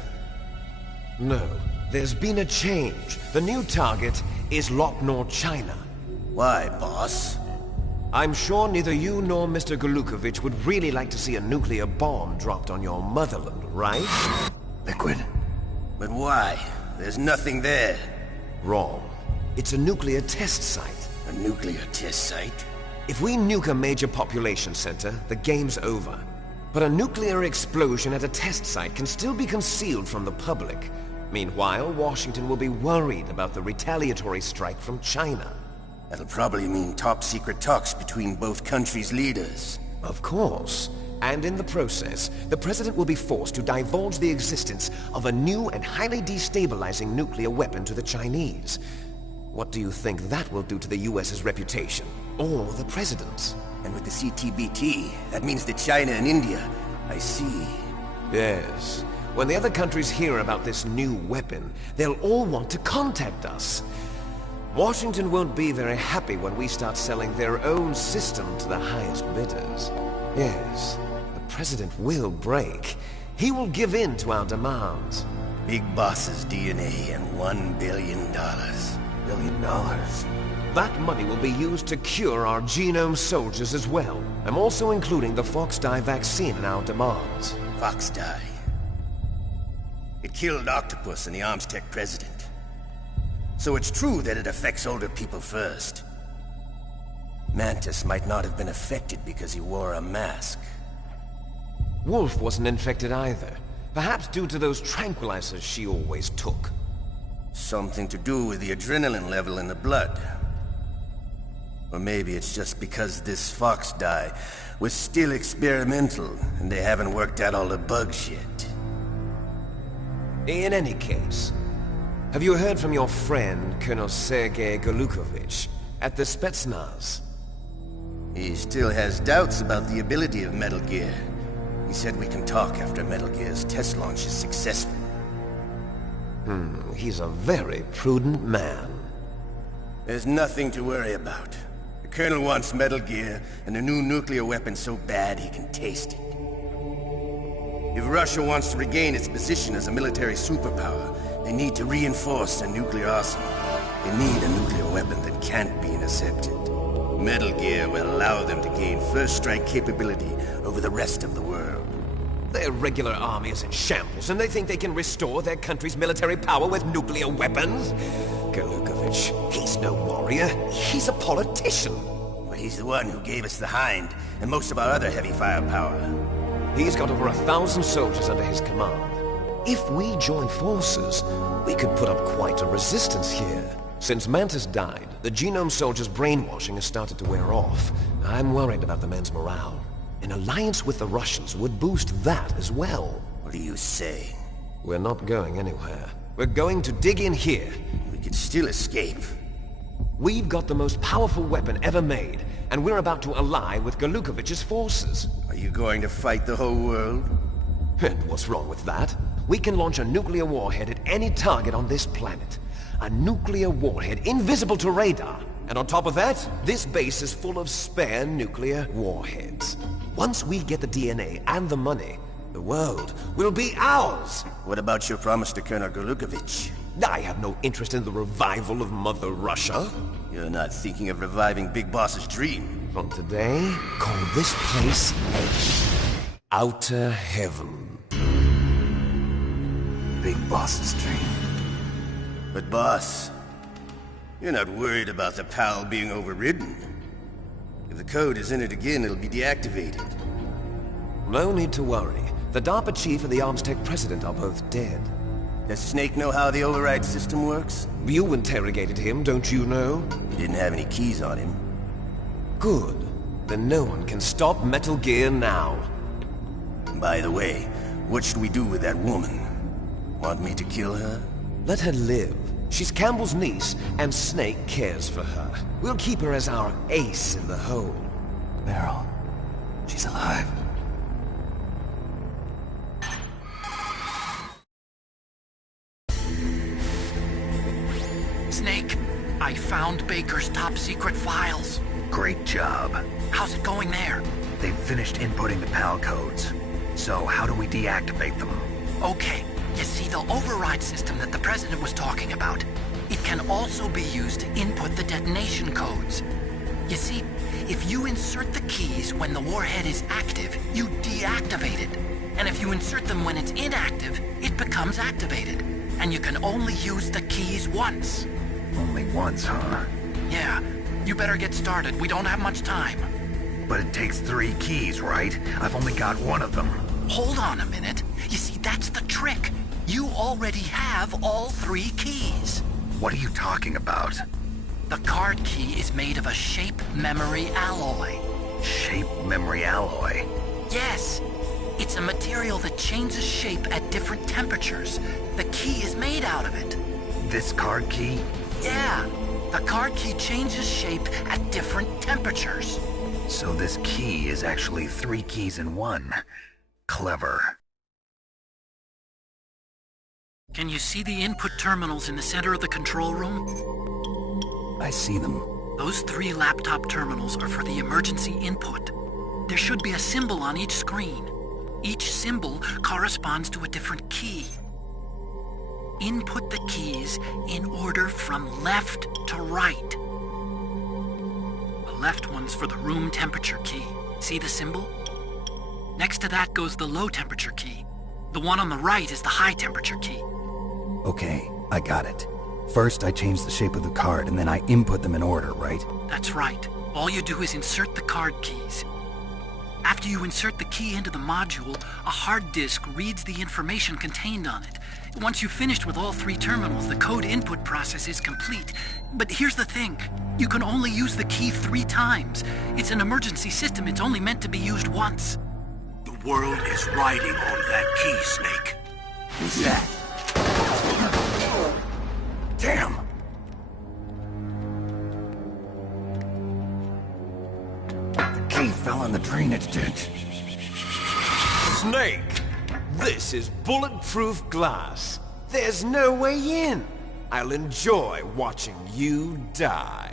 No. There's been a change. The new target is Locknor, China. Why, boss? I'm sure neither you nor Mr. Golukovich would really like to see a nuclear bomb dropped on your motherland, right? Liquid. But why? There's nothing there. Wrong. It's a nuclear test site. A nuclear test site? If we nuke a major population center, the game's over. But a nuclear explosion at a test site can still be concealed from the public. Meanwhile, Washington will be worried about the retaliatory strike from China. That'll probably mean top-secret talks between both countries' leaders. Of course. And in the process, the President will be forced to divulge the existence of a new and highly destabilizing nuclear weapon to the Chinese. What do you think that will do to the US's reputation? Or the President's? And with the CTBT, that means that China and India. I see. Yes. When the other countries hear about this new weapon, they'll all want to contact us. Washington won't be very happy when we start selling their own system to the highest bidders. Yes, the President will break. He will give in to our demands. Big Boss's DNA and $1 billion. $1 billion? That money will be used to cure our Genome soldiers as well. I'm also including the FOXHOUND vaccine in our demands. FOXHOUND. It killed Octopus and the ArmsTech president. So it's true that it affects older people first. Mantis might not have been affected because he wore a mask. Wolf wasn't infected either. Perhaps due to those tranquilizers she always took. Something to do with the adrenaline level in the blood. Or maybe it's just because this Fox die was still experimental and they haven't worked out all the bugs yet. In any case, have you heard from your friend, Colonel Sergei Golukovich, at the Spetsnaz? He still has doubts about the ability of Metal Gear. He said we can talk after Metal Gear's test launch is successful. He's a very prudent man. There's nothing to worry about. The Colonel wants Metal Gear and a new nuclear weapon so bad he can taste it. If Russia wants to regain its position as a military superpower, they need to reinforce their nuclear arsenal. They need a nuclear weapon that can't be intercepted. Metal Gear will allow them to gain first-strike capability over the rest of the world. Their regular army is in shambles, and they think they can restore their country's military power with nuclear weapons? Golukovich, he's no warrior. He's a politician. But he's the one who gave us the Hind and most of our other heavy firepower. He's got over 1,000 soldiers under his command. If we join forces, we could put up quite a resistance here. Since Mantis died, the Genome soldiers' brainwashing has started to wear off. I'm worried about the men's morale. An alliance with the Russians would boost that as well. What do you say? We're not going anywhere. We're going to dig in here. We could still escape. We've got the most powerful weapon ever made, and we're about to ally with Golukovich's forces. Are you going to fight the whole world? And what's wrong with that? We can launch a nuclear warhead at any target on this planet. A nuclear warhead invisible to radar. And on top of that, this base is full of spare nuclear warheads. Once we get the DNA and the money, the world will be ours! What about your promise to Colonel Golukovich? I have no interest in the revival of Mother Russia. You're not thinking of reviving Big Boss's dream. From today, call this place Outer Heaven. Big Boss's dream. But boss, you're not worried about the PAL being overridden. If the code is entered again, it'll be deactivated. No need to worry. The DARPA chief and the ArmsTech president are both dead. Does Snake know how the override system works? You interrogated him, don't you know? He didn't have any keys on him. Good. Then no one can stop Metal Gear now. By the way, what should we do with that woman? Want me to kill her? Let her live. She's Campbell's niece, and Snake cares for her. We'll keep her as our ace in the hole. Meryl, she's alive. I found Baker's top secret files. Great job. How's it going there? They've finished inputting the PAL codes. So how do we deactivate them? Okay, you see the override system that the President was talking about? It can also be used to input the detonation codes. You see, if you insert the keys when the warhead is active, you deactivate it. And if you insert them when it's inactive, it becomes activated. And you can only use the keys once. Only once, huh? Yeah, you better get started. We don't have much time. But it takes 3 keys, right? I've only got 1 of them. Hold on a minute. You see, that's the trick. You already have all 3 keys. What are you talking about? The card key is made of a shape memory alloy. Shape memory alloy? Yes. It's a material that changes shape at different temperatures. The key is made out of it. This card key? Yeah. The card key changes shape at different temperatures. So this key is actually 3 keys in 1. Clever. Can you see the input terminals in the center of the control room? I see them. Those 3 laptop terminals are for the emergency input. There should be a symbol on each screen. Each symbol corresponds to a different key. Input the keys in order from left to right. The left one's for the room temperature key. See the symbol? Next to that goes the low temperature key. The one on the right is the high temperature key. Okay, I got it. First, I change the shape of the card, and then I input them in order, right? That's right. All you do is insert the card keys. After you insert the key into the module, a hard disk reads the information contained on it. Once you've finished with all 3 terminals, the code input process is complete. But here's the thing. You can only use the key 3 times. It's an emergency system. It's only meant to be used once. The world is riding on that key, Snake. Who's that? Damn! The key fell in the drainage ditch. Snake! This is bulletproof glass. There's no way in. I'll enjoy watching you die.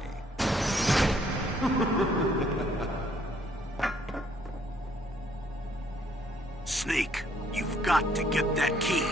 Snake, you've got to get that key.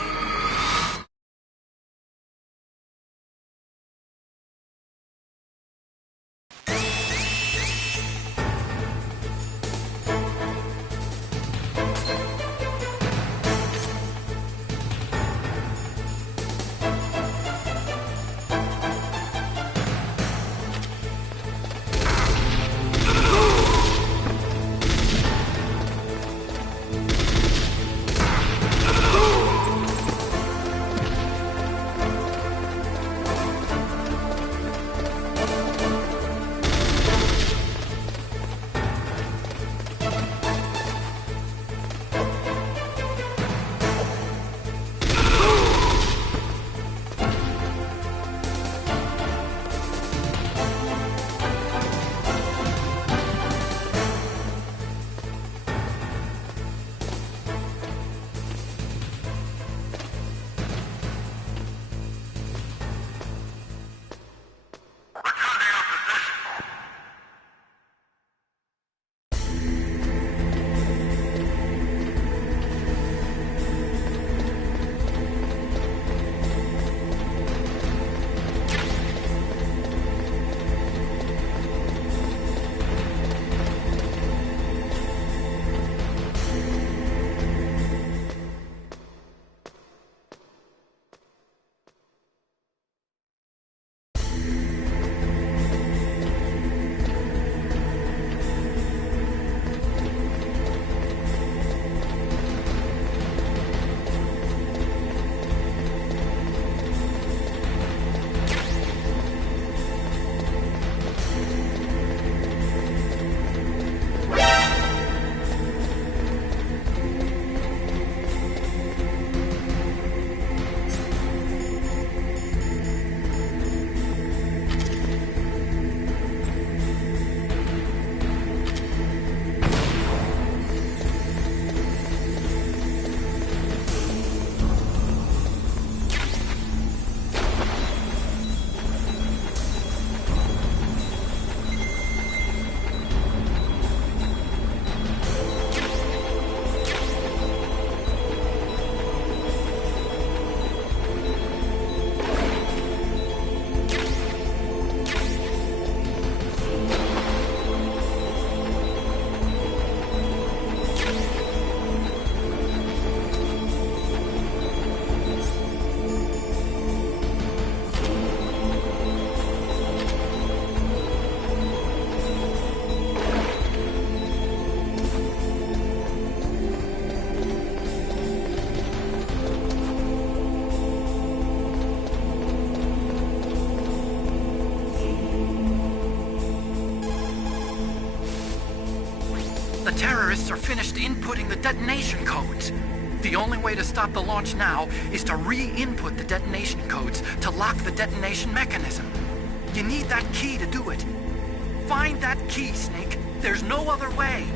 The terrorists are finished inputting the detonation codes. The only way to stop the launch now is to re-input the detonation codes to lock the detonation mechanism. You need that key to do it. Find that key, Snake. There's no other way.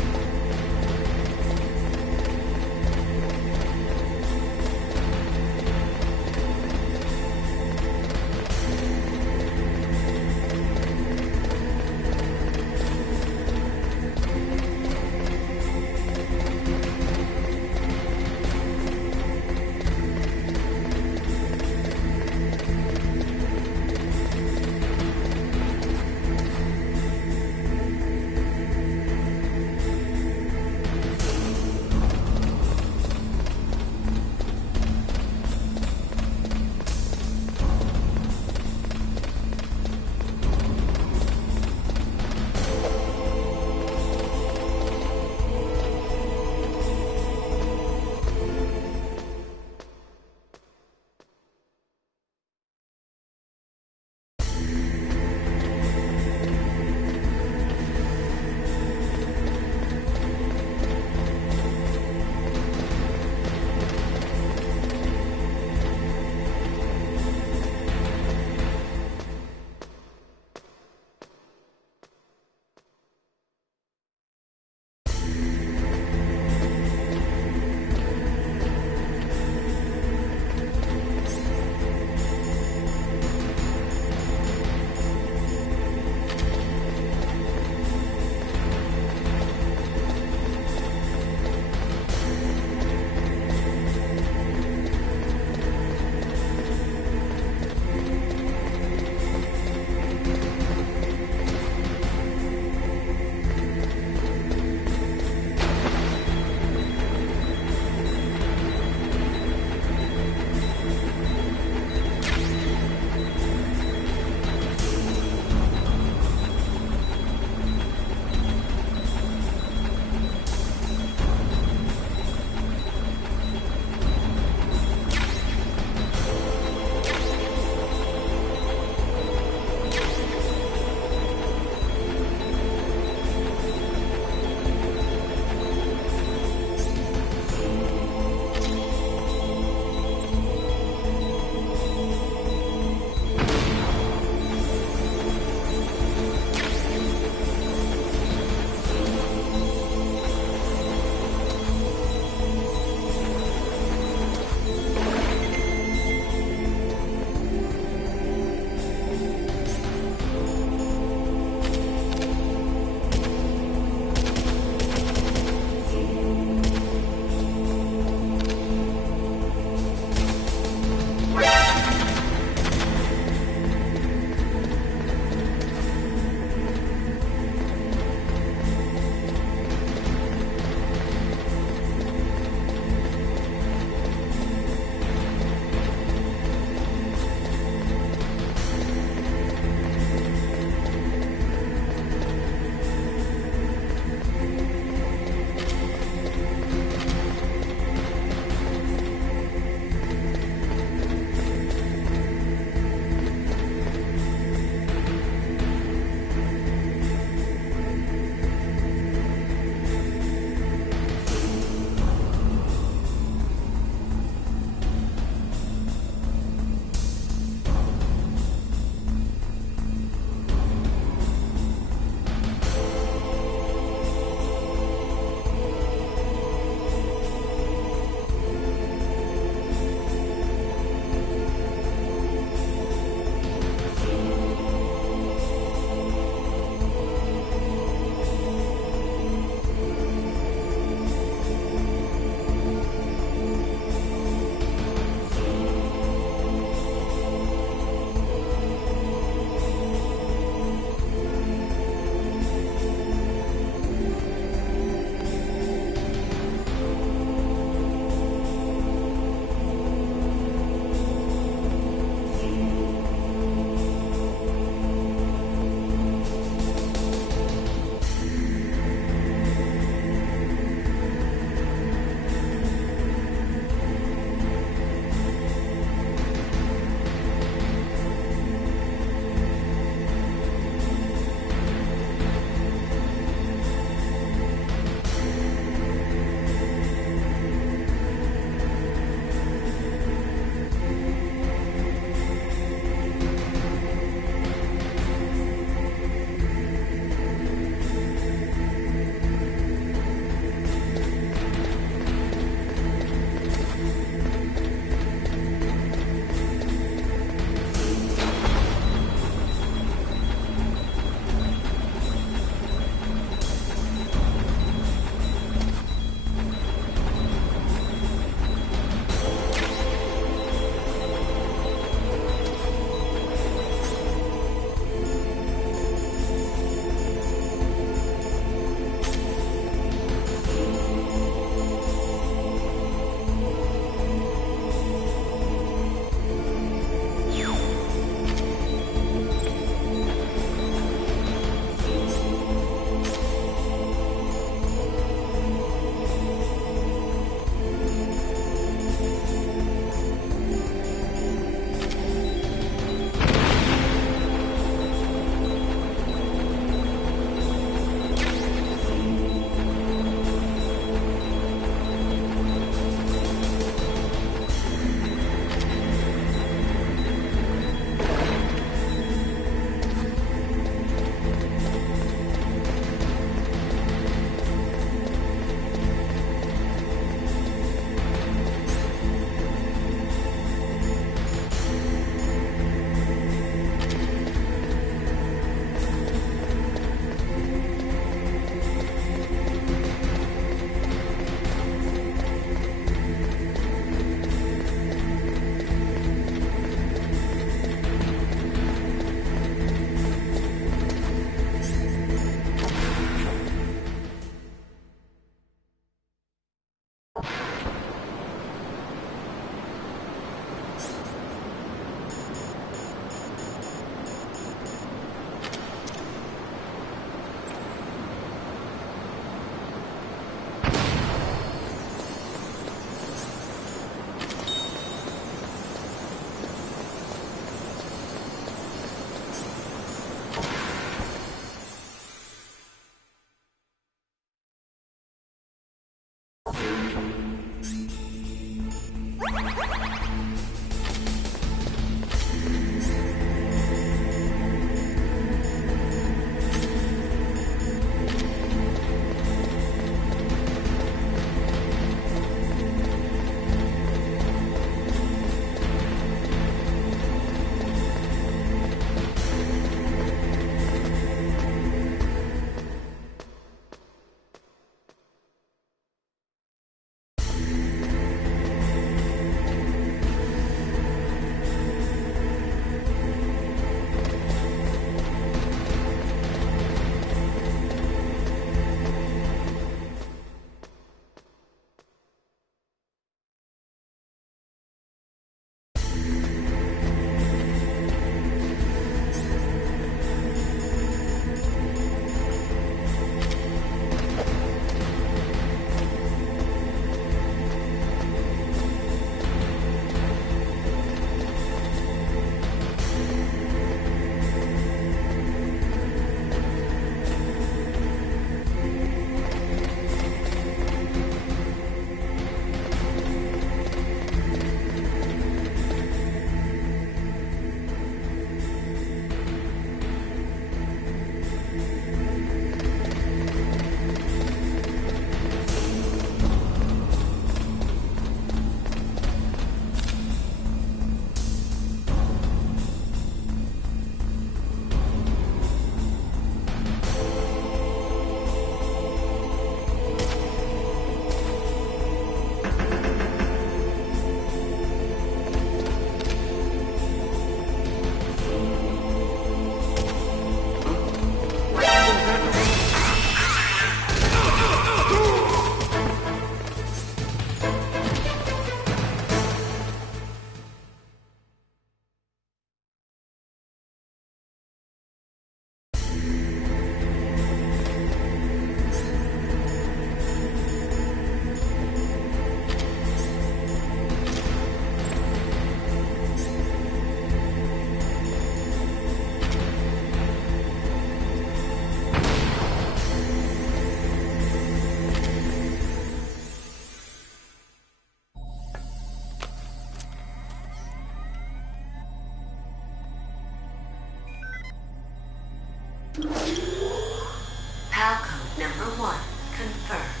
PAL code number 1, confirmed.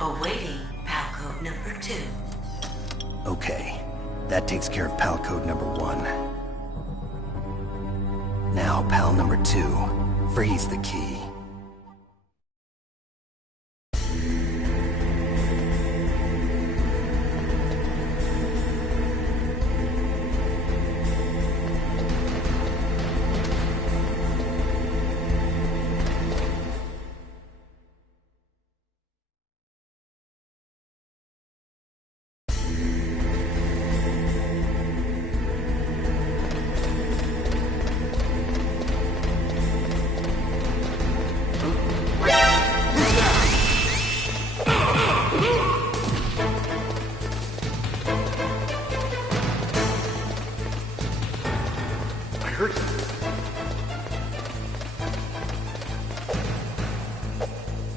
Awaiting PAL code number 2. Okay, that takes care of PAL code number 1. Now PAL number 2, freeze the key.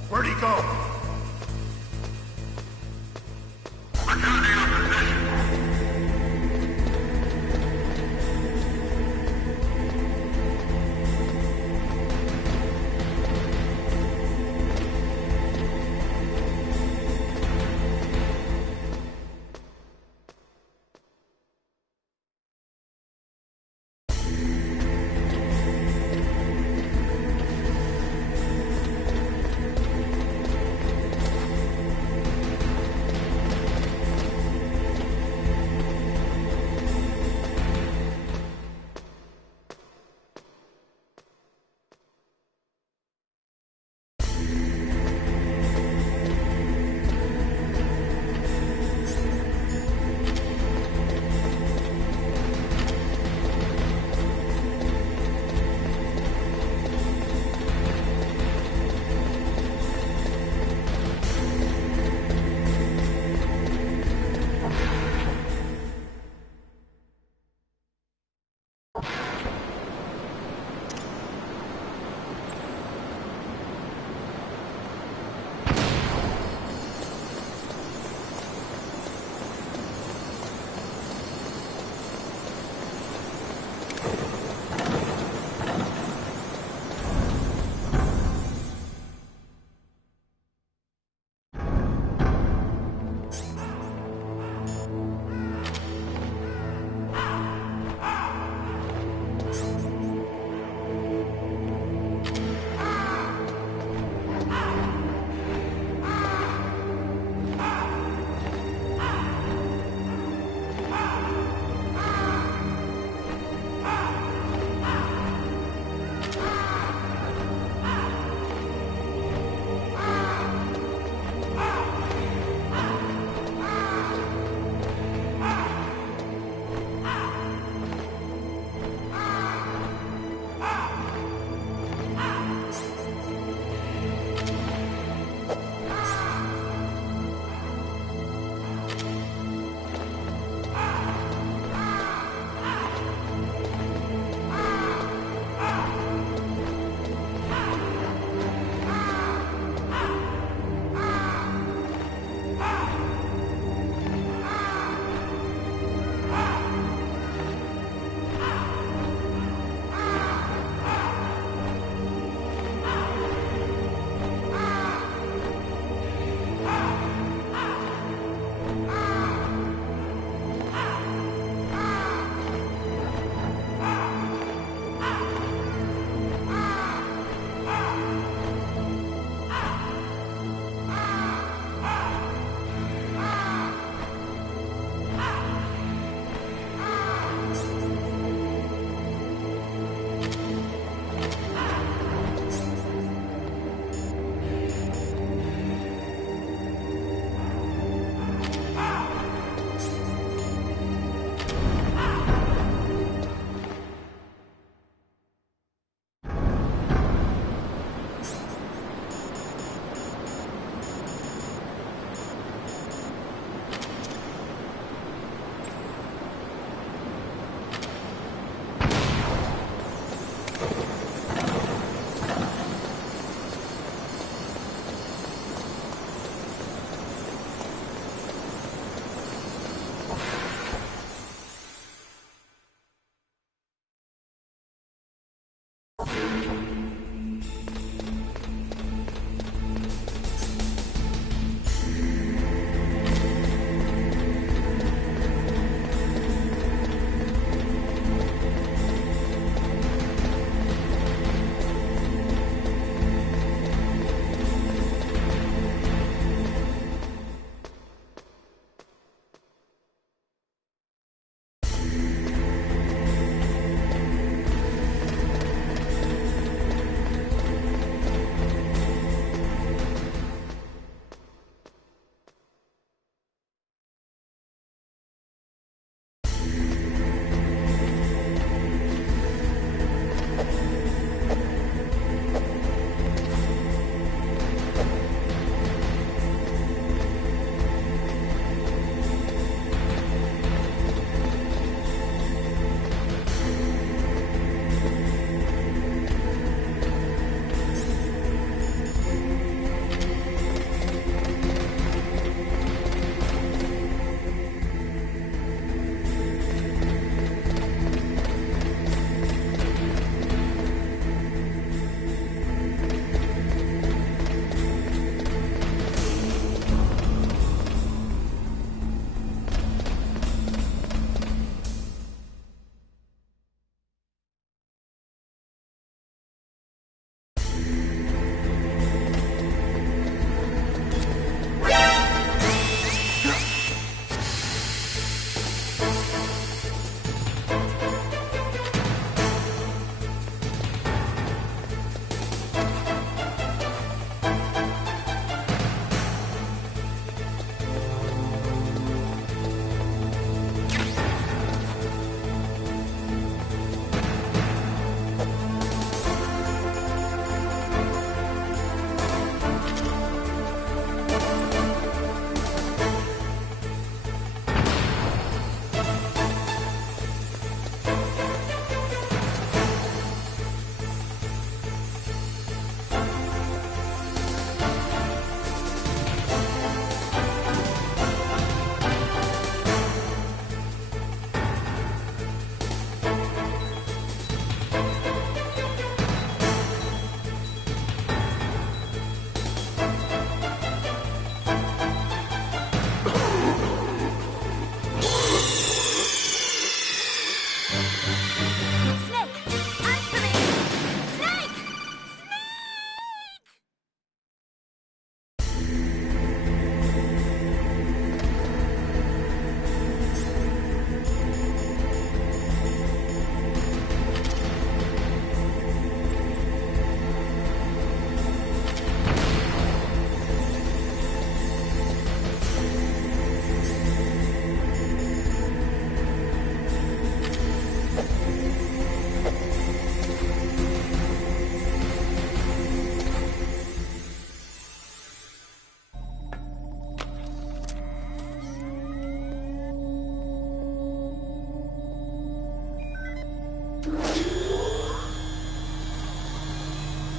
Where'd he go?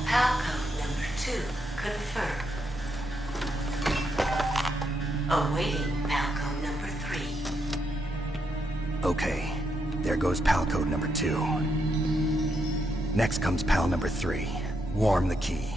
Palcode number 2 confirmed. Awaiting Palcode number 3. Okay, there goes pal code number 2. Next comes pal number 3. Warm the key.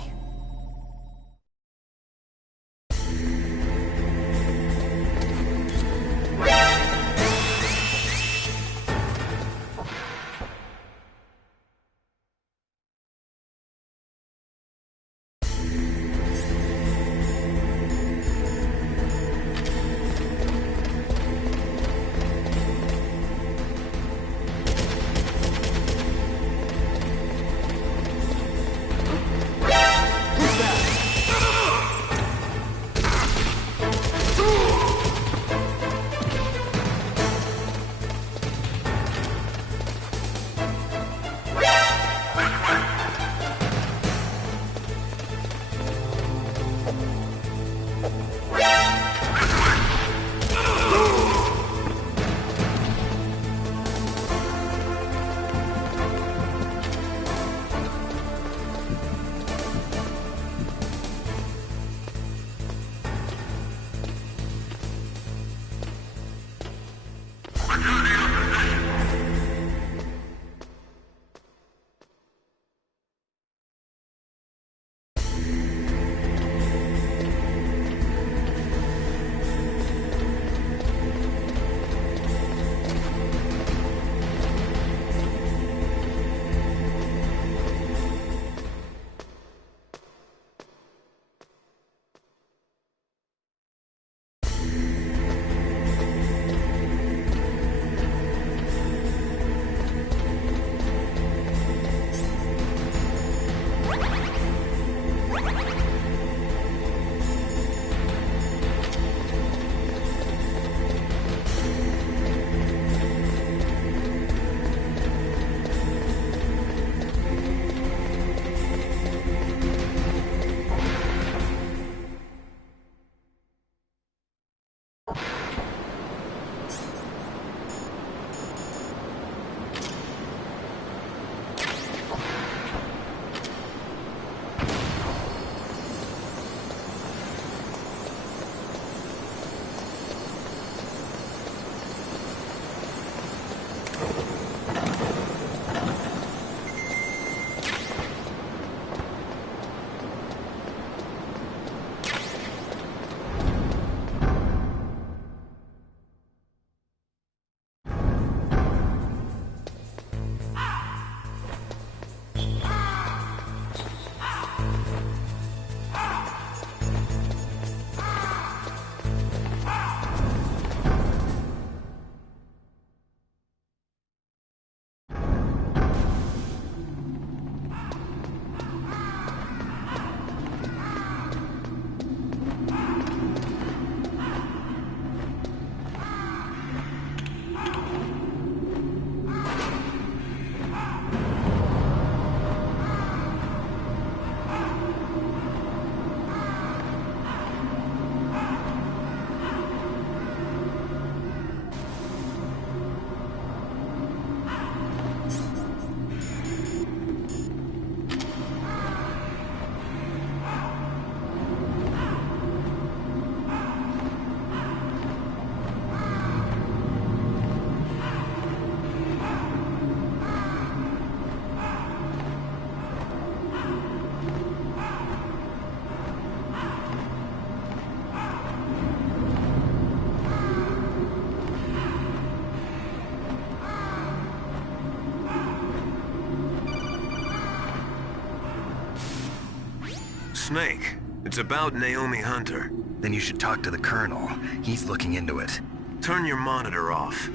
Snake, it's about Naomi Hunter. Then you should talk to the Colonel. He's looking into it. Turn your monitor off.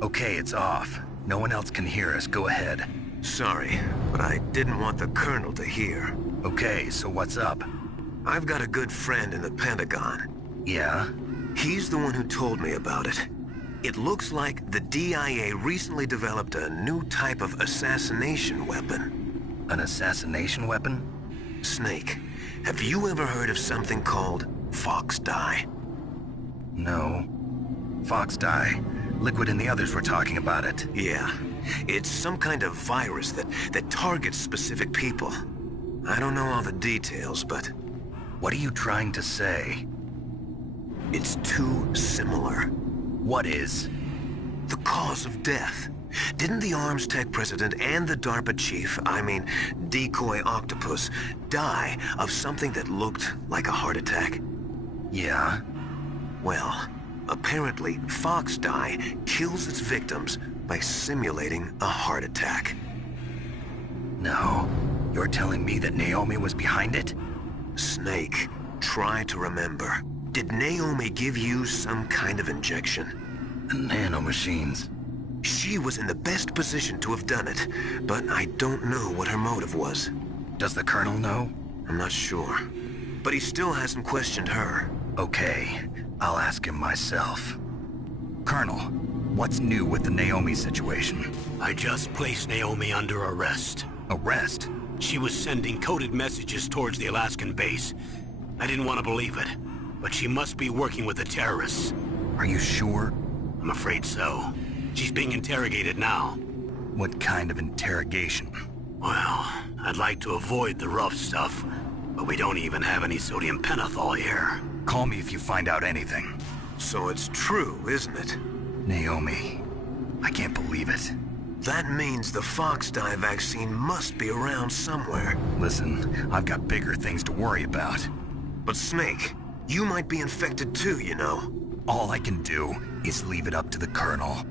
Okay, it's off. No one else can hear us. Go ahead. Sorry, but I didn't want the Colonel to hear. Okay, so what's up? I've got a good friend in the Pentagon. Yeah? He's the one who told me about it. It looks like the DIA recently developed a new type of assassination weapon. An assassination weapon? Snake, have you ever heard of something called Fox Dye? No. Fox Dye. Liquid and the others were talking about it. Yeah. It's some kind of virus that targets specific people. I don't know all the details, but what are you trying to say? It's too similar. What is? The cause of death. Didn't the Arms Tech president and the DARPA chief, decoy octopus, die of something that looked like a heart attack? Yeah. Well, apparently Fox Die kills its victims by simulating a heart attack. No. You're telling me that Naomi was behind it? Snake, try to remember. Did Naomi give you some kind of injection? Nanomachines. She was in the best position to have done it, but I don't know what her motive was. Does the Colonel know? I'm not sure. But he still hasn't questioned her. Okay, I'll ask him myself. Colonel, what's new with the Naomi situation? I just placed Naomi under arrest. Arrest? She was sending coded messages towards the Alaskan base. I didn't want to believe it, but she must be working with the terrorists. Are you sure? I'm afraid so. She's being interrogated now. What kind of interrogation? Well, I'd like to avoid the rough stuff, but we don't even have any sodium pentothal here. Call me if you find out anything. So it's true, isn't it? Naomi, I can't believe it. That means the Fox Die vaccine must be around somewhere. Listen, I've got bigger things to worry about. But Snake, you might be infected too, you know. All I can do is leave it up to the Colonel.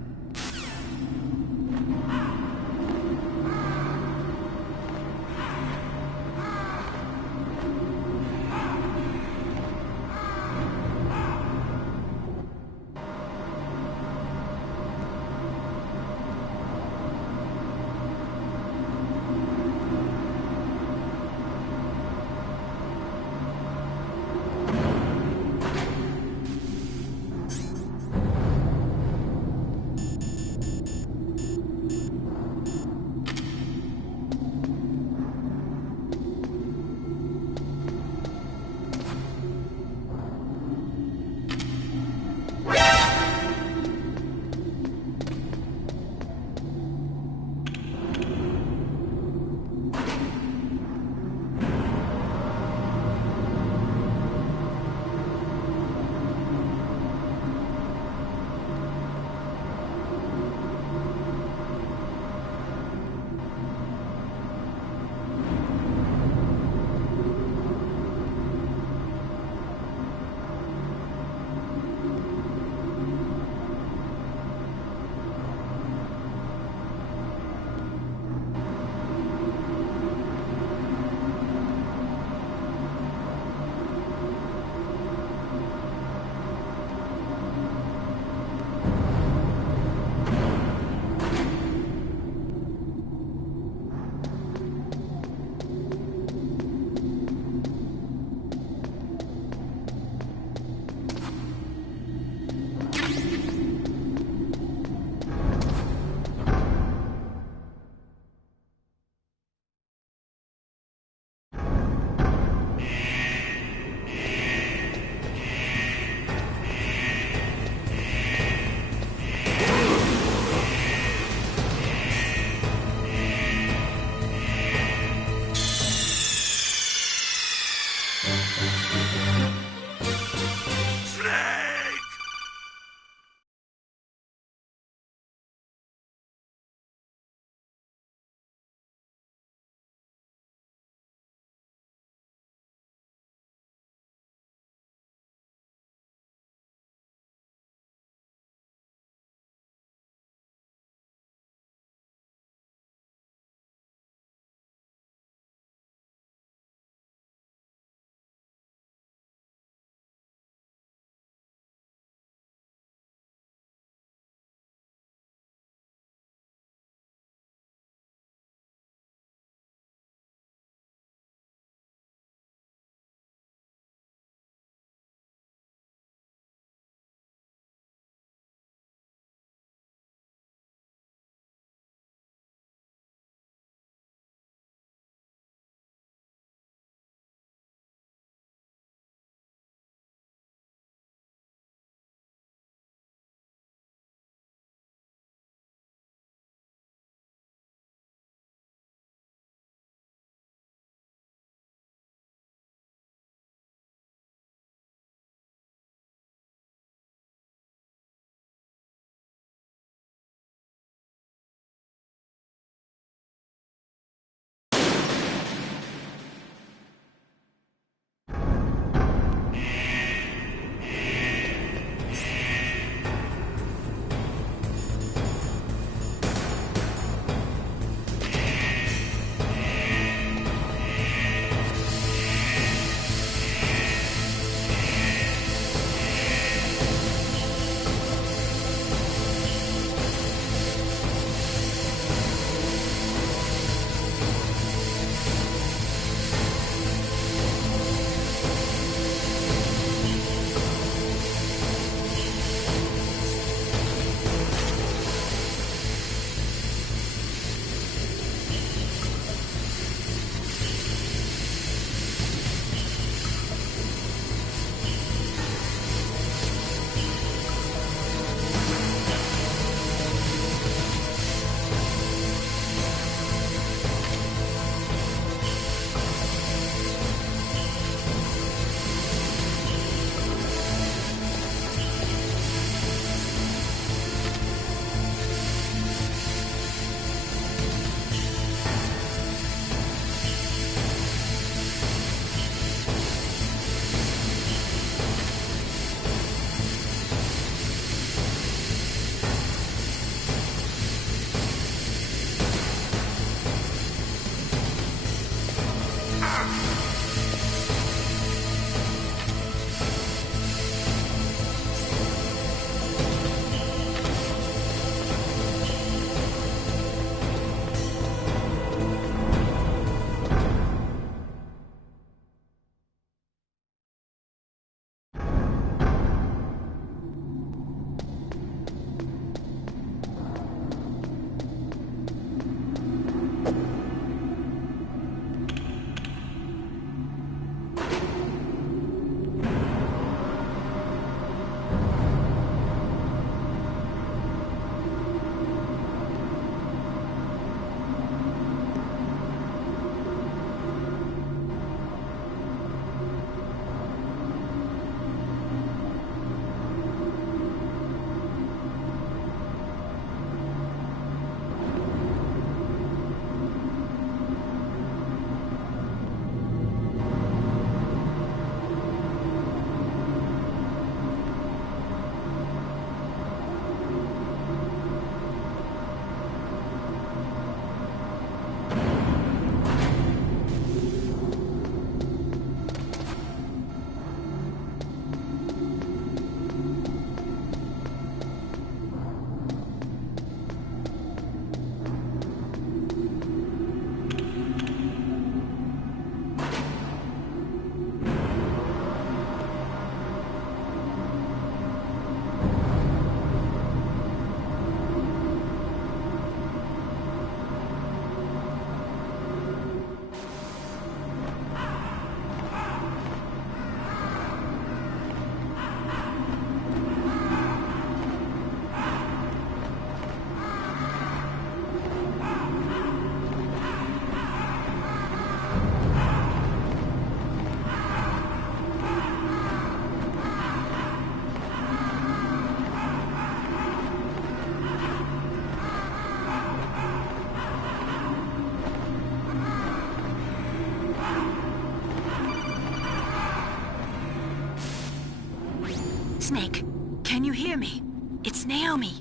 Snake, can you hear me? It's Naomi.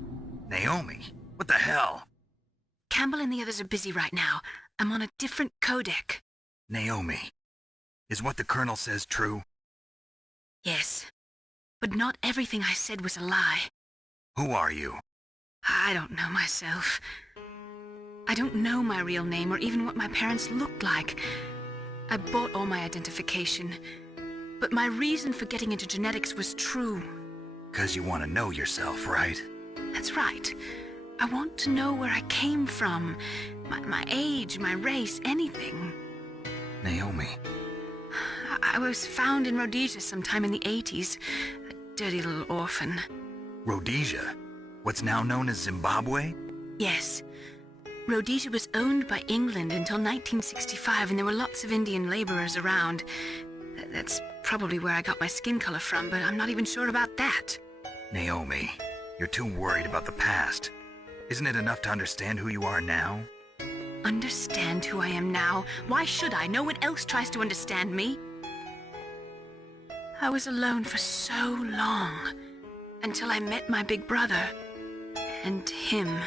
Naomi? What the hell? Campbell and the others are busy right now. I'm on a different codec. Naomi, is what the Colonel says true? Yes, but not everything I said was a lie. Who are you? I don't know myself. I don't know my real name or even what my parents looked like. I bought all my identification, but my reason for getting into genetics was true. 'Cause you want to know yourself, right? That's right. I want to know where I came from, my age, my race, anything. Naomi. I was found in Rhodesia sometime in the 80s. A dirty little orphan. Rhodesia? What's now known as Zimbabwe? Yes. Rhodesia was owned by England until 1965, and there were lots of Indian laborers around. That's probably where I got my skin color from, but I'm not even sure about that. Naomi, you're too worried about the past. Isn't it enough to understand who you are now? Understand who I am now? Why should I? No one else tries to understand me. I was alone for so long, until I met my big brother. And him.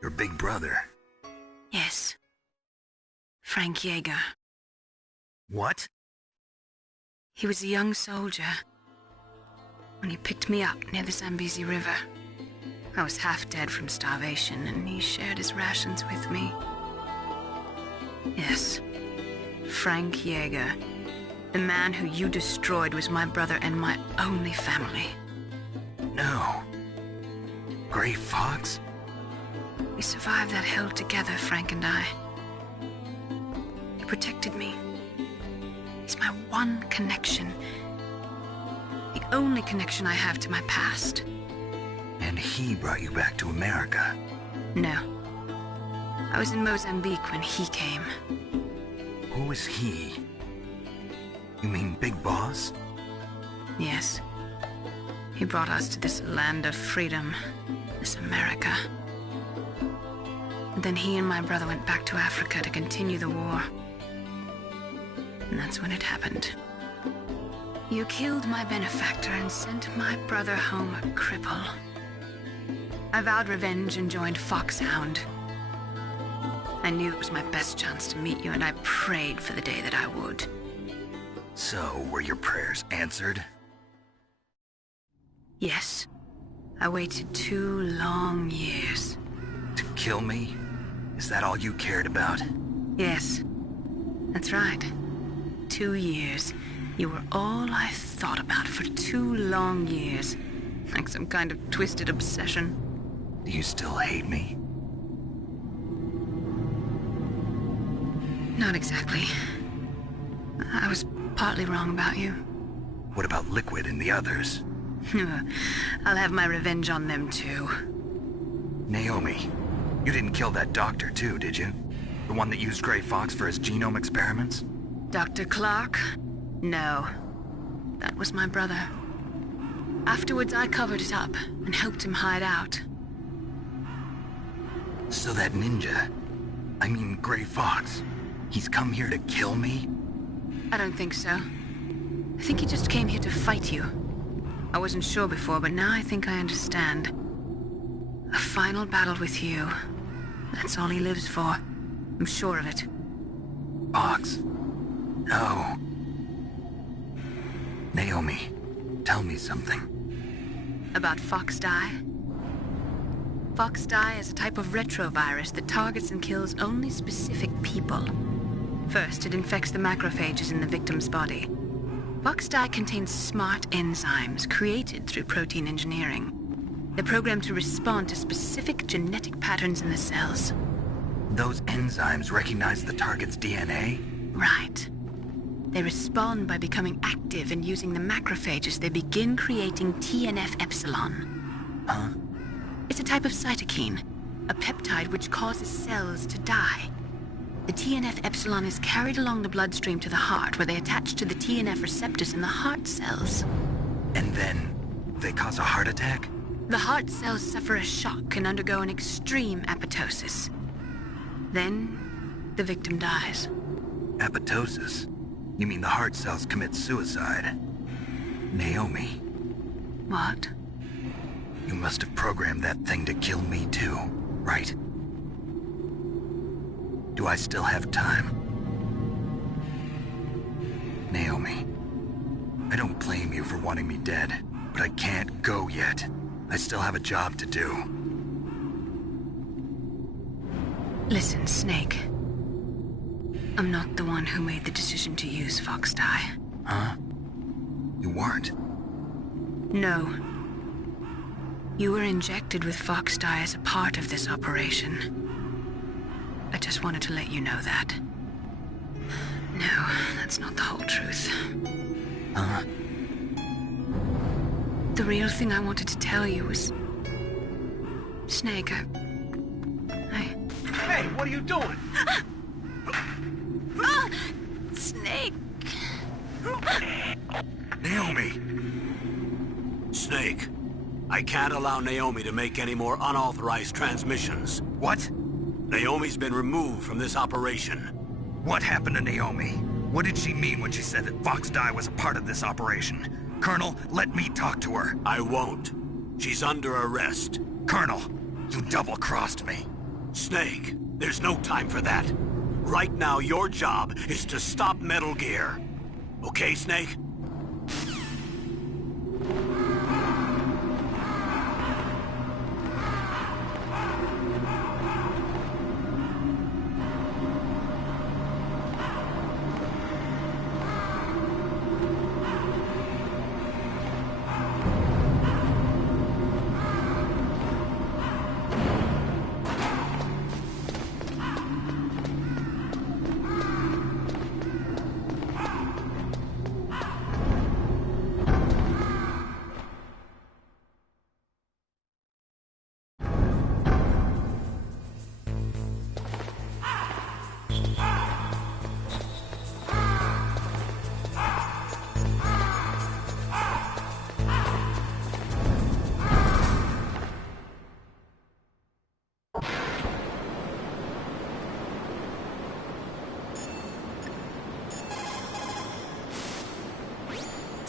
Your big brother? Yes. Frank Yeager. What? He was a young soldier when he picked me up near the Zambezi River. I was half dead from starvation, and he shared his rations with me. Yes, Frank Yeager. The man who you destroyed was my brother and my only family. No. Gray Fox? We survived that hell together, Frank and I. He protected me. He's my one connection. The only connection I have to my past. And he brought you back to America? No. I was in Mozambique when he came. Who is he? You mean Big Boss? Yes. He brought us to this land of freedom, this America. And then he and my brother went back to Africa to continue the war. And that's when it happened. You killed my benefactor and sent my brother home a cripple. I vowed revenge and joined FOXHOUND. I knew it was my best chance to meet you, and I prayed for the day that I would. So, were your prayers answered? Yes. I waited 2 long years. To kill me? Is that all you cared about? Yes. That's right. 2 years. You were all I thought about for 2 long years. Like some kind of twisted obsession. Do you still hate me? Not exactly. I was partly wrong about you. What about Liquid and the others? I'll have my revenge on them too. Naomi, you didn't kill that doctor too, did you? The one that used Gray Fox for his genome experiments? Dr. Clark? No. That was my brother. Afterwards, I covered it up and helped him hide out. So that ninja, I mean Gray Fox, he's come here to kill me? I don't think so. I think he just came here to fight you. I wasn't sure before, but now I think I understand. A final battle with you. That's all he lives for. I'm sure of it. Fox? No. Naomi, tell me something. About Fox Die? Fox Die is a type of retrovirus that targets and kills only specific people. First, it infects the macrophages in the victim's body. Fox Die contains smart enzymes created through protein engineering. They're programmed to respond to specific genetic patterns in the cells. Those enzymes recognize the target's DNA? Right. They respond by becoming active and using the macrophages. They begin creating TNF-epsilon. Huh? It's a type of cytokine, a peptide which causes cells to die. The TNF-epsilon is carried along the bloodstream to the heart, where they attach to the TNF receptors in the heart cells. And then they cause a heart attack? The heart cells suffer a shock and undergo an extreme apoptosis. Then, the victim dies. Apoptosis? You mean the heart cells commit suicide? Naomi, What? You must have programmed that thing to kill me too, right? Do I still have time? Naomi, I don't blame you for wanting me dead, but I can't go yet. I still have a job to do. Listen, Snake. I'm not the one who made the decision to use Fox Die. Huh? You weren't? No. You were injected with Fox Die as a part of this operation. I just wanted to let you know that. No, that's not the whole truth. Huh? The real thing I wanted to tell you was... Snake, I... Hey, what are you doing? Snake! Naomi! Snake, I can't allow Naomi to make any more unauthorized transmissions. What? Naomi's been removed from this operation. What happened to Naomi? What did she mean when she said that Fox Die was a part of this operation? Colonel, let me talk to her. I won't. She's under arrest. Colonel, you double-crossed me. Snake, there's no time for that. Right now, your job is to stop Metal Gear. Okay, Snake?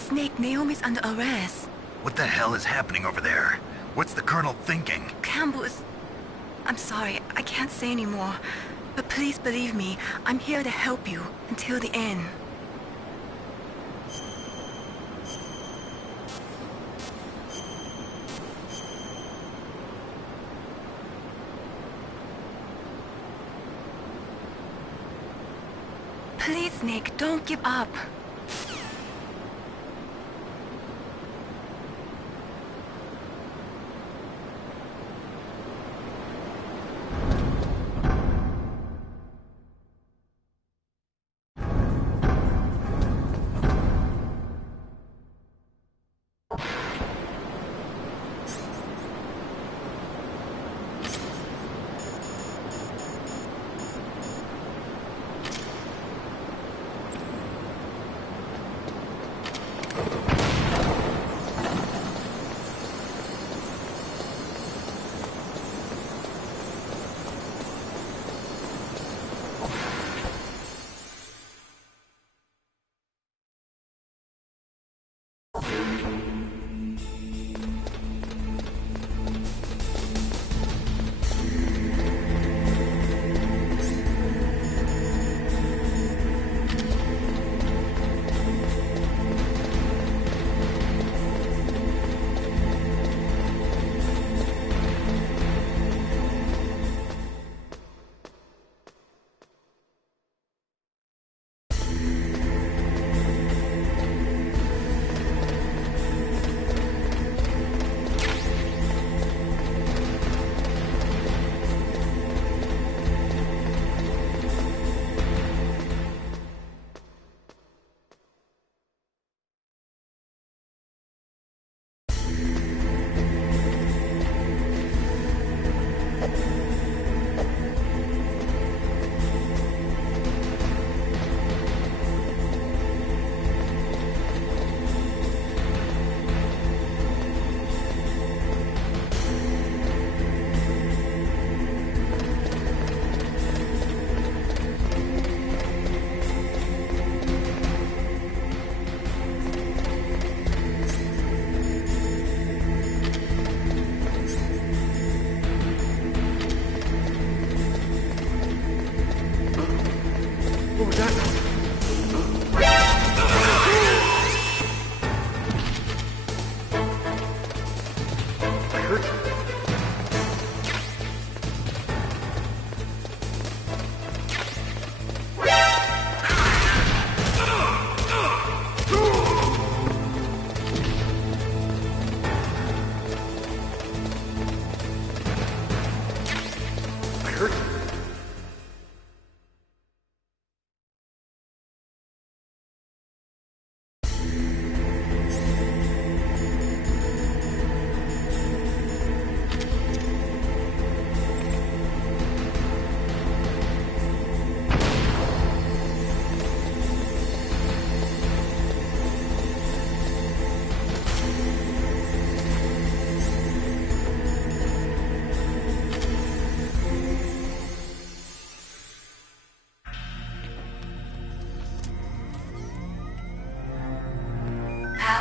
Snake, Naomi's under arrest. What the hell is happening over there? What's the Colonel thinking? Campbell is... I'm sorry, I can't say anymore. But please believe me, I'm here to help you until the end. Please, Snake, don't give up.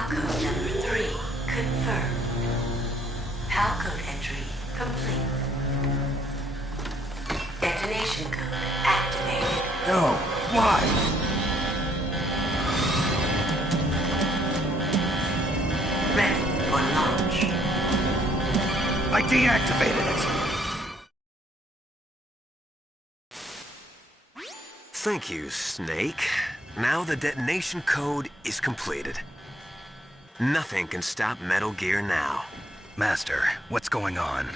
Palcode number 3 confirmed. Palcode entry complete. Detonation code activated. No, why? Ready for launch. I deactivated it. Thank you, Snake. Now the detonation code is completed. Nothing can stop Metal Gear now. Master, what's going on?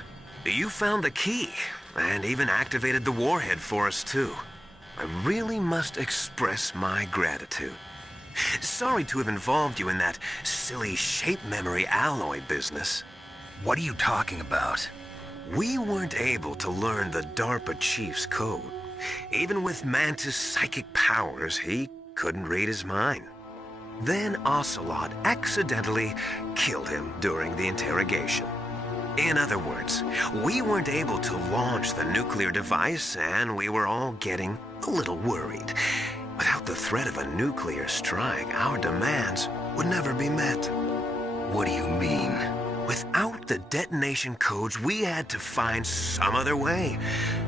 You found the key, and even activated the warhead for us, too. I really must express my gratitude. Sorry to have involved you in that silly shape memory alloy business. What are you talking about? We weren't able to learn the DARPA chief's code. Even with Mantis' psychic powers, he couldn't read his mind. Then Ocelot accidentally killed him during the interrogation. In other words, we weren't able to launch the nuclear device, and we were all getting a little worried. Without the threat of a nuclear strike, our demands would never be met. What do you mean? Without the detonation codes, we had to find some other way.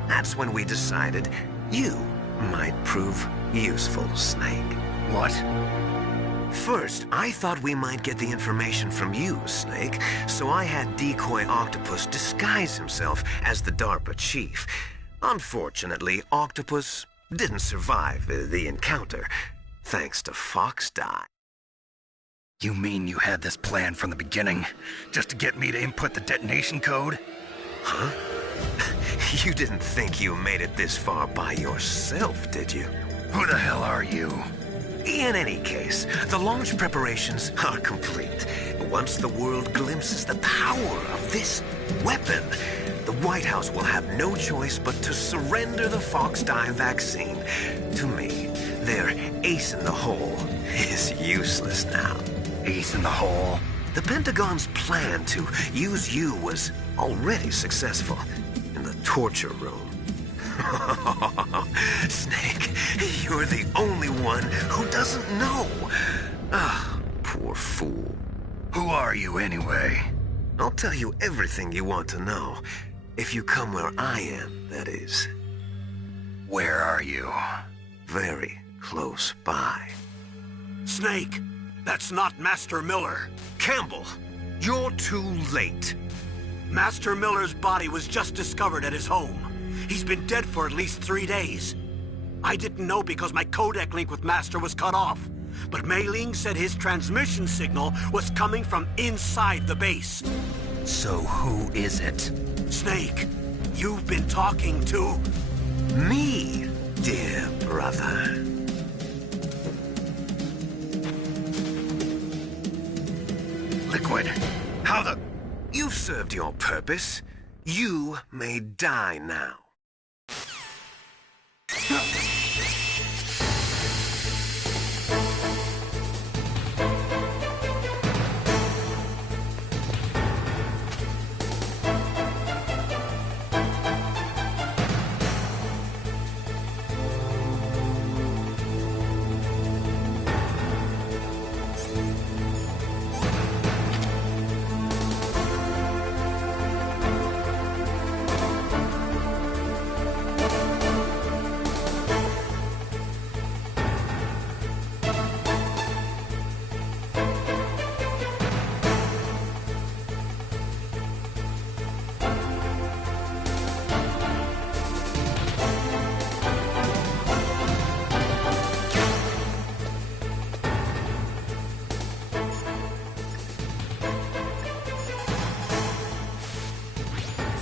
That's when we decided you might prove useful, Snake. What? First, I thought we might get the information from you, Snake, so I had Decoy Octopus disguise himself as the DARPA chief. Unfortunately, Octopus didn't survive the encounter, thanks to FOXHOUND. You mean you had this plan from the beginning, just to get me to input the detonation code? Huh? You didn't think you made it this far by yourself, did you? Who the hell are you? In any case, the launch preparations are complete. Once the world glimpses the power of this weapon, the White House will have no choice but to surrender the FOXHOUND vaccine. To me, their ace in the hole is useless now. Ace in the hole? The Pentagon's plan to use you was already successful in the torture room. Snake, you're the only one who doesn't know. Ah, poor fool. Who are you anyway? I'll tell you everything you want to know. If you come where I am, that is. Where are you? Very close by. Snake, that's not Master Miller. Campbell, you're too late. Master Miller's body was just discovered at his home. He's been dead for at least 3 days. I didn't know because my codec link with Master was cut off. But Mei Ling said his transmission signal was coming from inside the base. So who is it? Snake, you've been talking to... me, dear brother. Liquid, how the... You've served your purpose. You may die now.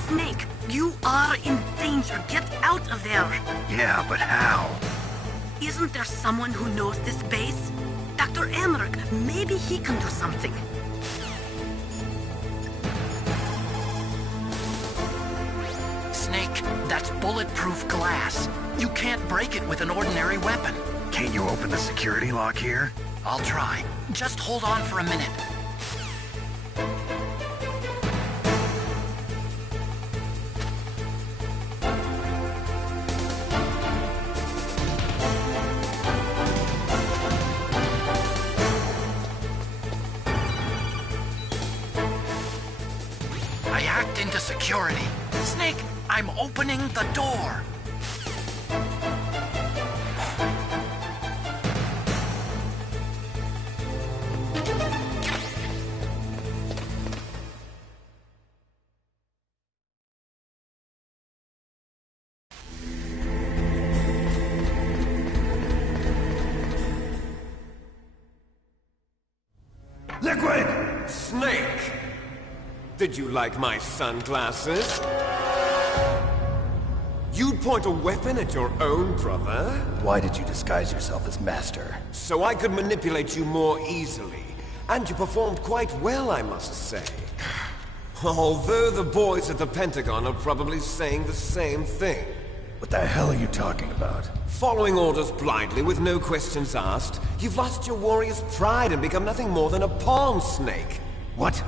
Snake, you are in danger. Get out of there. Yeah, but how? Isn't there someone who knows this base? Dr. Emmerich, maybe he can do something. Snake, that's bulletproof glass. You can't break it with an ordinary weapon. Can't you open the security lock here? I'll try. Just hold on for a minute. hacked into security. Snake, I'm opening the door. Liquid! Snake! Did you like my sunglasses? You'd point a weapon at your own brother? Why did you disguise yourself as Master? So I could manipulate you more easily. And you performed quite well, I must say. Although the boys at the Pentagon are probably saying the same thing. What the hell are you talking about? Following orders blindly with no questions asked, you've lost your warrior's pride and become nothing more than a pawn, Snake. What?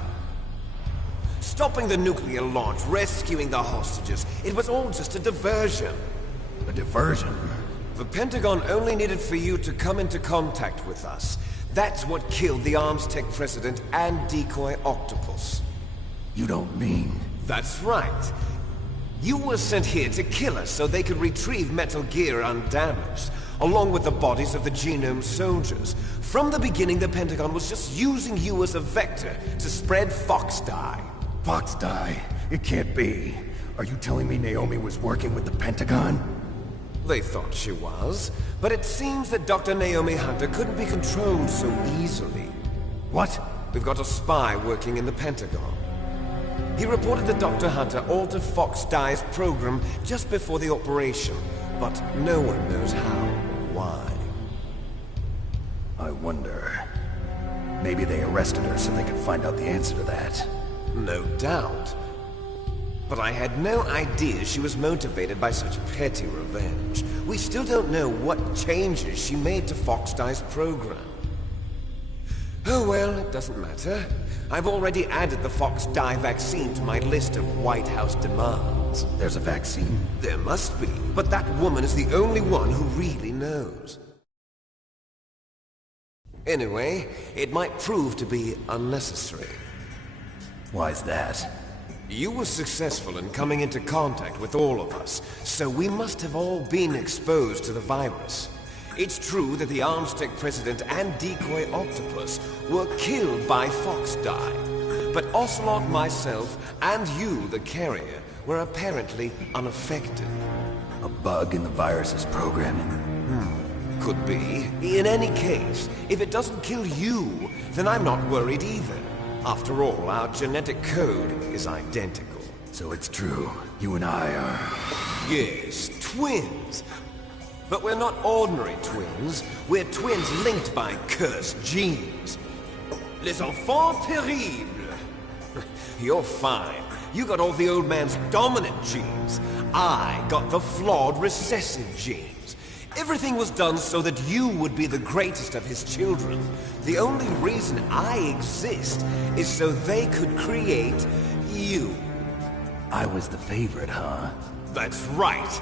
Stopping the nuclear launch, rescuing the hostages, it was all just a diversion. A diversion? The Pentagon only needed for you to come into contact with us. That's what killed the Arms Tech president and decoy octopus. You don't mean... That's right. You were sent here to kill us so they could retrieve Metal Gear undamaged, along with the bodies of the Genome soldiers. From the beginning, the Pentagon was just using you as a vector to spread Fox Die. Fox Die? It can't be. Are you telling me Naomi was working with the Pentagon? They thought she was, but it seems that Dr. Naomi Hunter couldn't be controlled so easily. What? We've got a spy working in the Pentagon. He reported that Dr. Hunter altered Fox Die's program just before the operation, but no one knows how or why. I wonder... Maybe they arrested her so they could find out the answer to that. No doubt. But I had no idea she was motivated by such petty revenge. We still don't know what changes she made to Fox Die's program. Oh well, it doesn't matter. I've already added the Fox Die vaccine to my list of White House demands. There's a vaccine? There must be, but that woman is the only one who really knows. Anyway, it might prove to be unnecessary. Why's that? You were successful in coming into contact with all of us, so we must have all been exposed to the virus. It's true that the Arms Tech president and decoy octopus were killed by Fox Die, but Ocelot, myself, and you, the carrier, were apparently unaffected. A bug in the virus's programming? Could be. In any case, if it doesn't kill you, then I'm not worried either. After all, our genetic code is identical. So it's true. You and I are... Yes, twins. But we're not ordinary twins. We're twins linked by cursed genes. Les enfants terribles. You're fine. You got all the old man's dominant genes. I got the flawed recessive genes. Everything was done so that you would be the greatest of his children. The only reason I exist is so they could create you. I was the favorite, huh? That's right.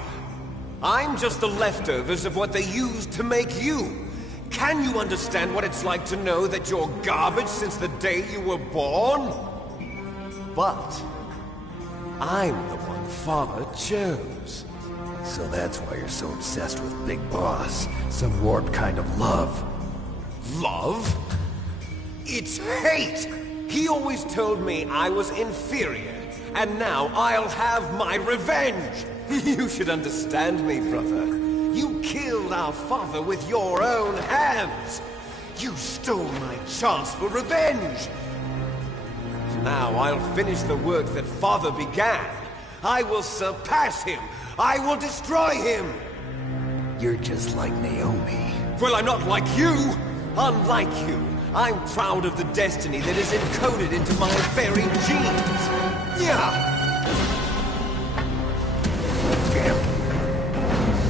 I'm just the leftovers of what they used to make you. Can you understand what it's like to know that you're garbage since the day you were born? But I'm the one Father chose. So that's why you're so obsessed with Big Boss. Some warped kind of love. Love? It's hate! He always told me I was inferior, and now I'll have my revenge! You should understand me, brother. You killed our father with your own hands! You stole my chance for revenge! Now I'll finish the work that Father began. I will surpass him! I will destroy him! You're just like Naomi. Well, I'm not like you! Unlike you, I'm proud of the destiny that is encoded into my very genes! Yeah!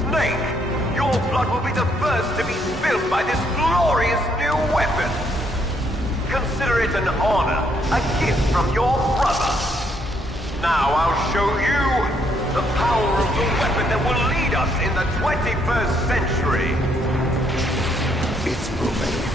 Snake, your blood will be the first to be spilled by this glorious new weapon! Consider it an honor, a gift from your brother! Now I'll show you the power of the weapon that will lead us in the 21st century! It's moving.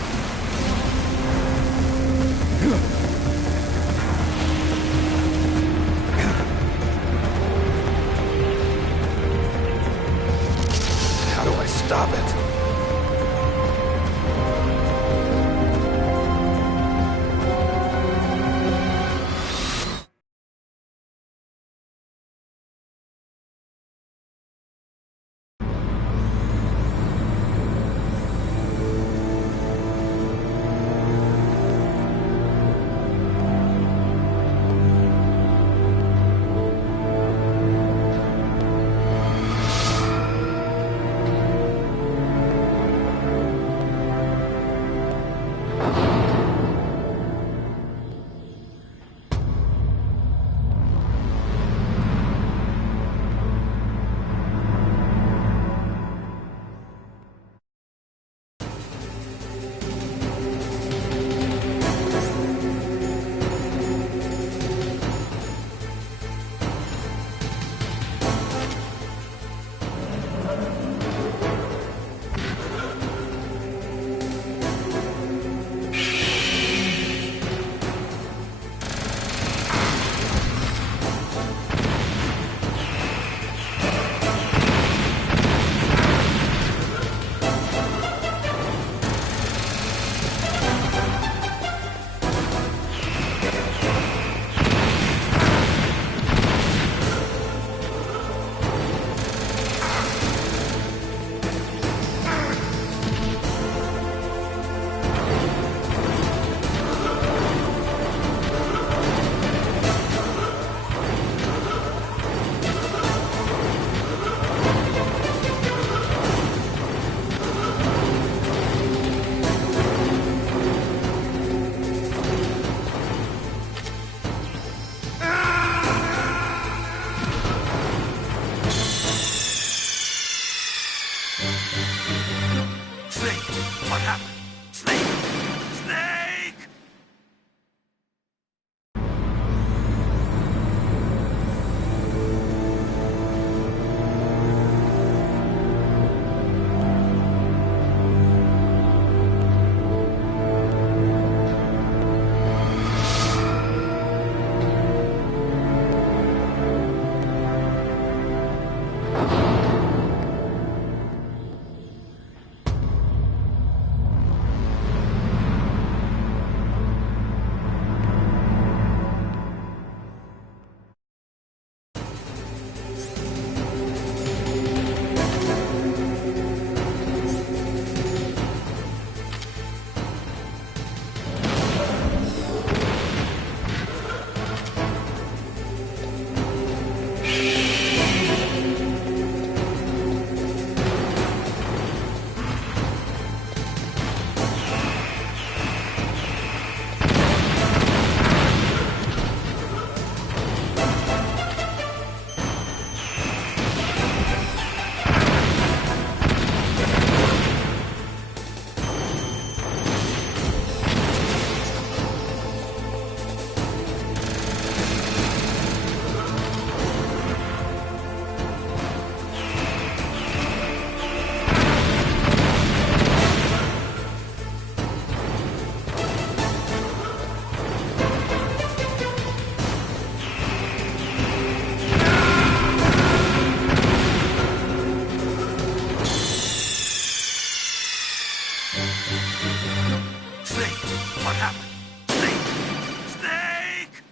happened? Snake!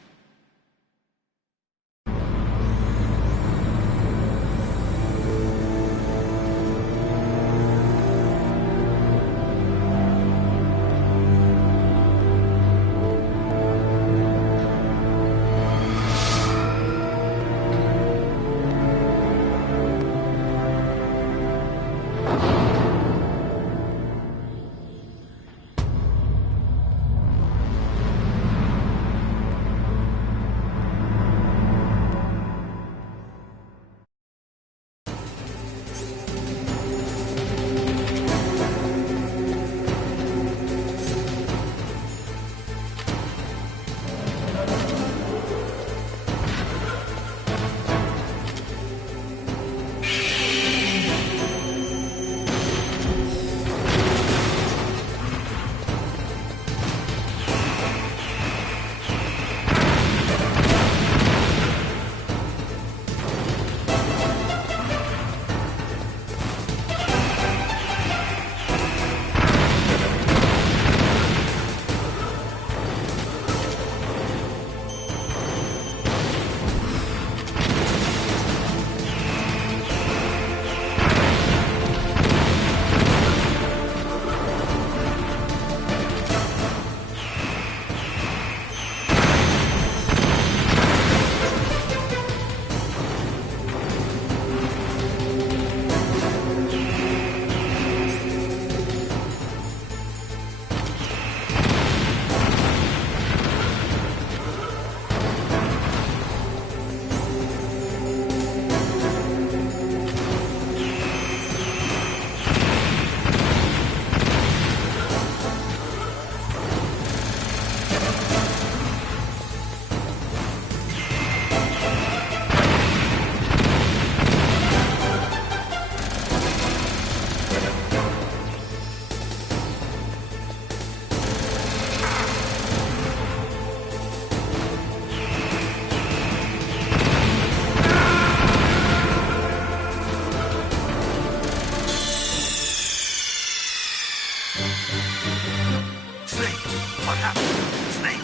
Snake! What happened? Snake!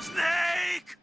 Snake!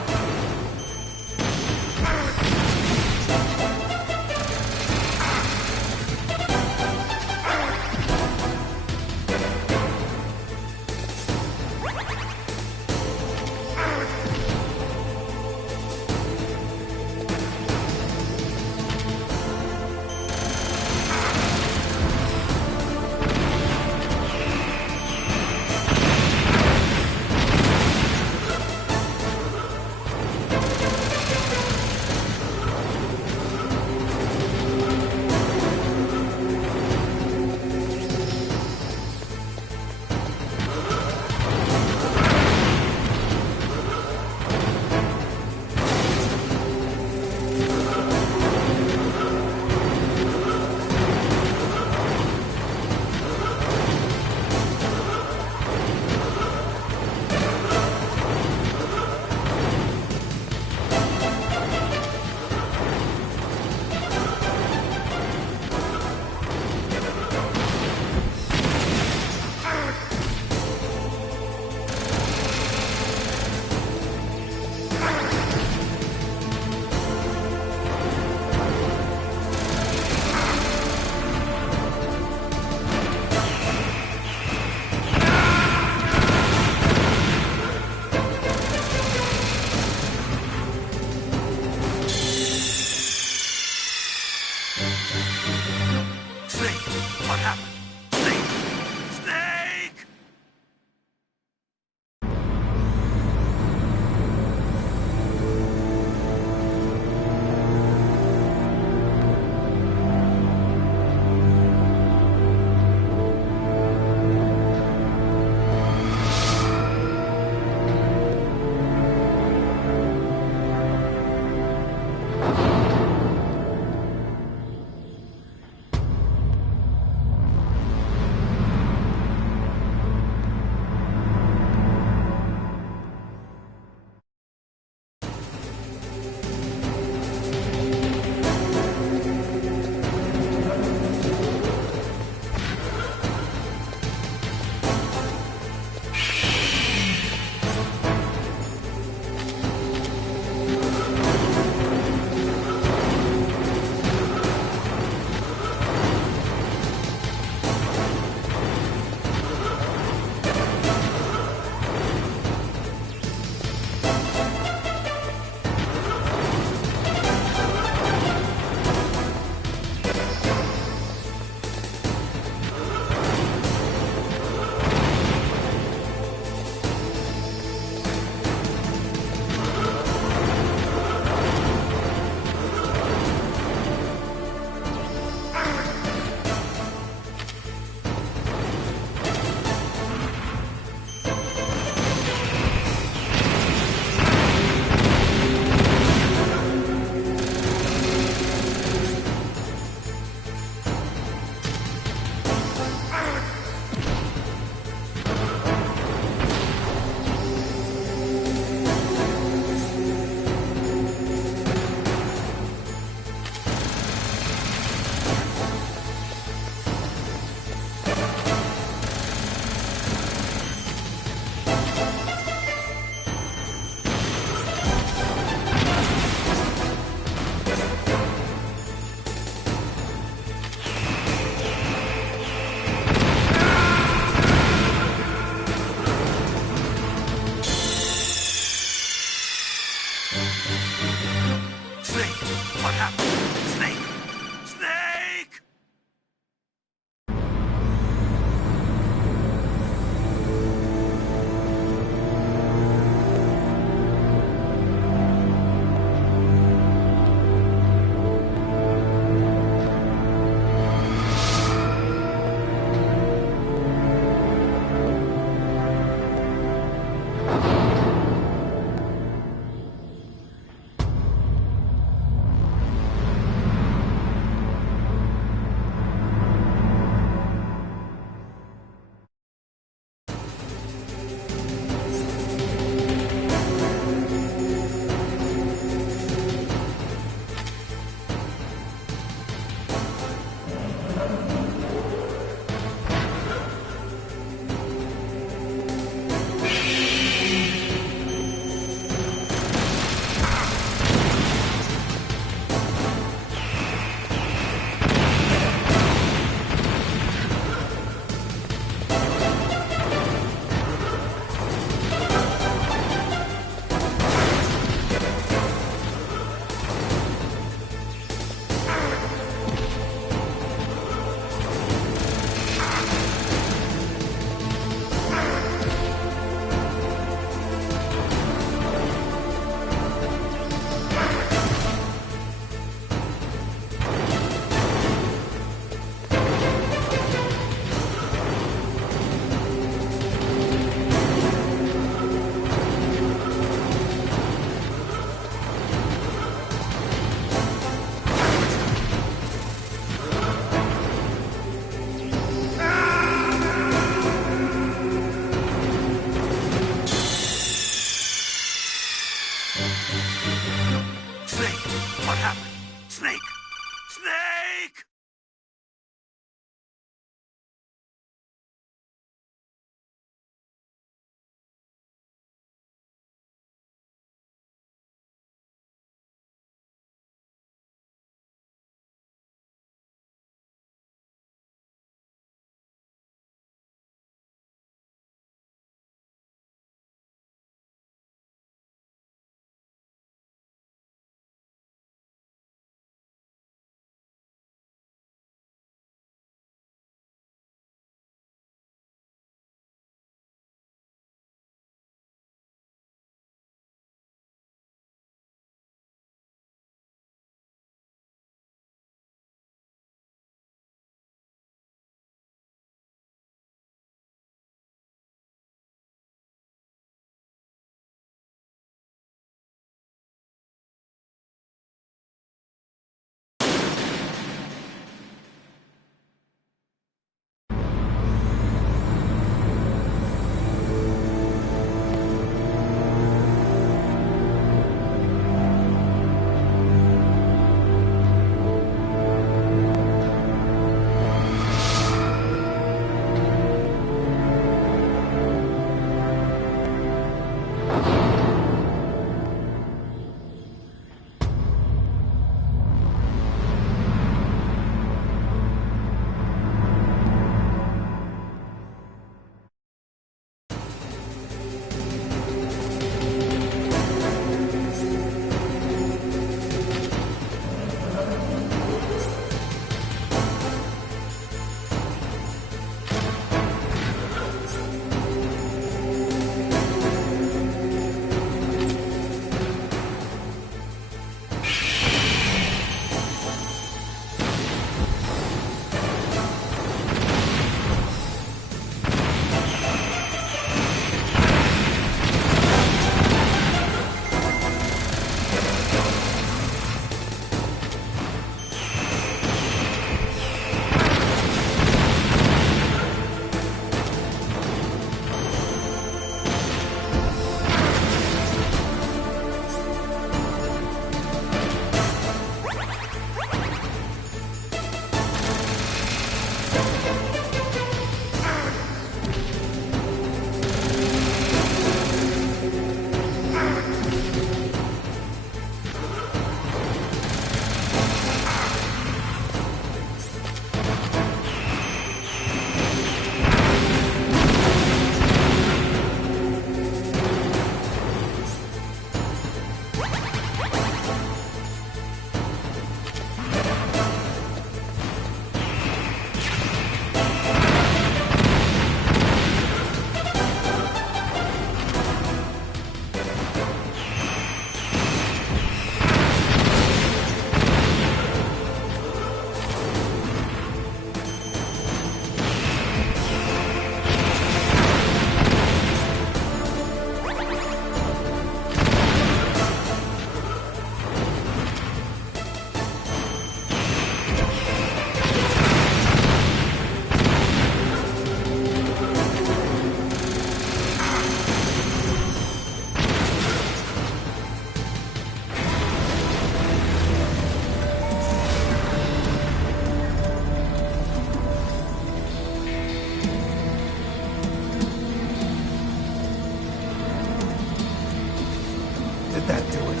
Did that do it?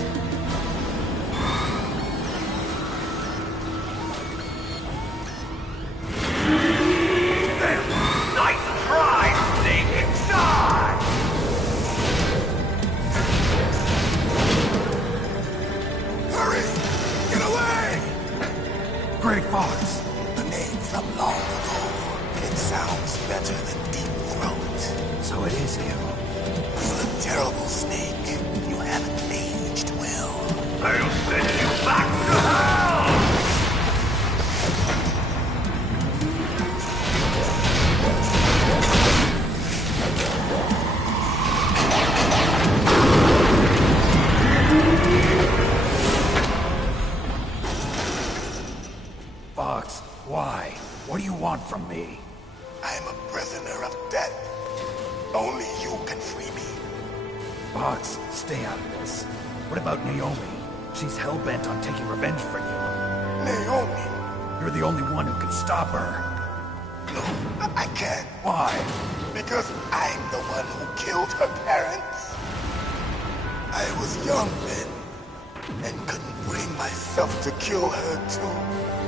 Nice try, Snake! Die! Hurry! Get away! Great Fox! The name from long ago. It sounds better than Deep Throat. So it is you. You look terrible, Snake. You haven't aged well. I'll send you back to hell! Fox, why? What do you want from me? I'm a prisoner of death. Only you can free me. Fox, stay out of this. What about Naomi? She's hell-bent on taking revenge for you. Naomi? You're the only one who can stop her. No, I can't. Why? Because I'm the one who killed her parents. I was young then, and couldn't bring myself to kill her too.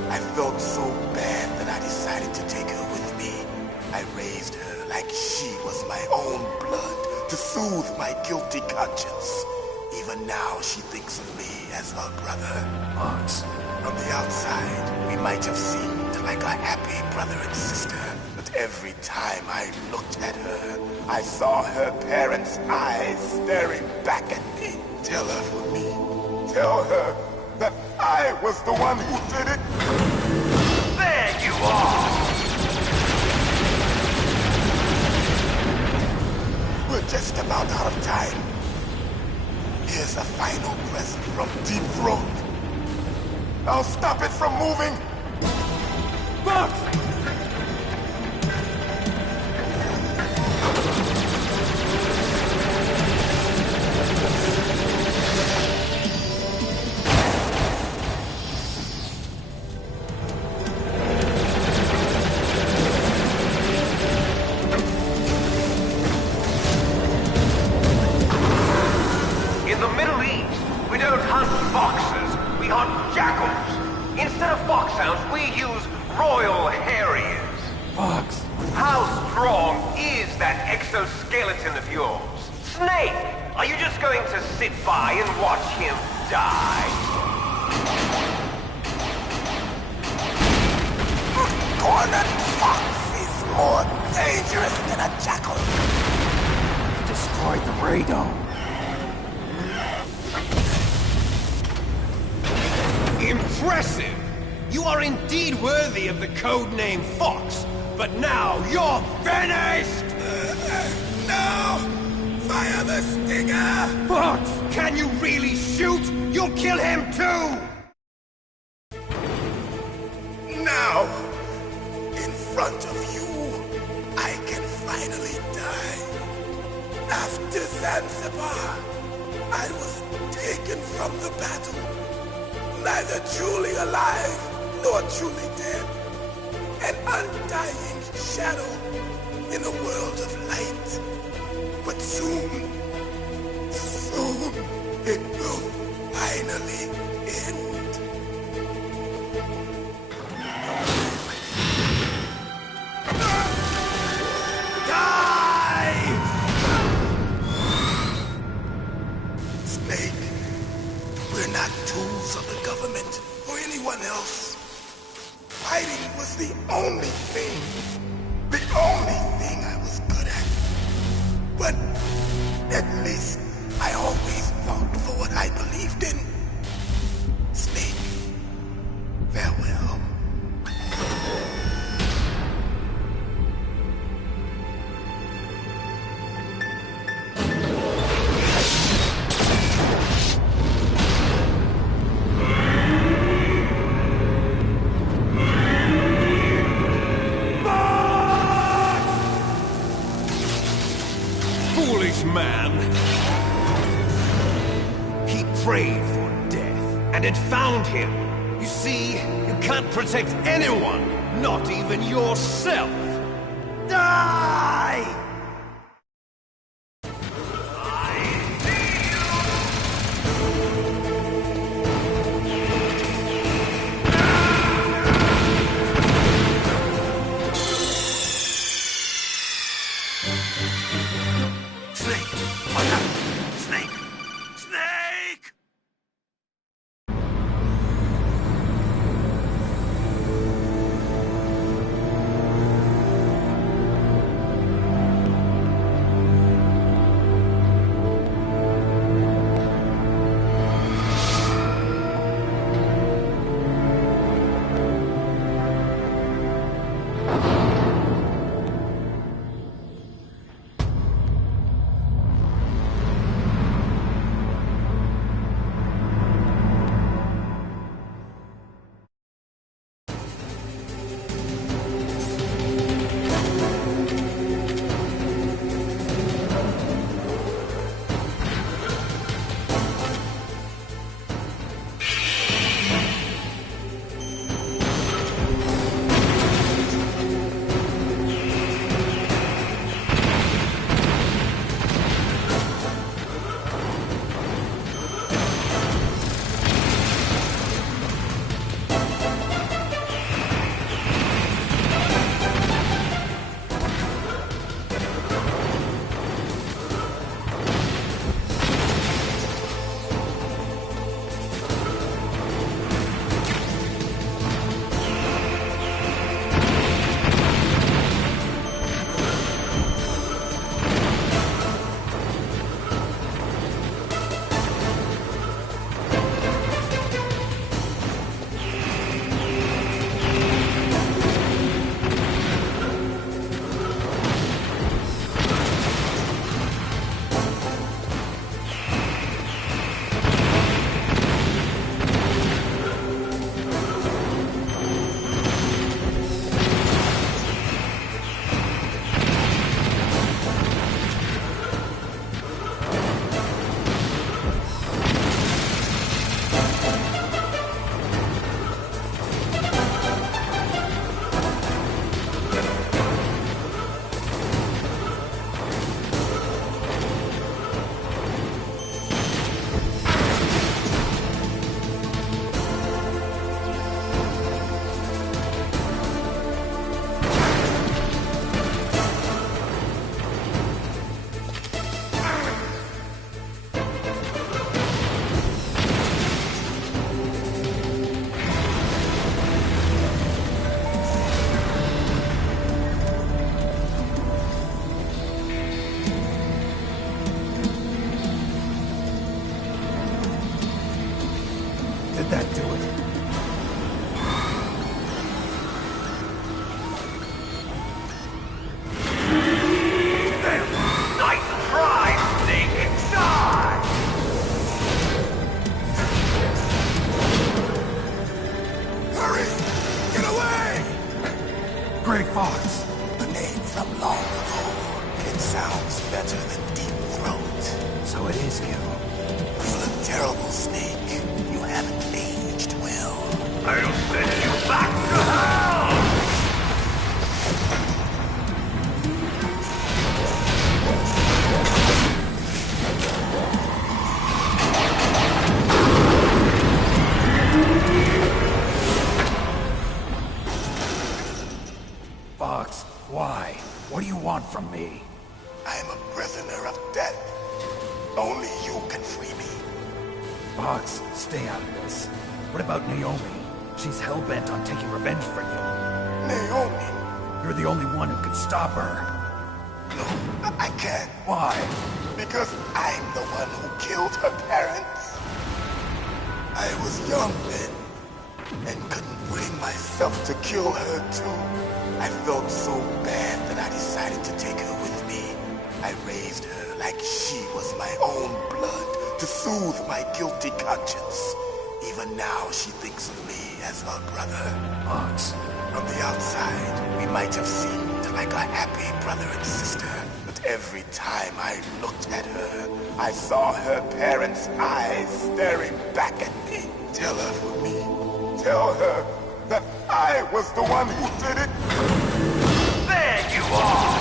I felt so bad that I decided to take her with me. I raised her like she was my own blood to soothe my guilty conscience. Even now, she thinks of me as her brother. Fox. From the outside, we might have seemed like a happy brother and sister, but every time I looked at her, I saw her parents' eyes staring back at me. Tell her for me. Tell her that I was the one who did it. There you are! We're just about out of time. Here's a final present from Deep Throat. I'll stop it from moving. Fox! In the Middle East, we don't hunt foxes, we hunt jackals. Instead of foxhounds, we use royal harriers. Fox! How strong is that exoskeleton of yours? Snake, are you just going to sit by and watch him die? Cornered fox is more dangerous than a jackal. You destroyed the radome. Impressive! You are indeed worthy of the codename Fox, but now you're finished! No! Fire the stinger! Fox! Can you really shoot? You'll kill him too! Now, in front of you, I can finally die. After Zanzibar, I was taken from the battle. Neither truly alive, nor truly dead. An undying shadow in a world of light. But soon, it will finally end. Die! Snake, we're not tools of the government or anyone else. Fighting was the only thing I was good at. But at least I always fought for what I believed in. Snake, farewell. Foolish man! He prayed for death, and it found him. You see, you can't protect anyone, not even yourself. Die! What is you? You look terrible, Snake. You haven't aged well. I'll send you back to hell! Fox, why? What do you want from me? I'm a prisoner of death. Only you can free me. Fox, stay out of this. What about Naomi? She's hell-bent on taking revenge for you. Naomi? You're the only one who can stop her. No, I can't. Why? Because I'm the one who killed her parents. I was young then, and couldn't bring myself to kill her too. I felt so bad that I decided to take her with me. I raised her like she was my own blood to soothe my guilty conscience. Even now she thinks of me as her brother. Fox. From the outside, we might have seemed like a happy brother and sister, but every time I looked at her, I saw her parents' eyes staring back at me. Tell her for me. Tell her that I was the one who did it. There you are!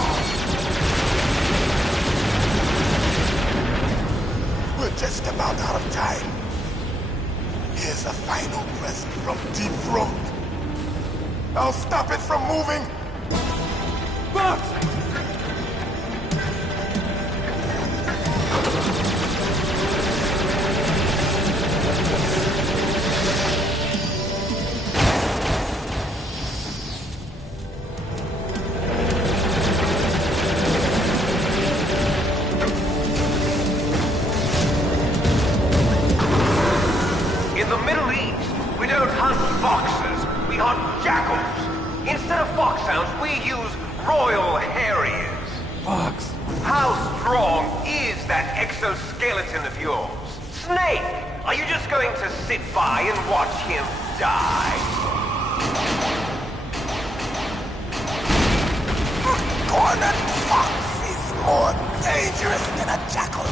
We're just about out of time. Here's a final present from Deep Throat. I'll stop it from moving. Fox! In the Middle East, we don't hunt foxes, we hunt jackals. Instead of foxhounds, we use royal harriers. Fox! How strong is that exoskeleton of yours? Snake, are you just going to sit by and watch him die? Cornered fox is more dangerous than a jackal.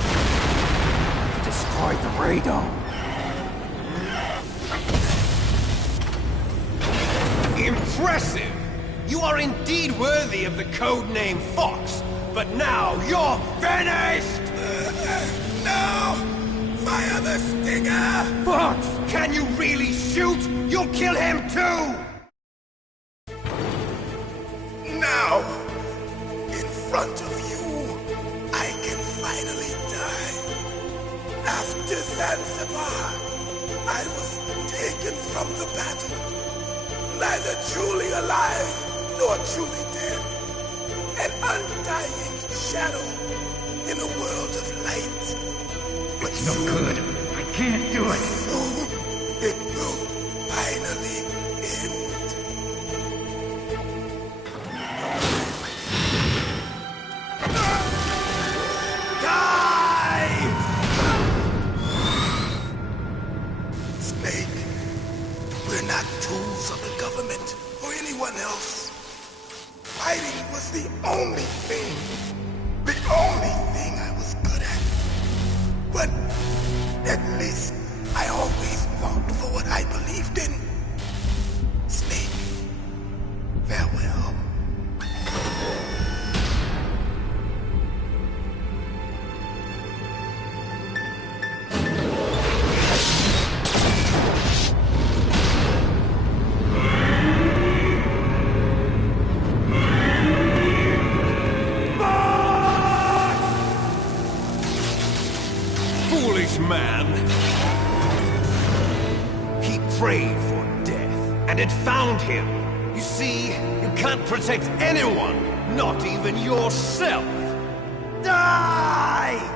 You destroyed the radome. Impressive! You are indeed worthy of the codename Fox, but now you're finished! No! Fire the stinger! Fox! Can you really shoot? You'll kill him too! Now, in front of you, I can finally die. After Zanzibar, I was taken from the battle. Neither truly alive, nor truly dead. An undying shadow in a world of light. But It's no good. I can't do it. soon, it will finally end. Die! Snake, we're not tools of the government or anyone else. Fighting was the only thing I was good at. But at least I always fought for what I believed in. Snake, farewell. Foolish man! He prayed for death, and it found him. You see, you can't protect anyone, not even yourself. Die!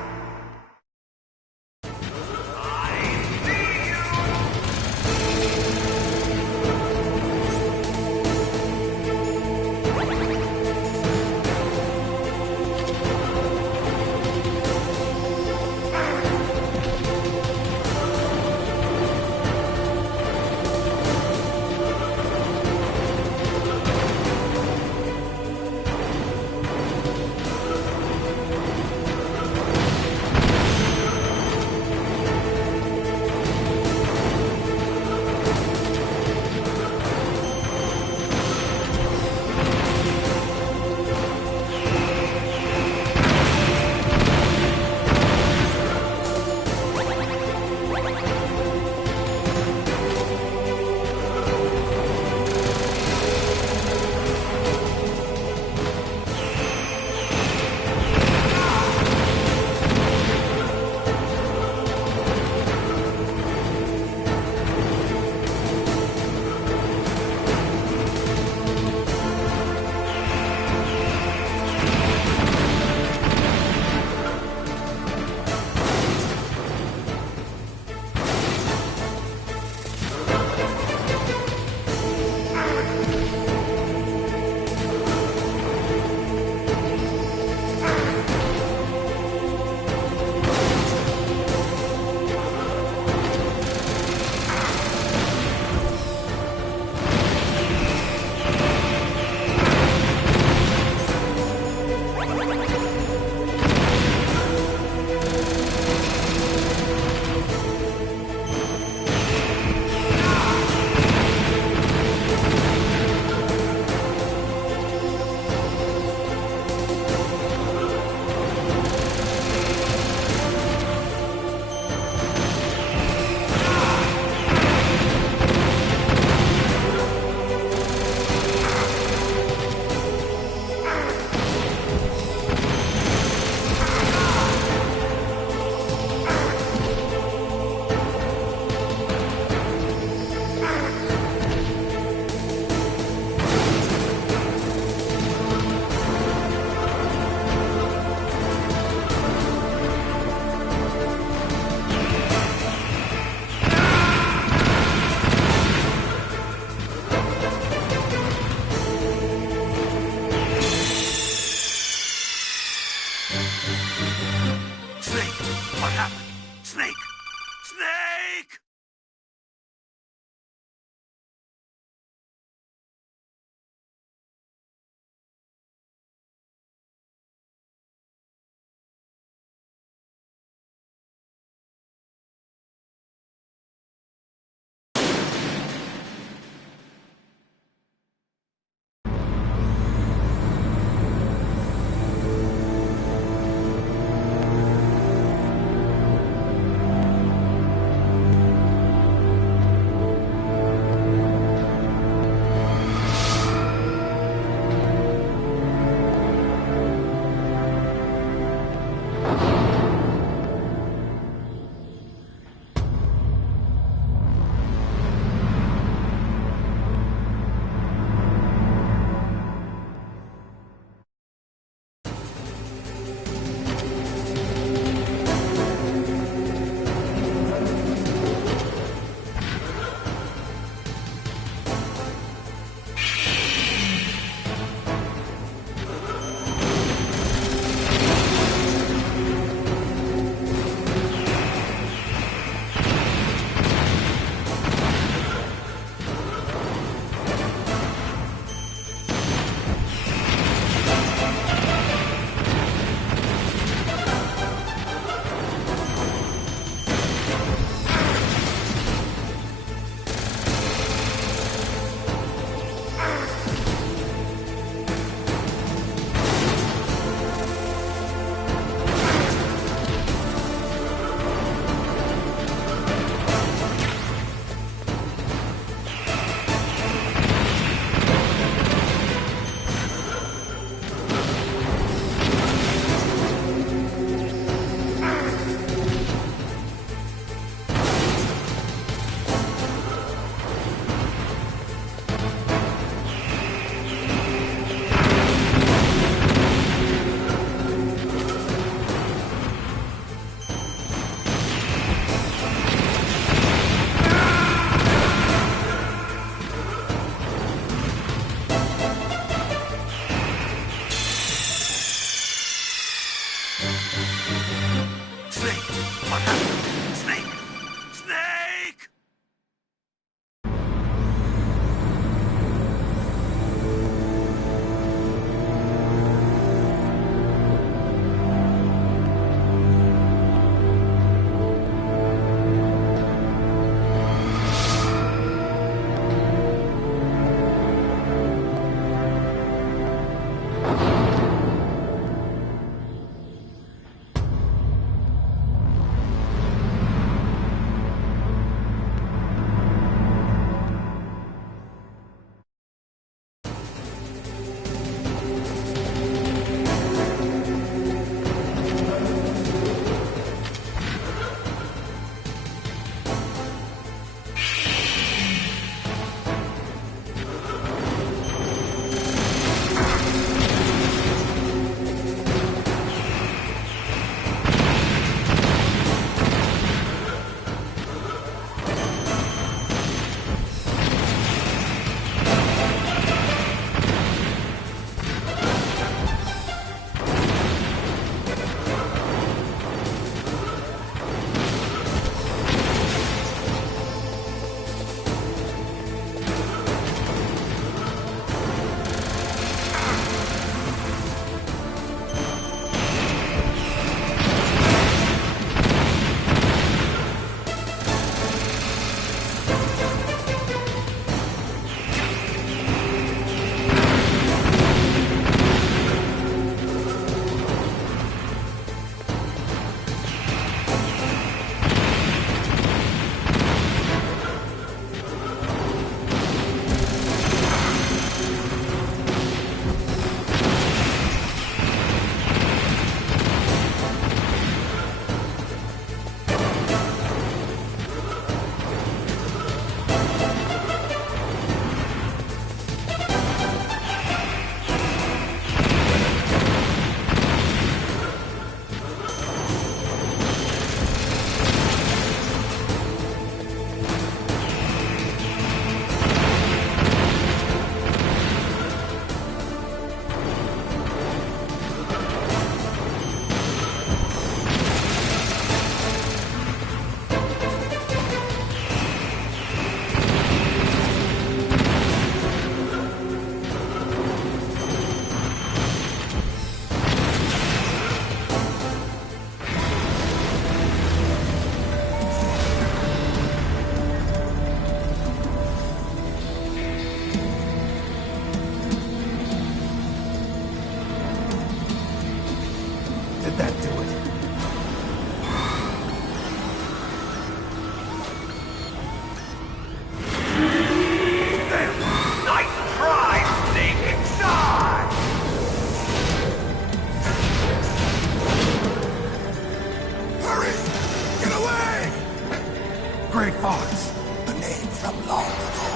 afraid, Fox? A name from long ago.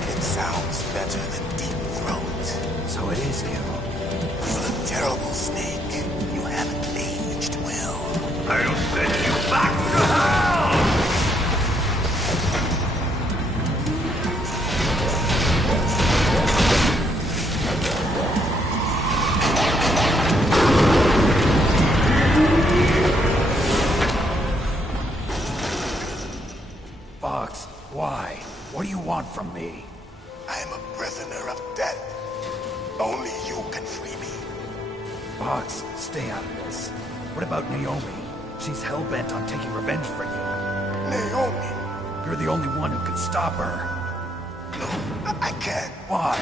It sounds better than Deep Throat. So it is you. You look terrible, Snake. You haven't aged well. I'll send you back to hell! Fox, why? What do you want from me? I am a prisoner of death. Only you can free me. Fox, stay out of this. What about Naomi? She's hell-bent on taking revenge for you. Naomi? You're the only one who can stop her. No, I can't. Why?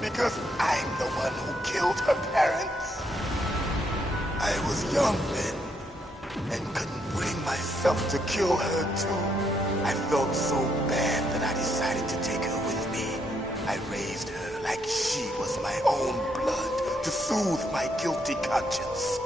Because I'm the one who killed her parents. I was young then, and couldn't bring myself to kill her too. I felt so bad that I decided to take her with me. I raised her like she was my own blood to soothe my guilty conscience.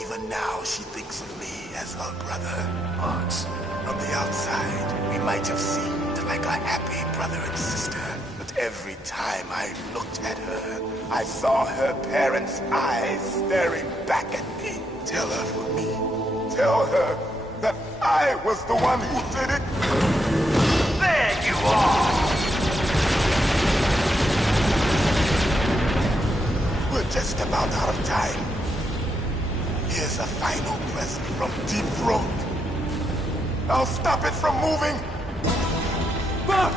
Even now, she thinks of me as her brother. Fox. From the outside, we might have seemed like a happy brother and sister. But every time I looked at her, I saw her parents' eyes staring back at me. Tell her for me. Tell her that I was the one who did it. There you are! We're just about out of time. Here's a final present from Deep Throat. I'll stop it from moving. Fox!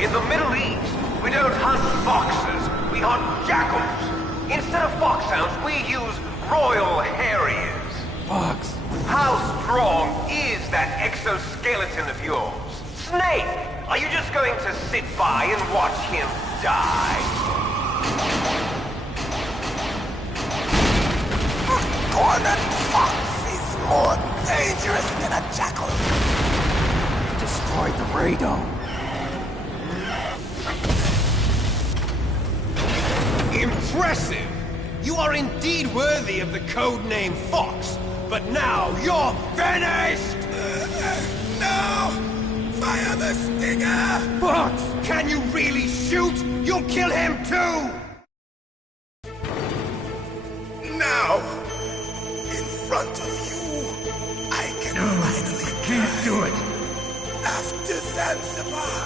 In the Middle East, we don't hunt foxes, we hunt jackals. Instead of foxhounds, we use royal harriers. Fox! How strong is that exoskeleton of yours? Snake, are you just going to sit by and watch him die? Cornered fox is more dangerous than a jackal. Destroyed the radome. Impressive! You are indeed worthy of the code name Fox, but now you're finished! No! Fire the stinger! Fox! Can you really shoot? You'll kill him too! Now, in front of you, I can finally Can't do it. After Zanzibar,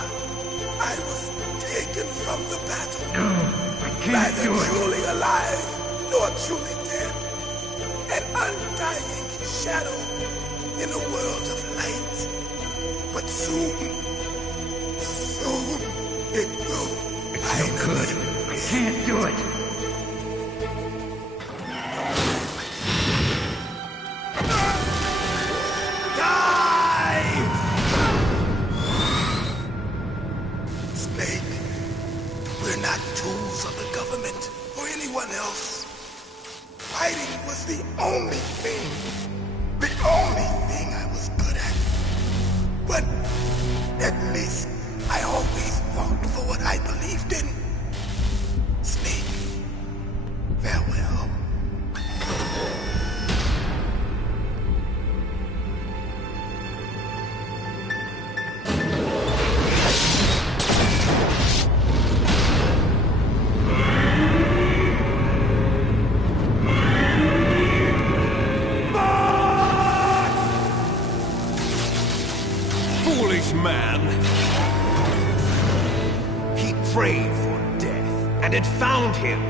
I was taken from the battle. No, I can't Neither do it. truly alive, nor truly dead. An undying shadow in a world of light. But soon, it will It's no good. I can't do it. Snake, we're not tools of the government or anyone else. Fighting was the only thing I was good at. But at least I always fought for what I believed in. Snake, farewell. Foolish man! He prayed for death, and it found him.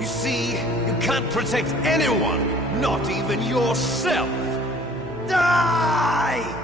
You see, you can't protect anyone, not even yourself. Die!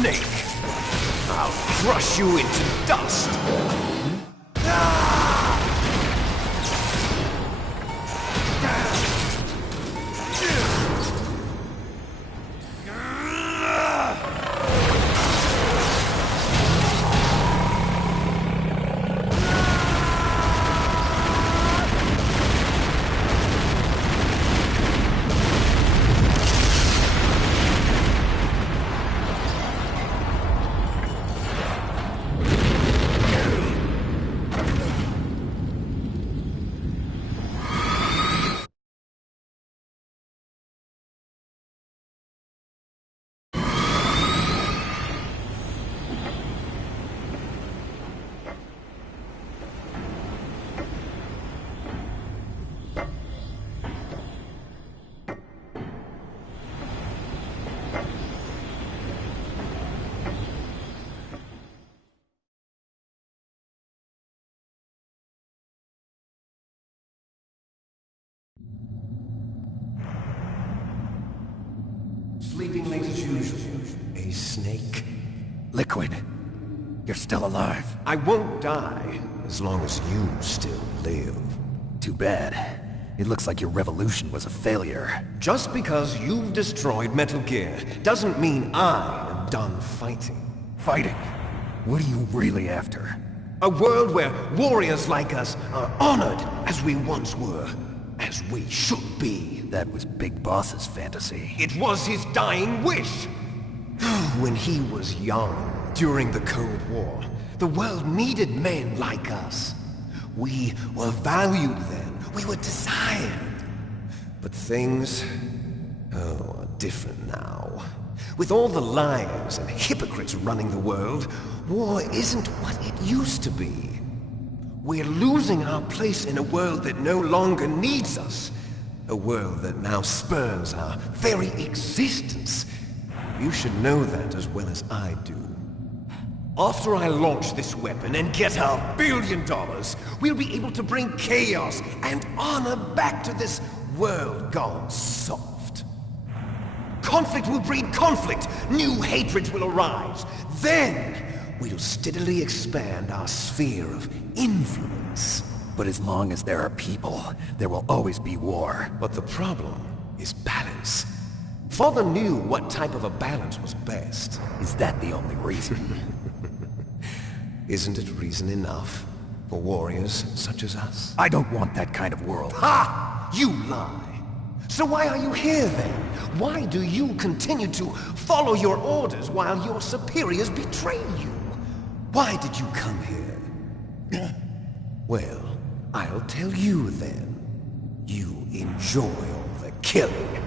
Snake! I'll crush you into dust! Sleeping late as usual. A snake? Liquid, you're still alive. I won't die as long as you still live. Too bad. It looks like your revolution was a failure. Just because you've destroyed Metal Gear doesn't mean I am done fighting. Fighting? What are you really after? A world where warriors like us are honored as we once were. As we should be. That was Big Boss's fantasy. It was his dying wish! When he was young, during the Cold War, the world needed men like us. We were valued then. We were desired. But things, are different now. With all the liars and hypocrites running the world, war isn't what it used to be. We're losing our place in a world that no longer needs us. A world that now spurns our very existence. You should know that as well as I do. After I launch this weapon and get our $1 billion, we'll be able to bring chaos and honor back to this world gone soft. Conflict will breed conflict. New hatreds will arise. Then we'll steadily expand our sphere of influence. But as long as there are people, there will always be war. But the problem is balance. Father knew what type of a balance was best. Is that the only reason? Isn't it reason enough for warriors such as us? I don't want that kind of world. Ha! You lie! So why are you here then? Why do you continue to follow your orders while your superiors betray you? Why did you come here? Well, I'll tell you then. You enjoy all the killing.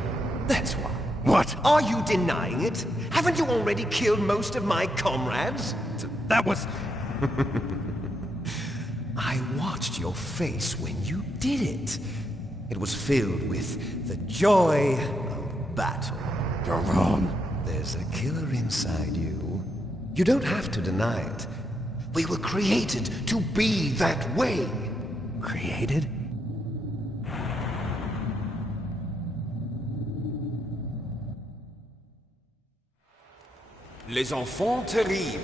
That's why. What? Are you denying it? Haven't you already killed most of my comrades? That was... I watched your face when you did it. It was filled with the joy of battle. You're wrong. There's a killer inside you. You don't have to deny it. We were created to be that way. Created? Les enfants terribles.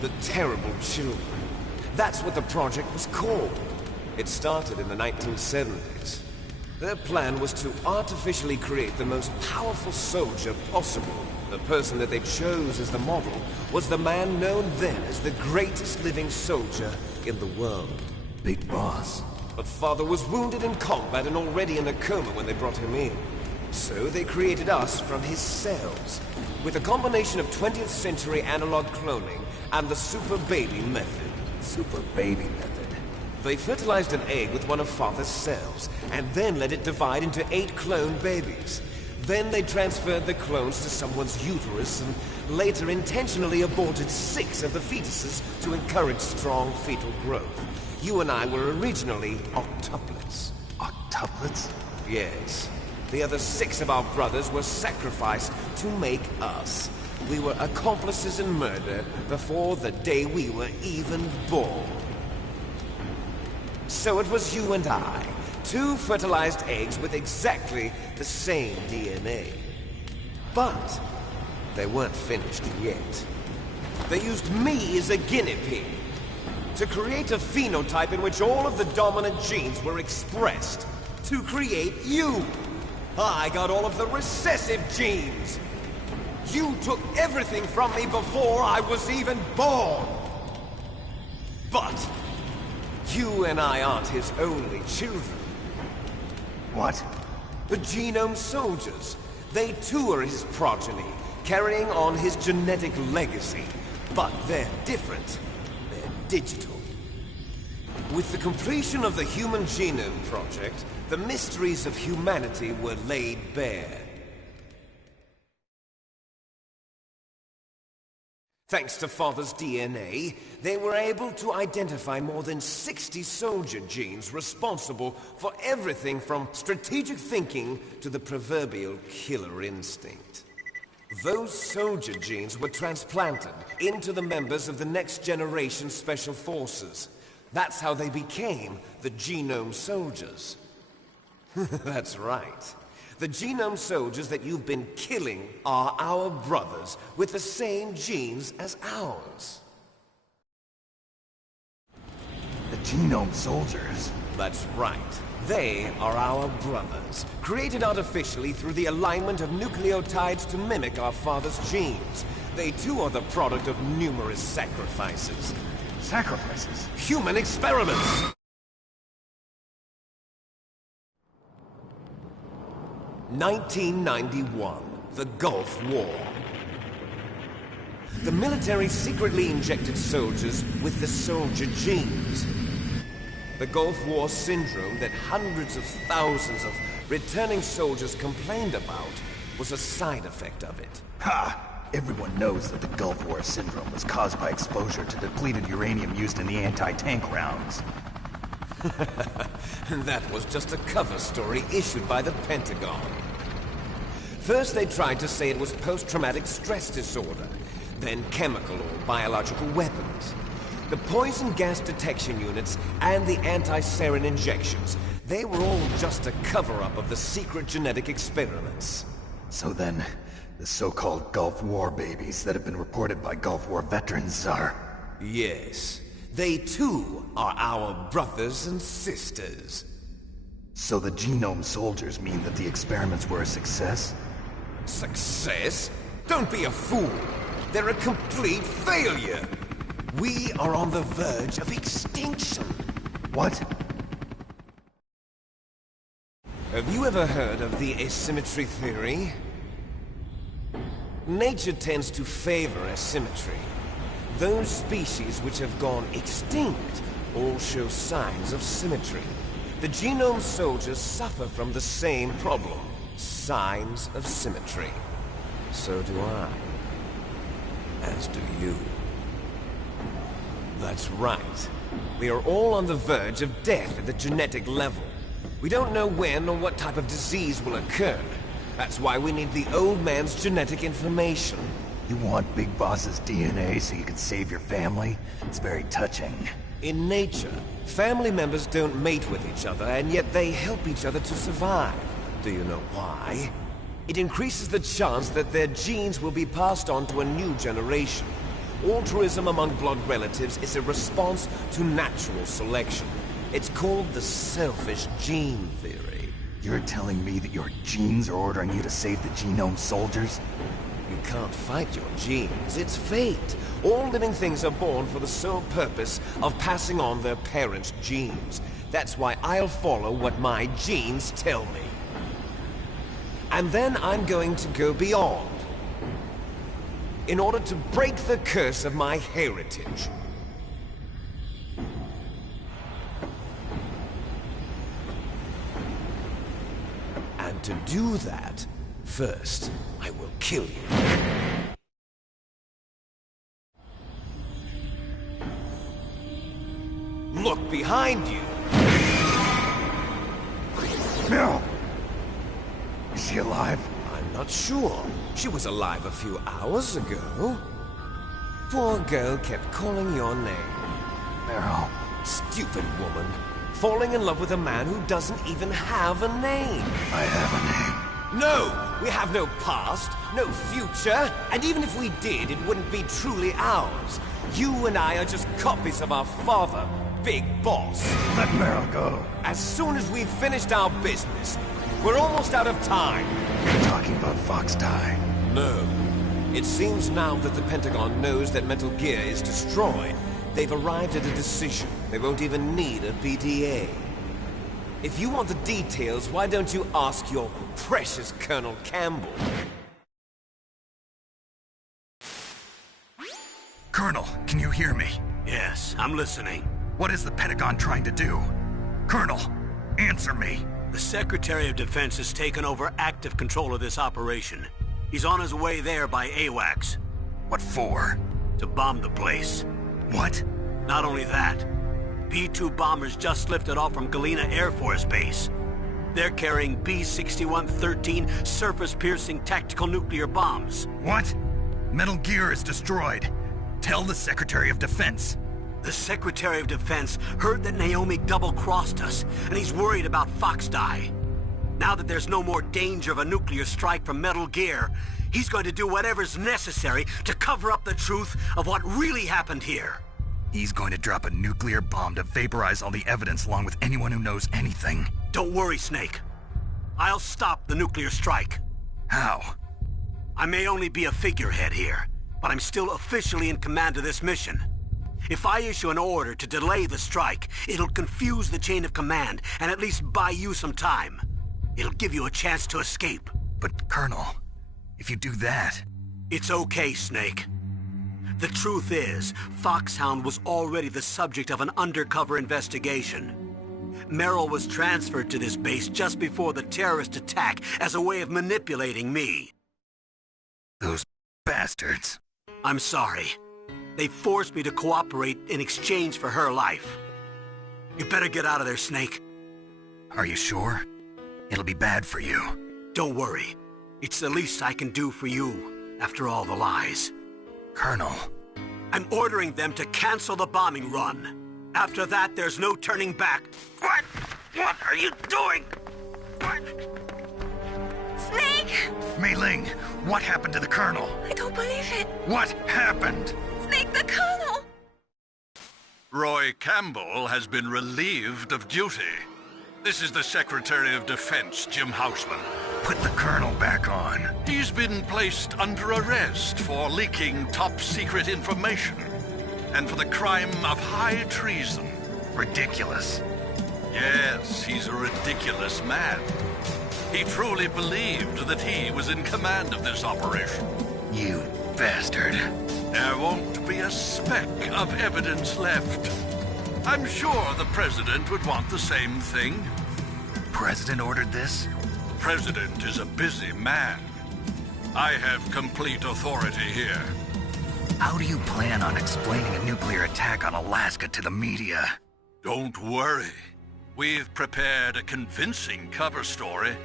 The terrible children. That's what the project was called. It started in the 1970s. Their plan was to artificially create the most powerful soldier possible. The person that they chose as the model was the man known then as the greatest living soldier in the world. Big Boss. But Father was wounded in combat and already in a coma when they brought him in. So they created us from his cells, with a combination of 20th century analog cloning and the super baby method. Super baby method? They fertilized an egg with one of Father's cells, and then let it divide into 8 clone babies. Then they transferred the clones to someone's uterus, and later intentionally aborted 6 of the fetuses to encourage strong fetal growth. You and I were originally octuplets. Octuplets? Yes. The other 6 of our brothers were sacrificed to make us. We were accomplices in murder before the day we were even born. So it was you and I, 2 fertilized eggs with exactly the same DNA. But they weren't finished yet. They used me as a guinea pig to create a phenotype in which all of the dominant genes were expressed. To create you! I got all of the recessive genes! You took everything from me before I was even born! But you and I aren't his only children. What? The Genome Soldiers. They too are his progeny, carrying on his genetic legacy. But they're different. They're digital. With the completion of the Human Genome Project, the mysteries of humanity were laid bare. Thanks to Father's DNA, they were able to identify more than 60 soldier genes responsible for everything from strategic thinking to the proverbial killer instinct. Those soldier genes were transplanted into the members of the next generation Special Forces. That's how they became the Genome Soldiers. That's right. The Genome Soldiers that you've been killing are our brothers with the same genes as ours. The Genome Soldiers? That's right. They are our brothers, created artificially through the alignment of nucleotides to mimic our father's genes. They too are the product of numerous sacrifices. Sacrifices? Human experiments! (1991), the Gulf War. The military secretly injected soldiers with the soldier genes. The Gulf War syndrome that hundreds of thousands of returning soldiers complained about was a side effect of it. Ha! Everyone knows that the Gulf War syndrome was caused by exposure to depleted uranium used in the anti-tank rounds. That was just a cover story issued by the Pentagon. First they tried to say it was post-traumatic stress disorder, then chemical or biological weapons. The poison gas detection units and the anti-sarin injections, they were all just a cover-up of the secret genetic experiments. So then, the so-called Gulf War babies that have been reported by Gulf War veterans are... Yes. They too are our brothers and sisters. So the Genome Soldiers mean that the experiments were a success? Success? Don't be a fool! They're a complete failure! We are on the verge of extinction. What? Have you ever heard of the asymmetry theory? Nature tends to favor asymmetry. Those species which have gone extinct all show signs of symmetry. The Genome Soldiers suffer from the same problem, signs of symmetry. So do I. As do you. That's right. We are all on the verge of death at the genetic level. We don't know when or what type of disease will occur. That's why we need the old man's genetic information. You want Big Boss's DNA so you can save your family? It's very touching. In nature, family members don't mate with each other, and yet they help each other to survive. Do you know why? It increases the chance that their genes will be passed on to a new generation. Altruism among blood relatives is a response to natural selection. It's called the selfish gene theory. You're telling me that your genes are ordering you to save the Genome Soldiers? You can't fight your genes. It's fate. All living things are born for the sole purpose of passing on their parents' genes. That's why I'll follow what my genes tell me. And then I'm going to go beyond. In order to break the curse of my heritage. And to do that, first, I will kill you. Look behind you! No! Is she alive? I'm not sure. She was alive a few hours ago. Poor girl kept calling your name. Meryl. Stupid woman. Falling in love with a man who doesn't even have a name. I have a name. No! We have no past, no future, and even if we did, it wouldn't be truly ours. You and I are just copies of our father, Big Boss. Let Meryl go. As soon as we've finished our business, we're almost out of time. You're talking about Fox Die. No. It seems now that the Pentagon knows that Metal Gear is destroyed. They've arrived at a decision. They won't even need a PDA. If you want the details, why don't you ask your precious Colonel Campbell? Colonel, can you hear me? Yes, I'm listening. What is the Pentagon trying to do? Colonel, answer me. The Secretary of Defense has taken over active control of this operation. He's on his way there by AWACS. What for? To bomb the place. What? Not only that, B-2 bombers just lifted off from Galena Air Force Base. They're carrying B-6113 surface-piercing tactical nuclear bombs. What? Metal Gear is destroyed. Tell the Secretary of Defense. The Secretary of Defense heard that Naomi double-crossed us, and he's worried about FOXHOUND. Now that there's no more danger of a nuclear strike from Metal Gear, he's going to do whatever's necessary to cover up the truth of what really happened here. He's going to drop a nuclear bomb to vaporize all the evidence along with anyone who knows anything. Don't worry, Snake. I'll stop the nuclear strike. How? I may only be a figurehead here, but I'm still officially in command of this mission. If I issue an order to delay the strike, it'll confuse the chain of command and at least buy you some time. It'll give you a chance to escape. But, Colonel, if you do that... It's okay, Snake. The truth is, FOXHOUND was already the subject of an undercover investigation. Meryl was transferred to this base just before the terrorist attack as a way of manipulating me. Those bastards. I'm sorry. They forced me to cooperate in exchange for her life. You better get out of there, Snake. Are you sure? It'll be bad for you. Don't worry. It's the least I can do for you, after all the lies. Colonel. I'm ordering them to cancel the bombing run. After that, there's no turning back. What? What are you doing? What? Snake! Mei Ling, what happened to the Colonel? I don't believe it. What happened? Snake, the Colonel! Roy Campbell has been relieved of duty. This is the Secretary of Defense, Jim Houseman. Put the Colonel back on. He's been placed under arrest for leaking top-secret information and for the crime of high treason. Ridiculous. Yes, he's a ridiculous man. He truly believed that he was in command of this operation. You bastard. There won't be a speck of evidence left. I'm sure the President would want the same thing. President ordered this? President is a busy man. I have complete authority here. How do you plan on explaining a nuclear attack on Alaska to the media? Don't worry. We've prepared a convincing cover story.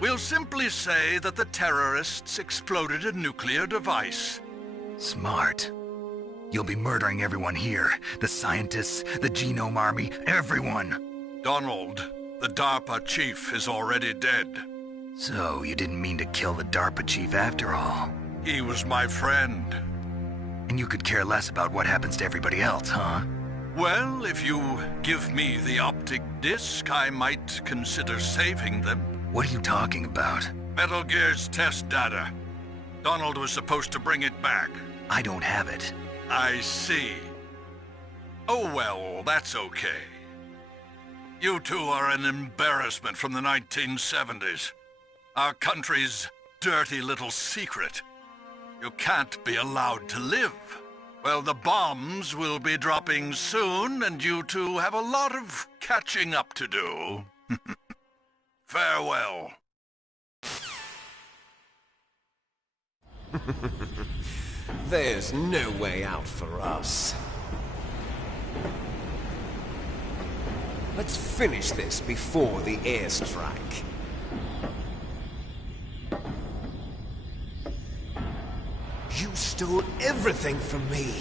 We'll simply say that the terrorists exploded a nuclear device. Smart. You'll be murdering everyone here. The scientists, the Genome Army, everyone. Donald, the DARPA chief, is already dead. So, you didn't mean to kill the DARPA chief after all? He was my friend. And you could care less about what happens to everybody else, huh? Well, if you give me the optic disc, I might consider saving them. What are you talking about? Metal Gear's test data. Donald was supposed to bring it back. I don't have it. I see. Oh well, that's okay. You two are an embarrassment from the 1970s. Our country's dirty little secret. You can't be allowed to live. Well, the bombs will be dropping soon, and you two have a lot of catching up to do. Farewell. There's no way out for us. Let's finish this before the airstrike. You stole everything from me.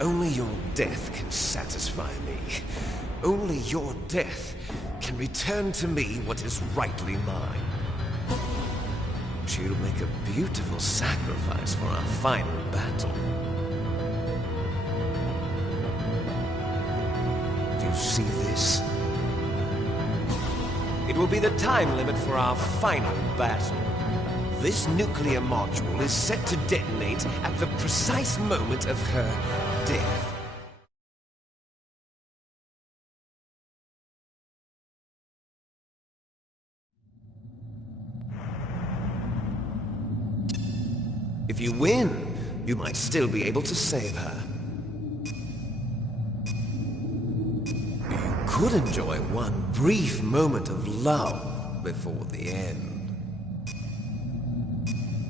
Only your death can satisfy me. Only your death can and return to me what is rightly mine. She'll make a beautiful sacrifice for our final battle. Do you see this? It will be the time limit for our final battle. This nuclear module is set to detonate at the precise moment of her death. If you win, you might still be able to save her. You could enjoy one brief moment of love before the end.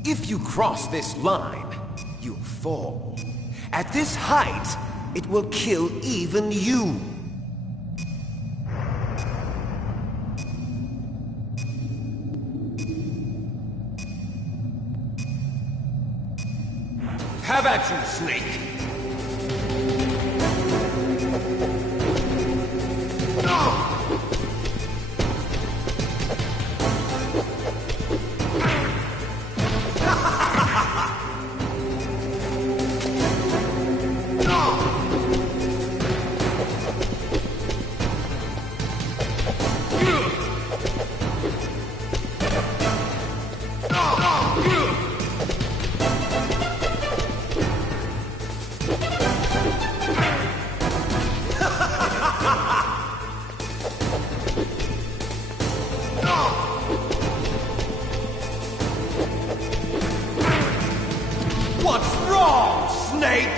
If you cross this line, you'll fall. At this height, it will kill even you. Have at you, Snake! What's wrong, Snake?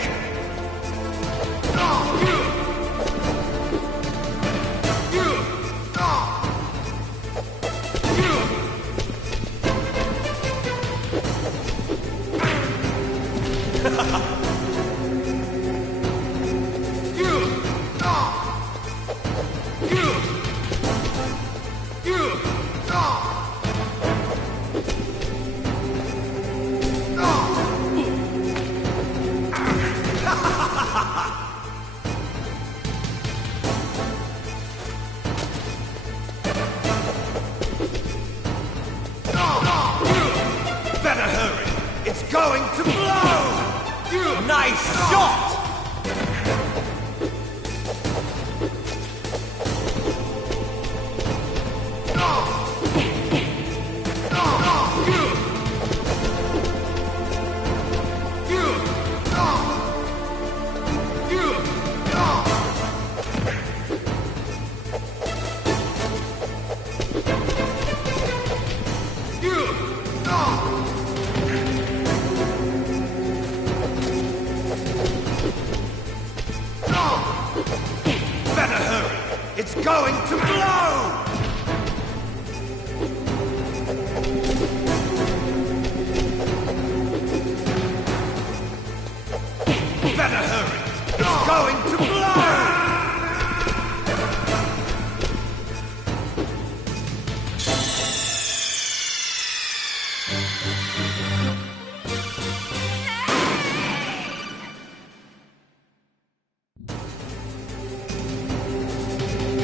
Better hurry! It's going to blow! Nice shot! Better hurry! It's going to blow! Better hurry! It's going to blow!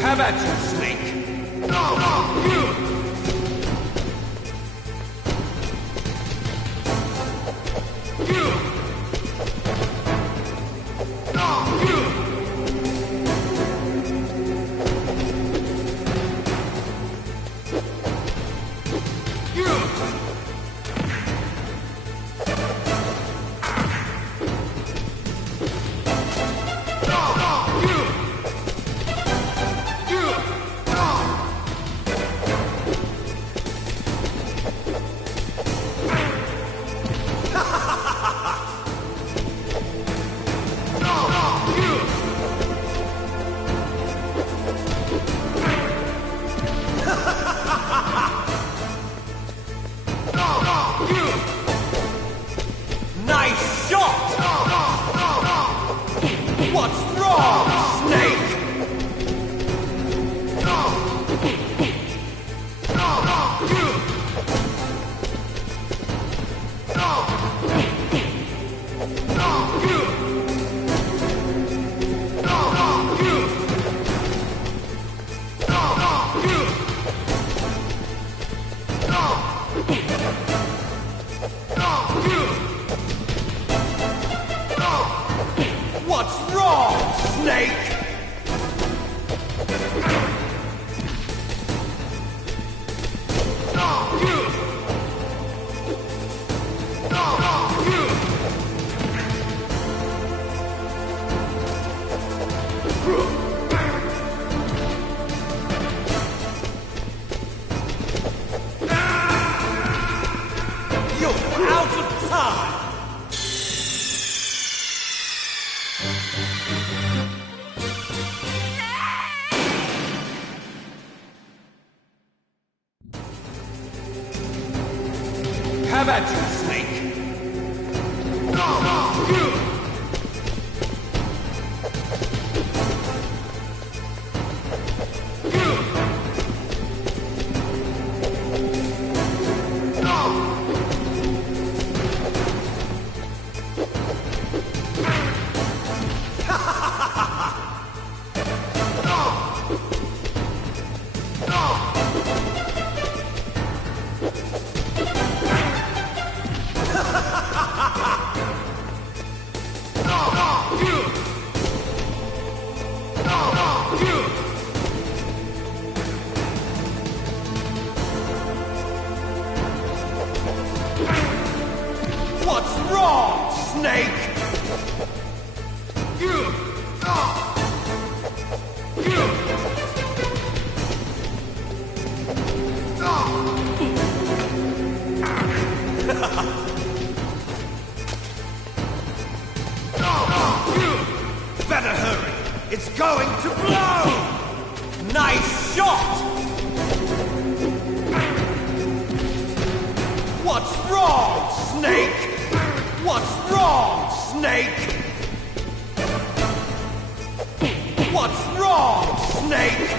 Have at you, Snake! Snake! Have at you, Snake! What's wrong, Snake? Better hurry! It's going to blow! Nice shot! What's wrong, Snake? What's wrong, Snake? What's wrong, Snake?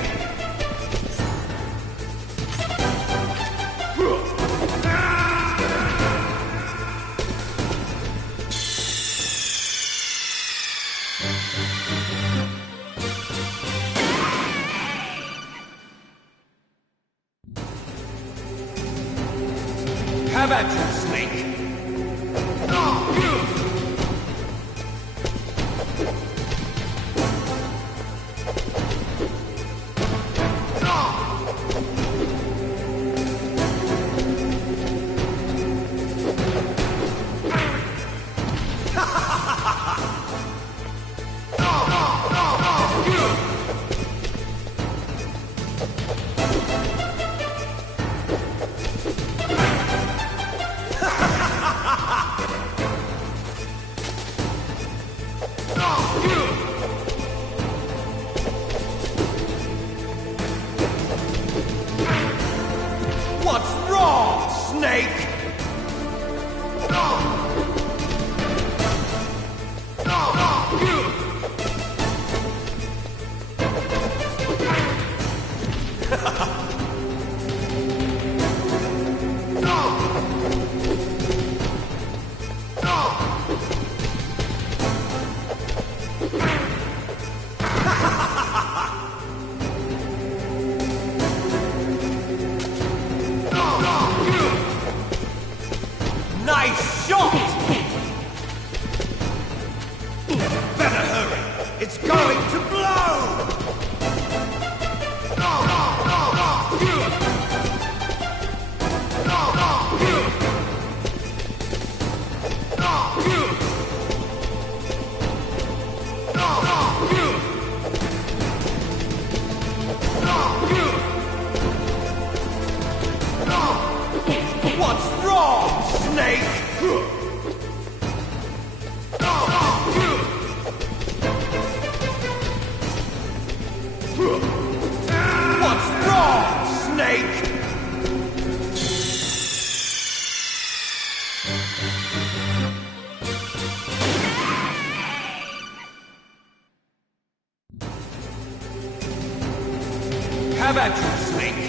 Have at you, Snake! What's wrong, Snake? Nice shot! Better hurry! It's going to blow! What's wrong, Snake? What's wrong, Snake? Have at you, Snake!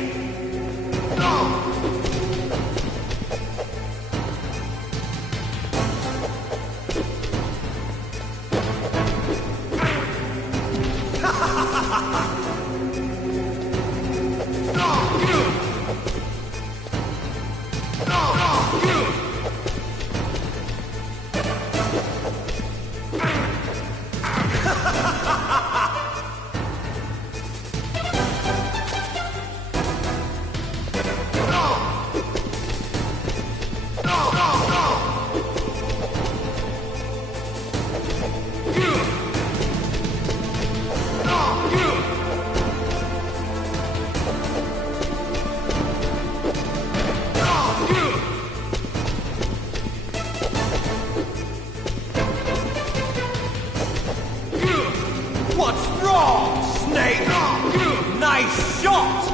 Nice shot!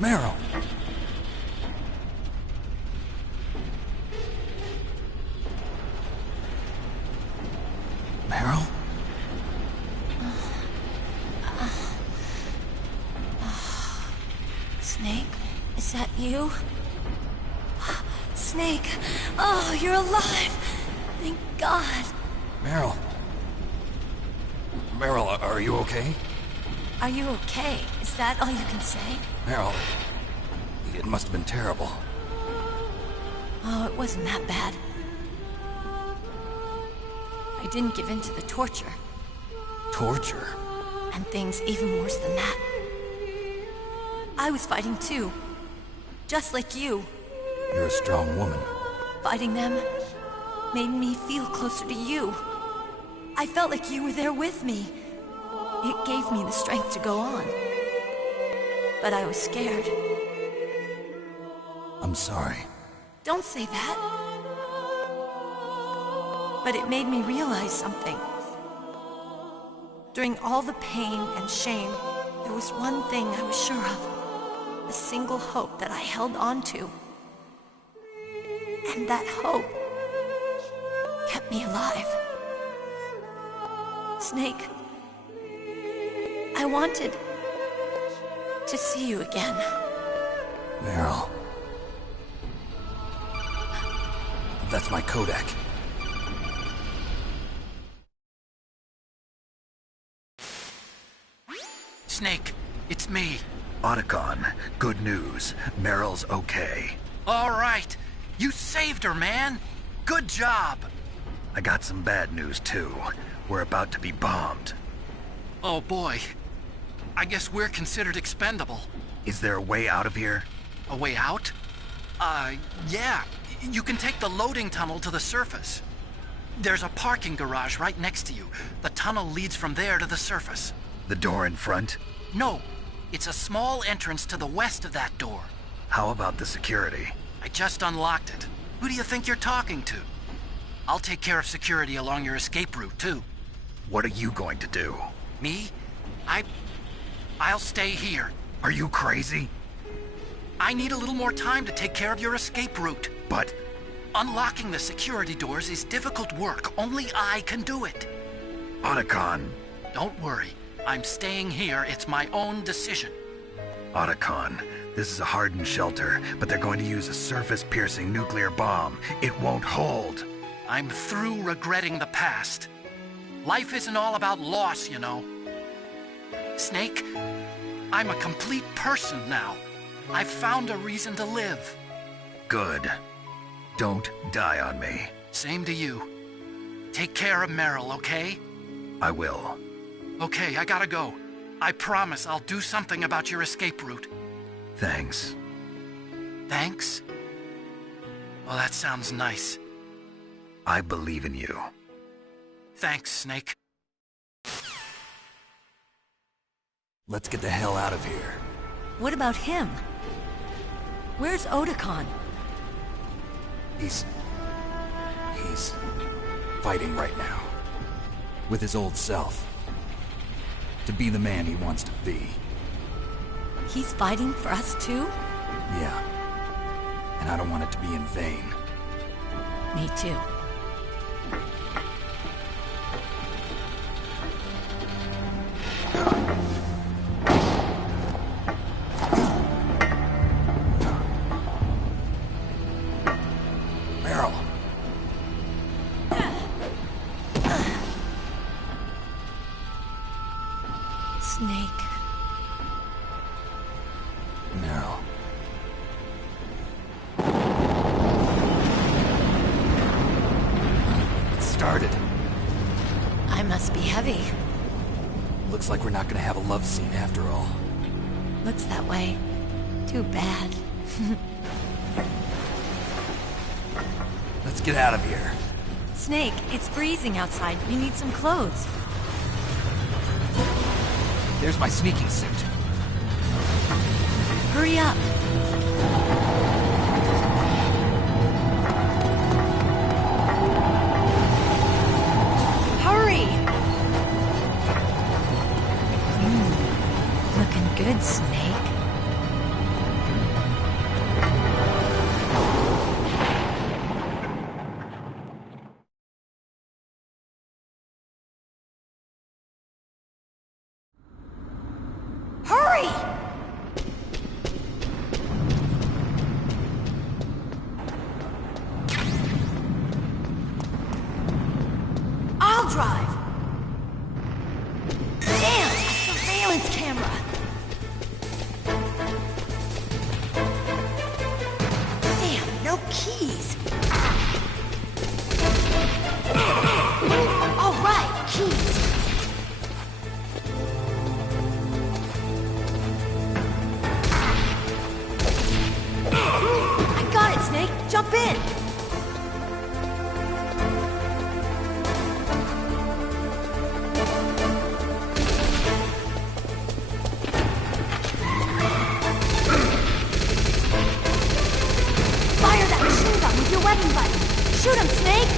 Meryl! Meryl? Snake, is that you? Snake, oh, you're alive! Thank God. Meryl? Meryl, are you okay? Are you okay? Is that all you can say? Meryl, it must have been terrible. Oh, it wasn't that bad. I didn't give in to the torture. Torture? And things even worse than that. I was fighting too. Just like you. You're a strong woman. Fighting them made me feel closer to you. I felt like you were there with me. It gave me the strength to go on. But I was scared. I'm sorry. Don't say that. But it made me realize something. During all the pain and shame, there was one thing I was sure of. A single hope that I held on to. And that hope kept me alive. Snake, I wanted to see you again. Meryl. That's my Kodak. Snake, it's me. Otacon, good news. Meryl's okay. All right. You saved her, man. Good job. I got some bad news, too. We're about to be bombed. Oh, boy. I guess we're considered expendable. Is there a way out of here? A way out? Yeah. You can take the loading tunnel to the surface. There's a parking garage right next to you. The tunnel leads from there to the surface. The door in front? No. It's a small entrance to the west of that door. How about the security? I just unlocked it. Who do you think you're talking to? I'll take care of security along your escape route, too. What are you going to do? Me? I'll stay here. Are you crazy? I need a little more time to take care of your escape route. But... unlocking the security doors is difficult work. Only I can do it. Otacon. Don't worry. I'm staying here. It's my own decision. Otacon, this is a hardened shelter, but they're going to use a surface-piercing nuclear bomb. It won't hold. I'm through regretting the past. Life isn't all about loss, you know. Snake, I'm a complete person now. I've found a reason to live. Good. Don't die on me. Same to you. Take care of Meryl, okay? I will. Okay, I gotta go. I promise I'll do something about your escape route. Thanks. Thanks? Well, that sounds nice. I believe in you. Thanks, Snake. Let's get the hell out of here. What about him? Where's Otacon? He's fighting right now. With his old self. To be the man he wants to be. He's fighting for us too? Yeah. And I don't want it to be in vain. Me too. Meryl. Snake. Meryl. It started. I must be heavy. Looks like we're not gonna have a love scene after all. Looks that way. Too bad. Let's get out of here. Snake, it's freezing outside. You need some clothes. There's my sneaking suit. Hurry up. Hurry! Looking good, Snake. Hurry! I'll drive. Damn, a surveillance camera. Damn, no keys. All right, keys. I got it, Snake. Jump in. Fire that machine gun with your weapon button. Shoot him, Snake.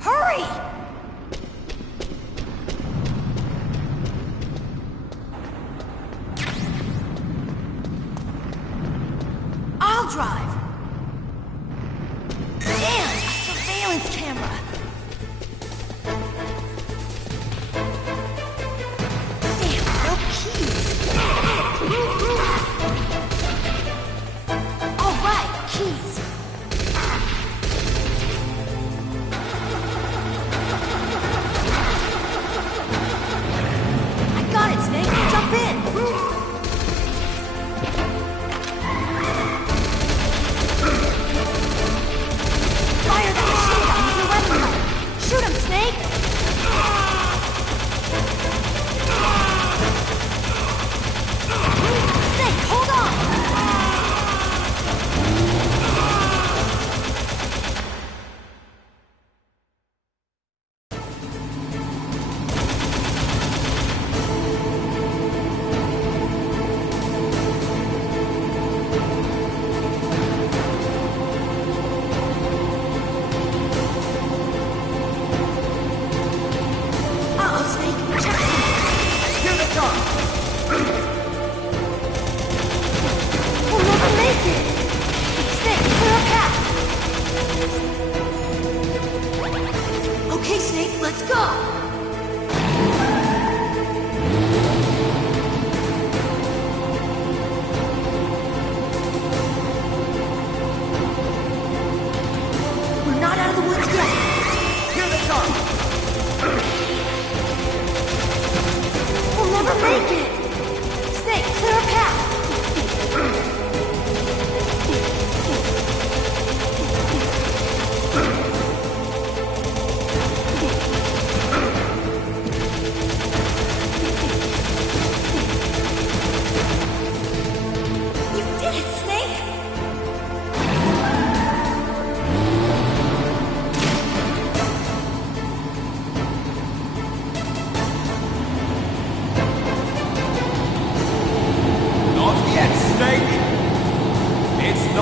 Hurry! I'll drive. Damn, a surveillance camera. Damn, no keys. All right, keys. I got it, Snake. Jump in.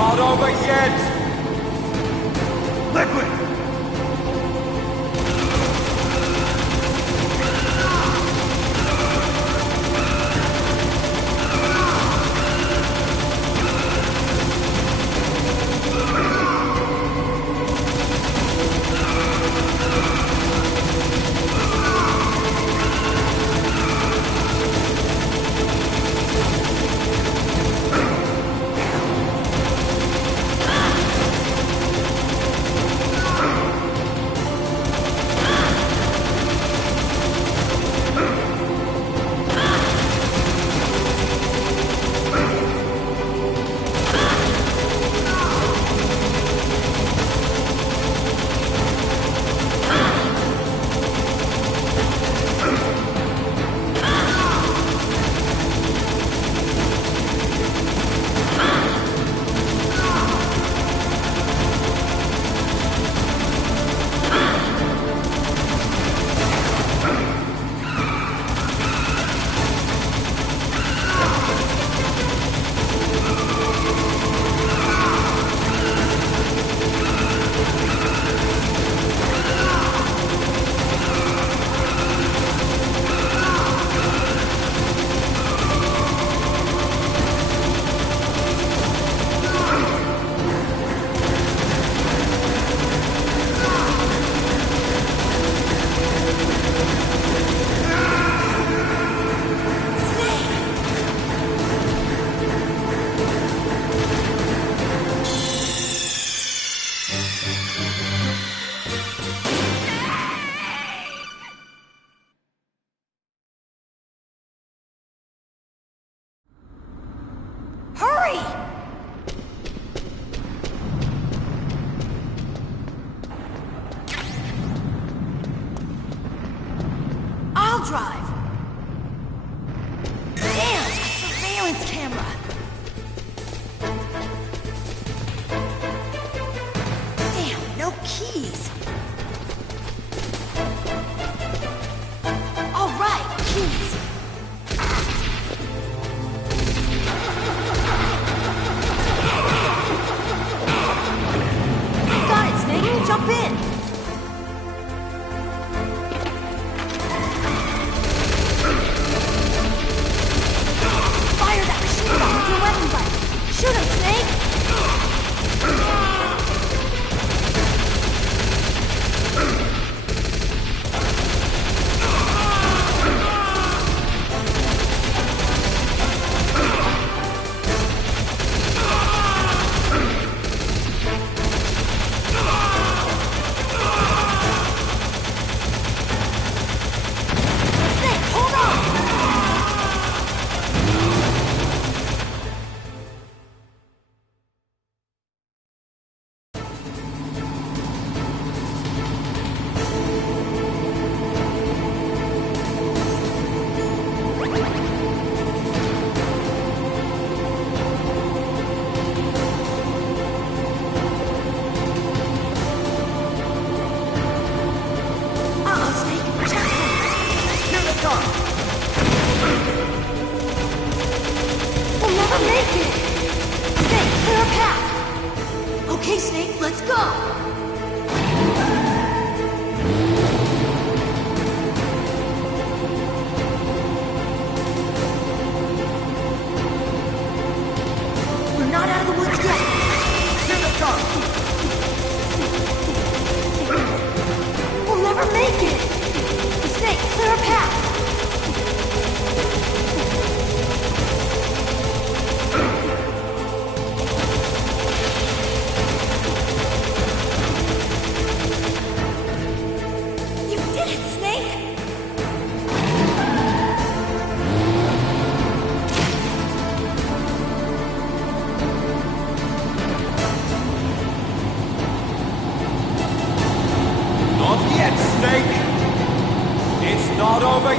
not over yet! Liquid! Drive. Damn! Surveillance camera! Damn, no keys! Alright, keys! Got it, Snake! Jump in! Shoot him, Snake! Not over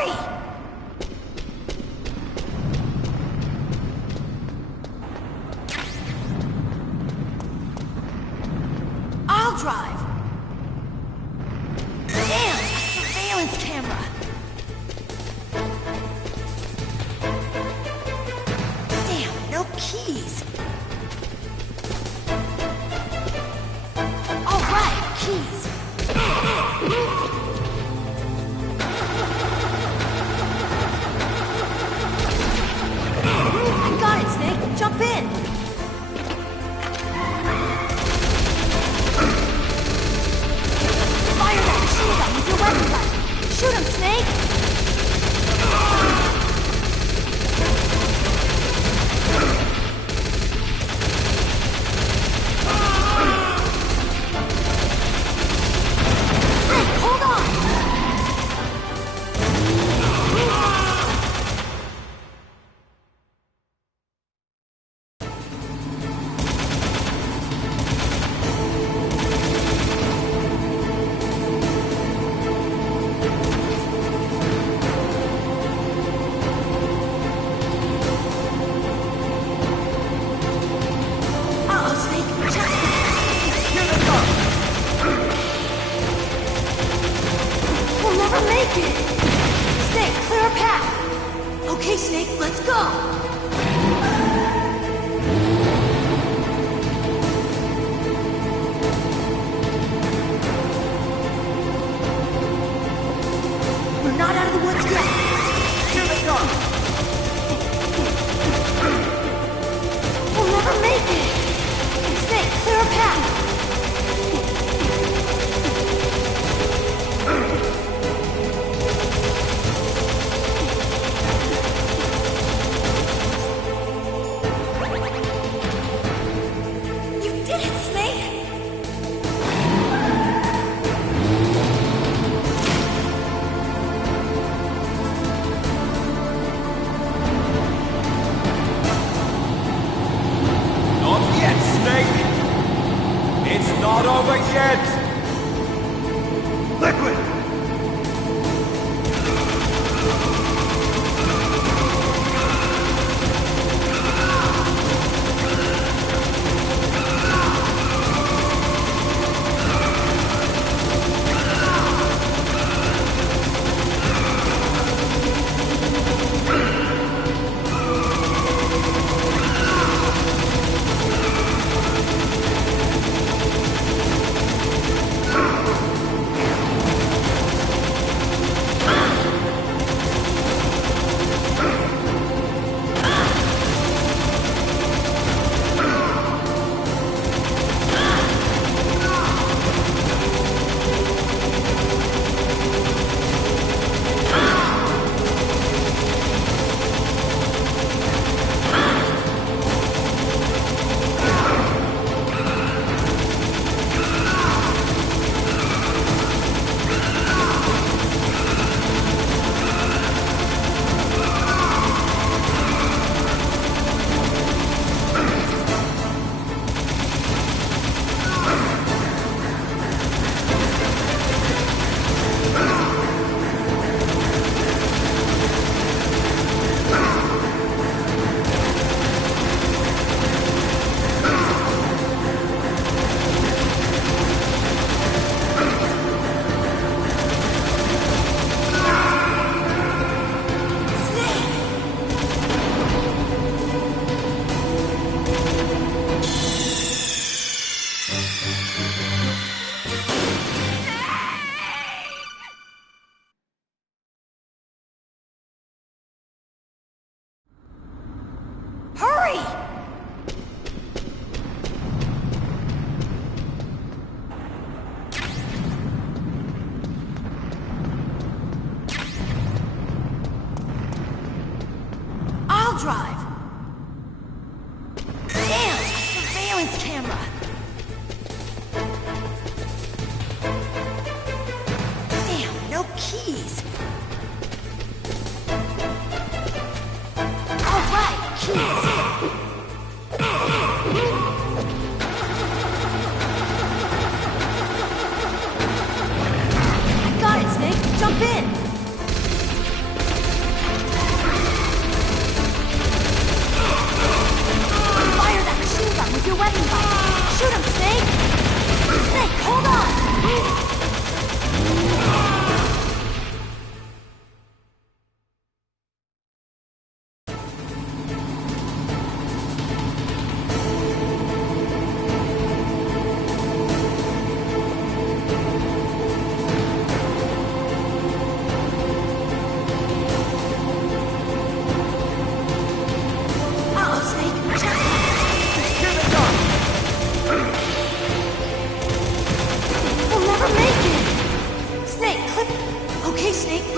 Hurry! I'll drive. Damn, a surveillance camera. Damn, no keys. All right, keys. I got it, Snake. Jump in. Fire that machine gun with your weapon gun. Shoot him, Snake.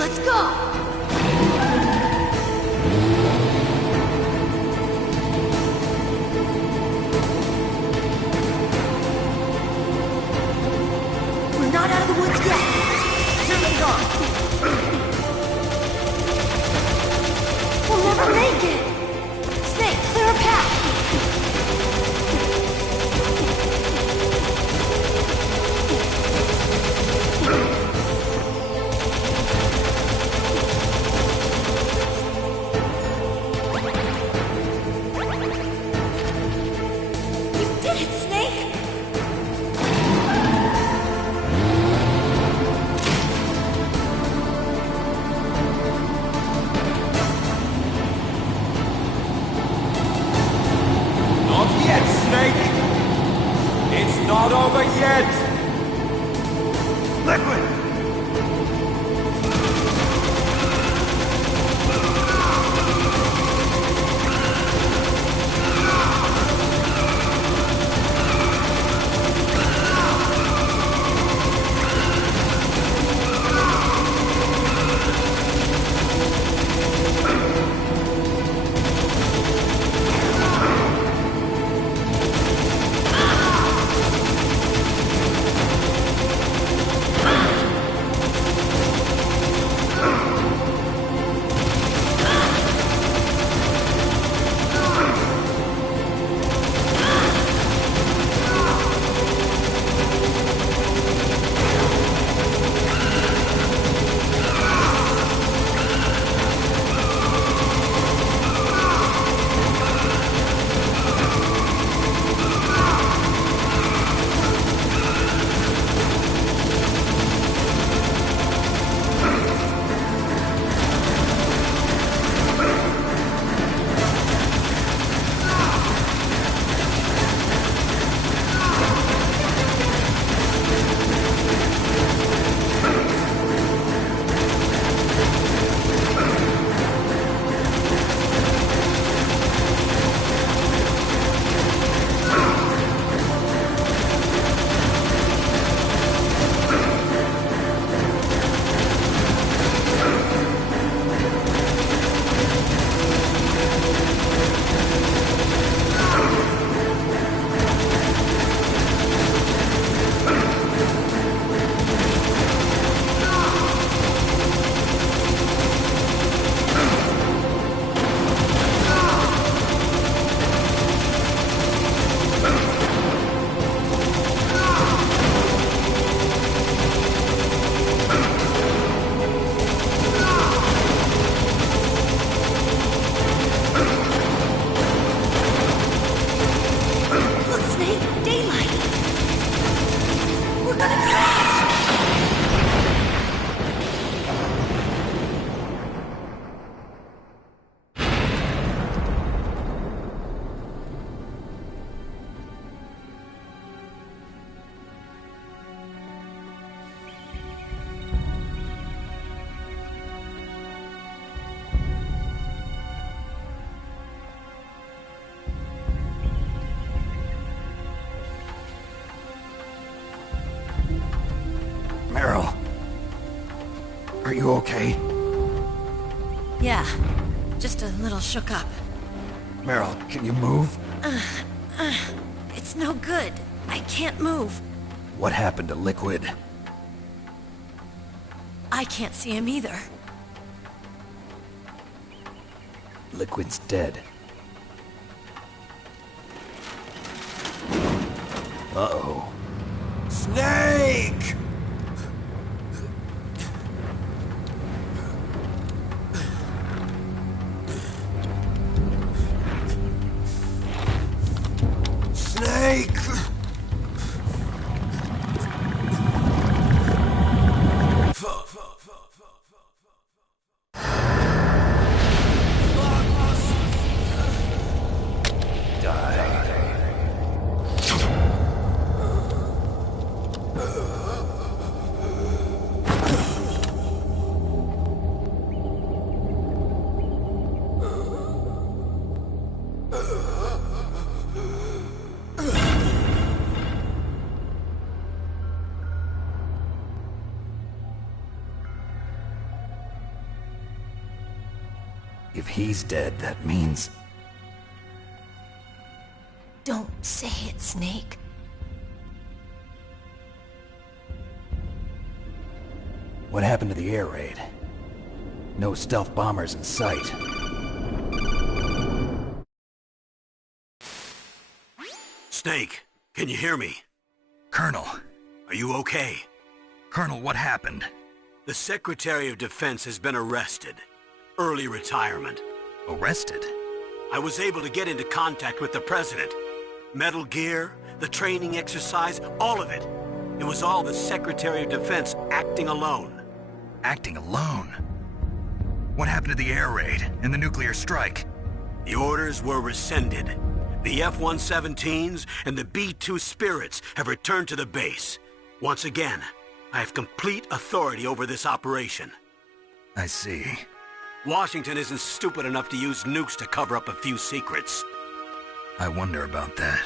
Let's go! We're not out of the woods yet! Here they come! We'll never make it! Snake, clear a path! Not over yet! Liquid! Are you okay? Yeah, just a little shook up. Meryl, can you move? It's no good. I can't move. What happened to Liquid? I can't see him either. Liquid's dead. Uh-oh. Snake! Snake! Die. If he's dead, that means... Don't say it, Snake. What happened to the air raid? No stealth bombers in sight. Snake, can you hear me? Colonel. Are you okay? Colonel, what happened? The Secretary of Defense has been arrested. Early retirement. Arrested? I was able to get into contact with the President. Metal Gear, the training exercise, all of it. It was all the Secretary of Defense acting alone. Acting alone? What happened to the air raid and the nuclear strike? The orders were rescinded. The F-117s and the B-2 Spirits have returned to the base. Once again, I have complete authority over this operation. I see. Washington isn't stupid enough to use nukes to cover up a few secrets. I wonder about that.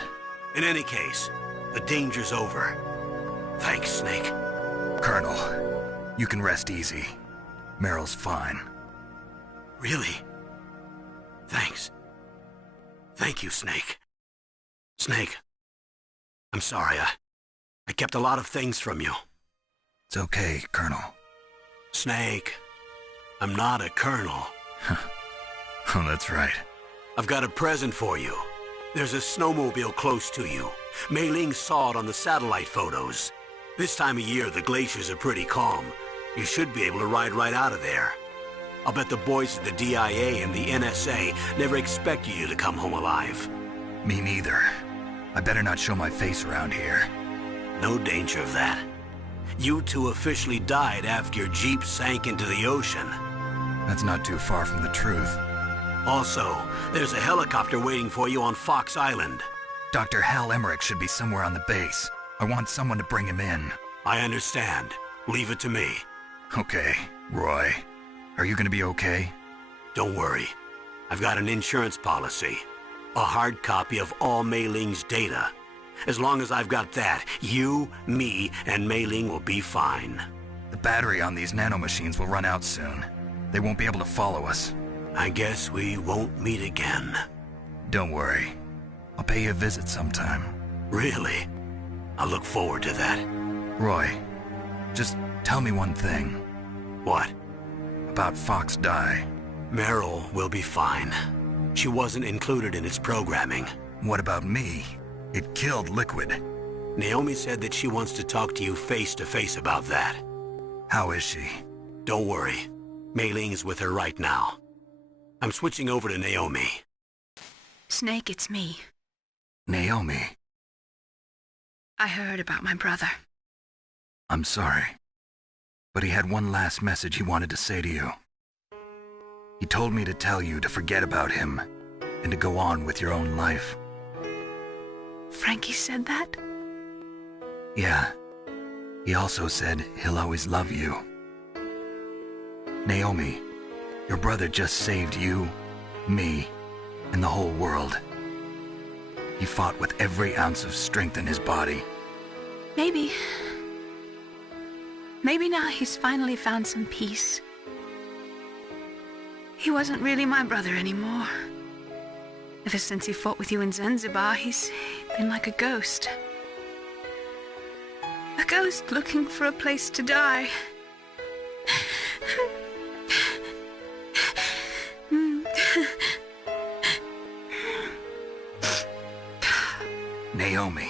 In any case, the danger's over. Thanks, Snake. Colonel, you can rest easy. Meryl's fine. Really? Thanks. Thank you, Snake. Snake, I'm sorry, I kept a lot of things from you. It's okay, Colonel. Snake, I'm not a colonel. Oh, that's right. I've got a present for you. There's a snowmobile close to you. Mei Ling saw it on the satellite photos. This time of year, the glaciers are pretty calm. You should be able to ride right out of there. I'll bet the boys at the DIA and the NSA never expected you to come home alive. Me neither. I better not show my face around here. No danger of that. You two officially died after your Jeep sank into the ocean. That's not too far from the truth. Also, there's a helicopter waiting for you on Fox Island. Dr. Hal Emmerich should be somewhere on the base. I want someone to bring him in. I understand. Leave it to me. Okay, Roy. Are you gonna be okay? Don't worry. I've got an insurance policy. A hard copy of all Mei Ling's data. As long as I've got that, you, me, and Mei Ling will be fine. The battery on these nanomachines will run out soon. They won't be able to follow us. I guess we won't meet again. Don't worry. I'll pay you a visit sometime. Really? I look forward to that. Roy, just tell me one thing. What? About Fox Die. Meryl will be fine. She wasn't included in its programming. What about me? It killed Liquid. Naomi said that she wants to talk to you face to face about that. How is she? Don't worry. Mei Ling is with her right now. I'm switching over to Naomi. Snake, it's me. Naomi. I heard about my brother. I'm sorry. But he had one last message he wanted to say to you. He told me to tell you to forget about him and to go on with your own life. Frankie said that? Yeah. He also said he'll always love you. Naomi, your brother just saved you, me, and the whole world. He fought with every ounce of strength in his body. Maybe now he's finally found some peace. He wasn't really my brother anymore. Ever since he fought with you in Zanzibar, he's been like a ghost. A ghost looking for a place to die. Naomi,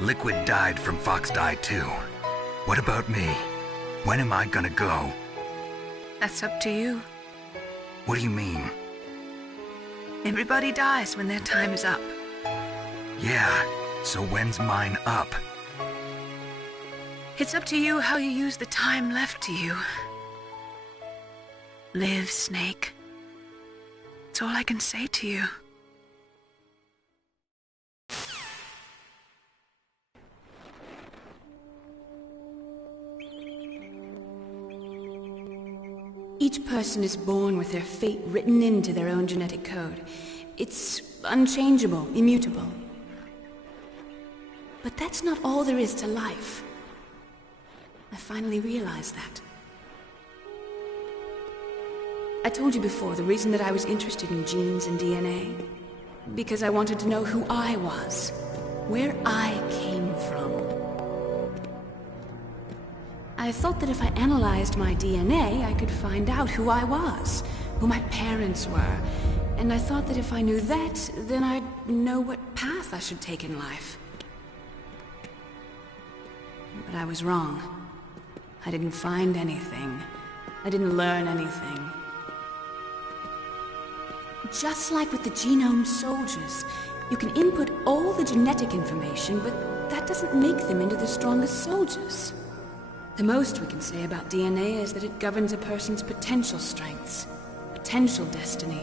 Liquid died from Fox Die too. What about me? When am I gonna go? That's up to you. What do you mean? Everybody dies when their time is up. Yeah, so when's mine up? It's up to you how you use the time left to you. Live, Snake. That's all I can say to you. Each person is born with their fate written into their own genetic code. It's unchangeable, immutable. But that's not all there is to life. I finally realized that. I told you before the reason that I was interested in genes and DNA. Because I wanted to know who I was. Where I came from. I thought that if I analyzed my DNA, I could find out who I was, who my parents were, and I thought that if I knew that, then I'd know what path I should take in life. But I was wrong. I didn't find anything. I didn't learn anything. Just like with the Genome soldiers, you can input all the genetic information, but that doesn't make them into the strongest soldiers. The most we can say about DNA is that it governs a person's potential strengths, potential destiny.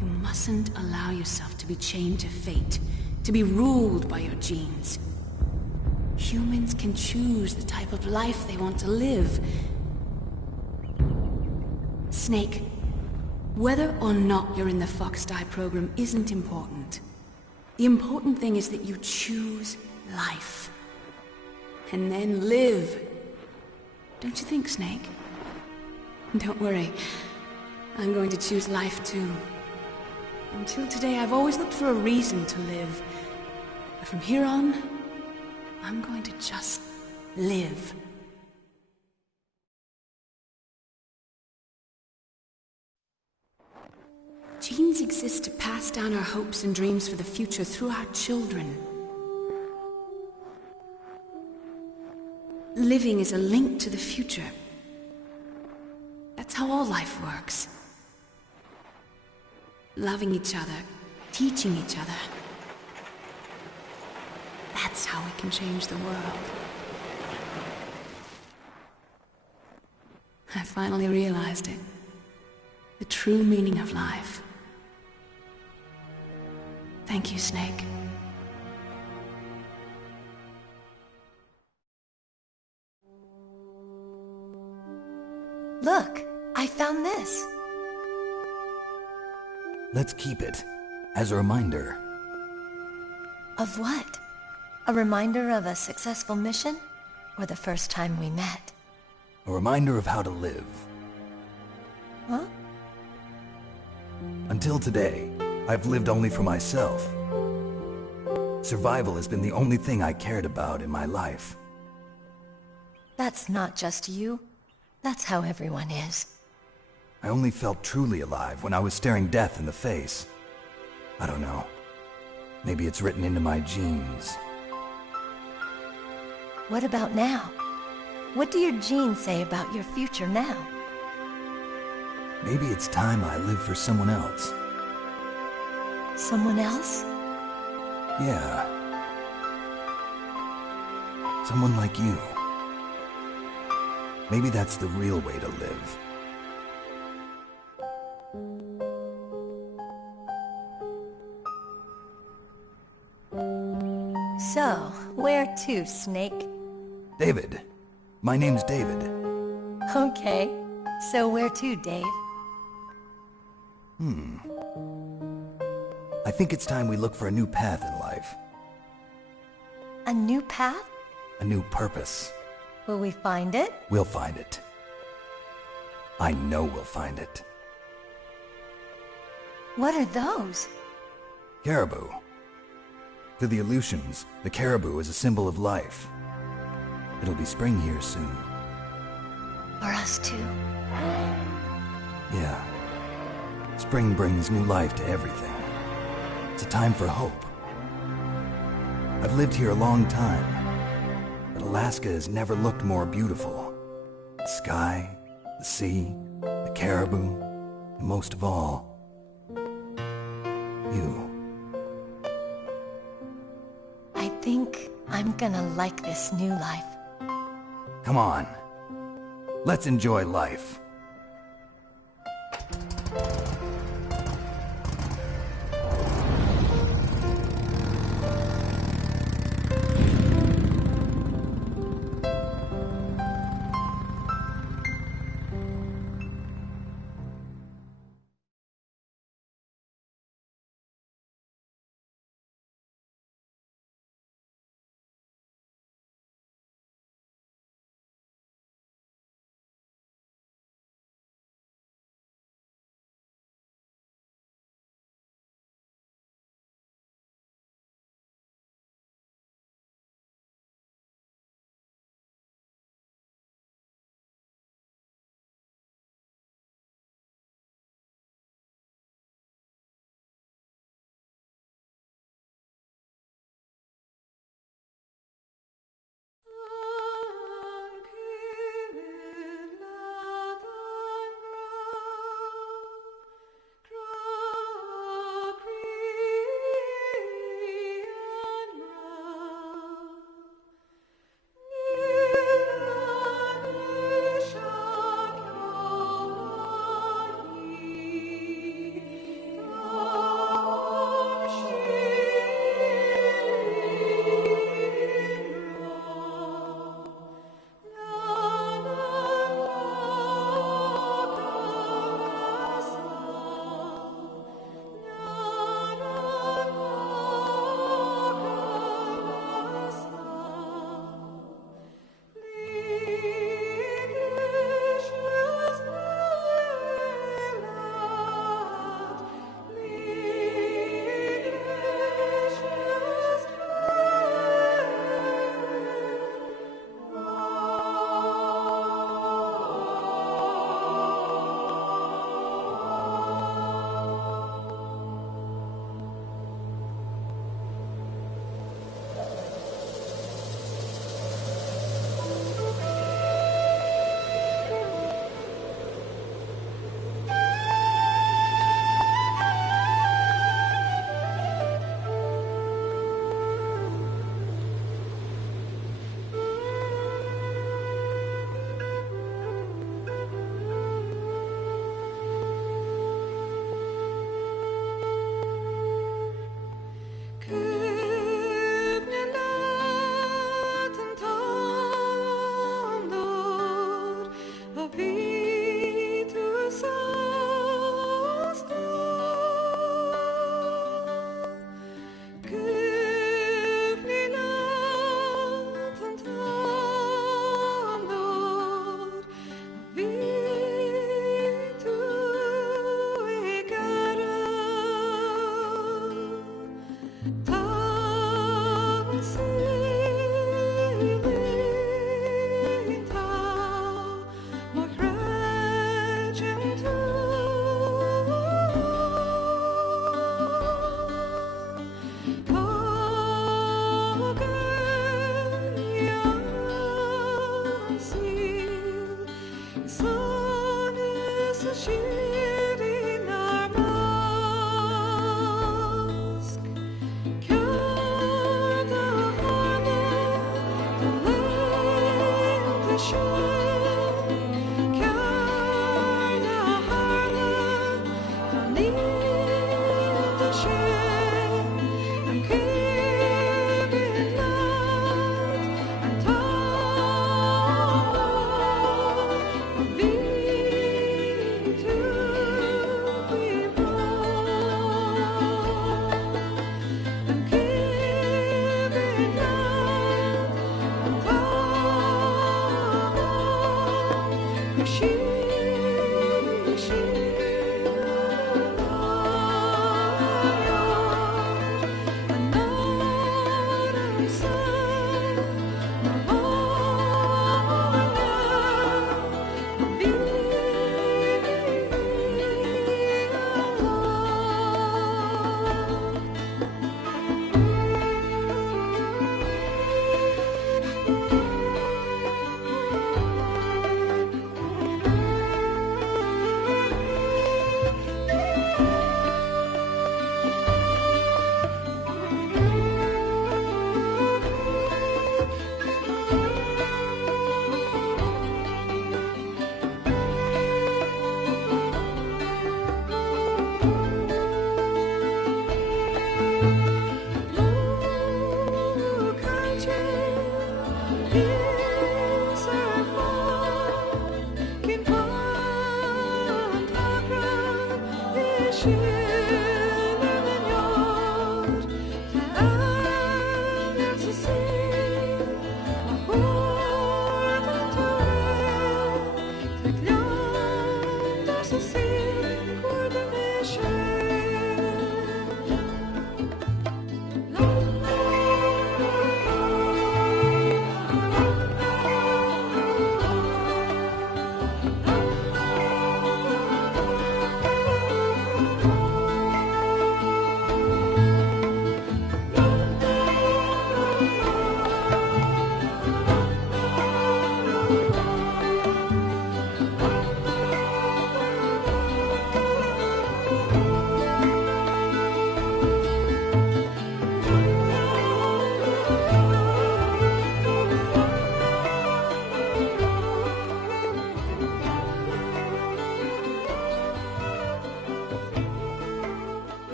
You mustn't allow yourself to be chained to fate, to be ruled by your genes. Humans can choose the type of life they want to live. Snake, whether or not you're in the FOXHOUND program isn't important. The important thing is that you choose life. And then live. Don't you think, Snake? Don't worry. I'm going to choose life too. Until today, I've always looked for a reason to live. But from here on, I'm going to just live. Genes exist to pass down our hopes and dreams for the future through our children. Living is a link to the future. That's how all life works. Loving each other, teaching each other. That's how we can change the world. I finally realized it. The true meaning of life. Thank you, Snake. Look, I found this. Let's keep it as a reminder. Of what? A reminder of a successful mission? Or the first time we met? A reminder of how to live. Huh? Until today, I've lived only for myself. Survival has been the only thing I cared about in my life. That's not just you. That's how everyone is. I only felt truly alive when I was staring death in the face. I don't know. Maybe it's written into my genes. What about now? What do your genes say about your future now? Maybe it's time I live for someone else. Someone else? Yeah. Someone like you. Maybe that's the real way to live. So, where to, Snake? David. My name's David. Okay. So where to, Dave? I think it's time we look for a new path in life. A new path? A new purpose. Will we find it? We'll find it. I know we'll find it. What are those? Caribou. To the Aleutians, the caribou is a symbol of life. It'll be spring here soon. For us too? Yeah. Spring brings new life to everything. It's a time for hope. I've lived here a long time, but Alaska has never looked more beautiful. The sky, the sea, the caribou, and most of all, you. I think I'm gonna like this new life. Come on. Let's enjoy life.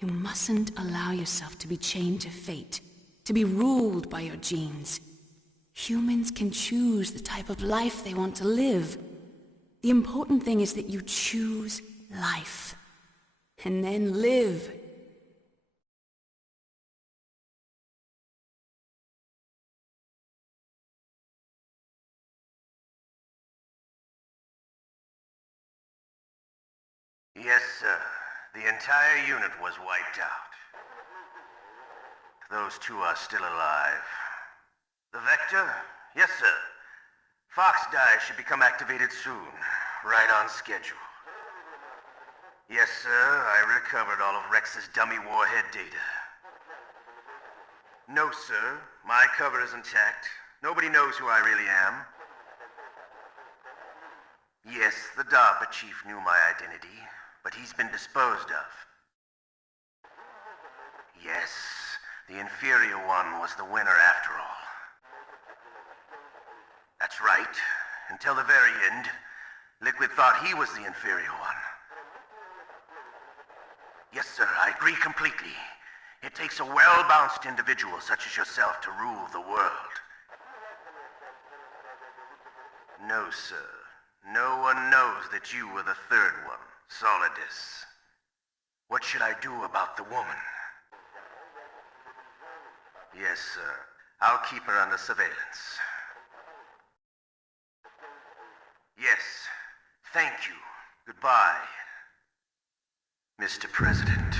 You mustn't allow yourself to be chained to fate, to be ruled by your genes. Humans can choose the type of life they want to live. The important thing is that you choose life, and then live. Yes, sir. The entire unit was wiped out. Those two are still alive. The Vector? Yes, sir. FOXHOUND should become activated soon. Right on schedule. Yes, sir. I recovered all of Rex's dummy warhead data. No, sir. My cover is intact. Nobody knows who I really am. Yes, the DARPA chief knew my identity, but he's been disposed of. Yes, the inferior one was the winner after all. That's right. Until the very end, Liquid thought he was the inferior one. Yes, sir, I agree completely. It takes a well-balanced individual such as yourself to rule the world. No, sir. No one knows that you were the third one, Solidus. What should I do about the woman? Yes, sir. I'll keep her under surveillance. Yes. Thank you. Goodbye, Mr. President.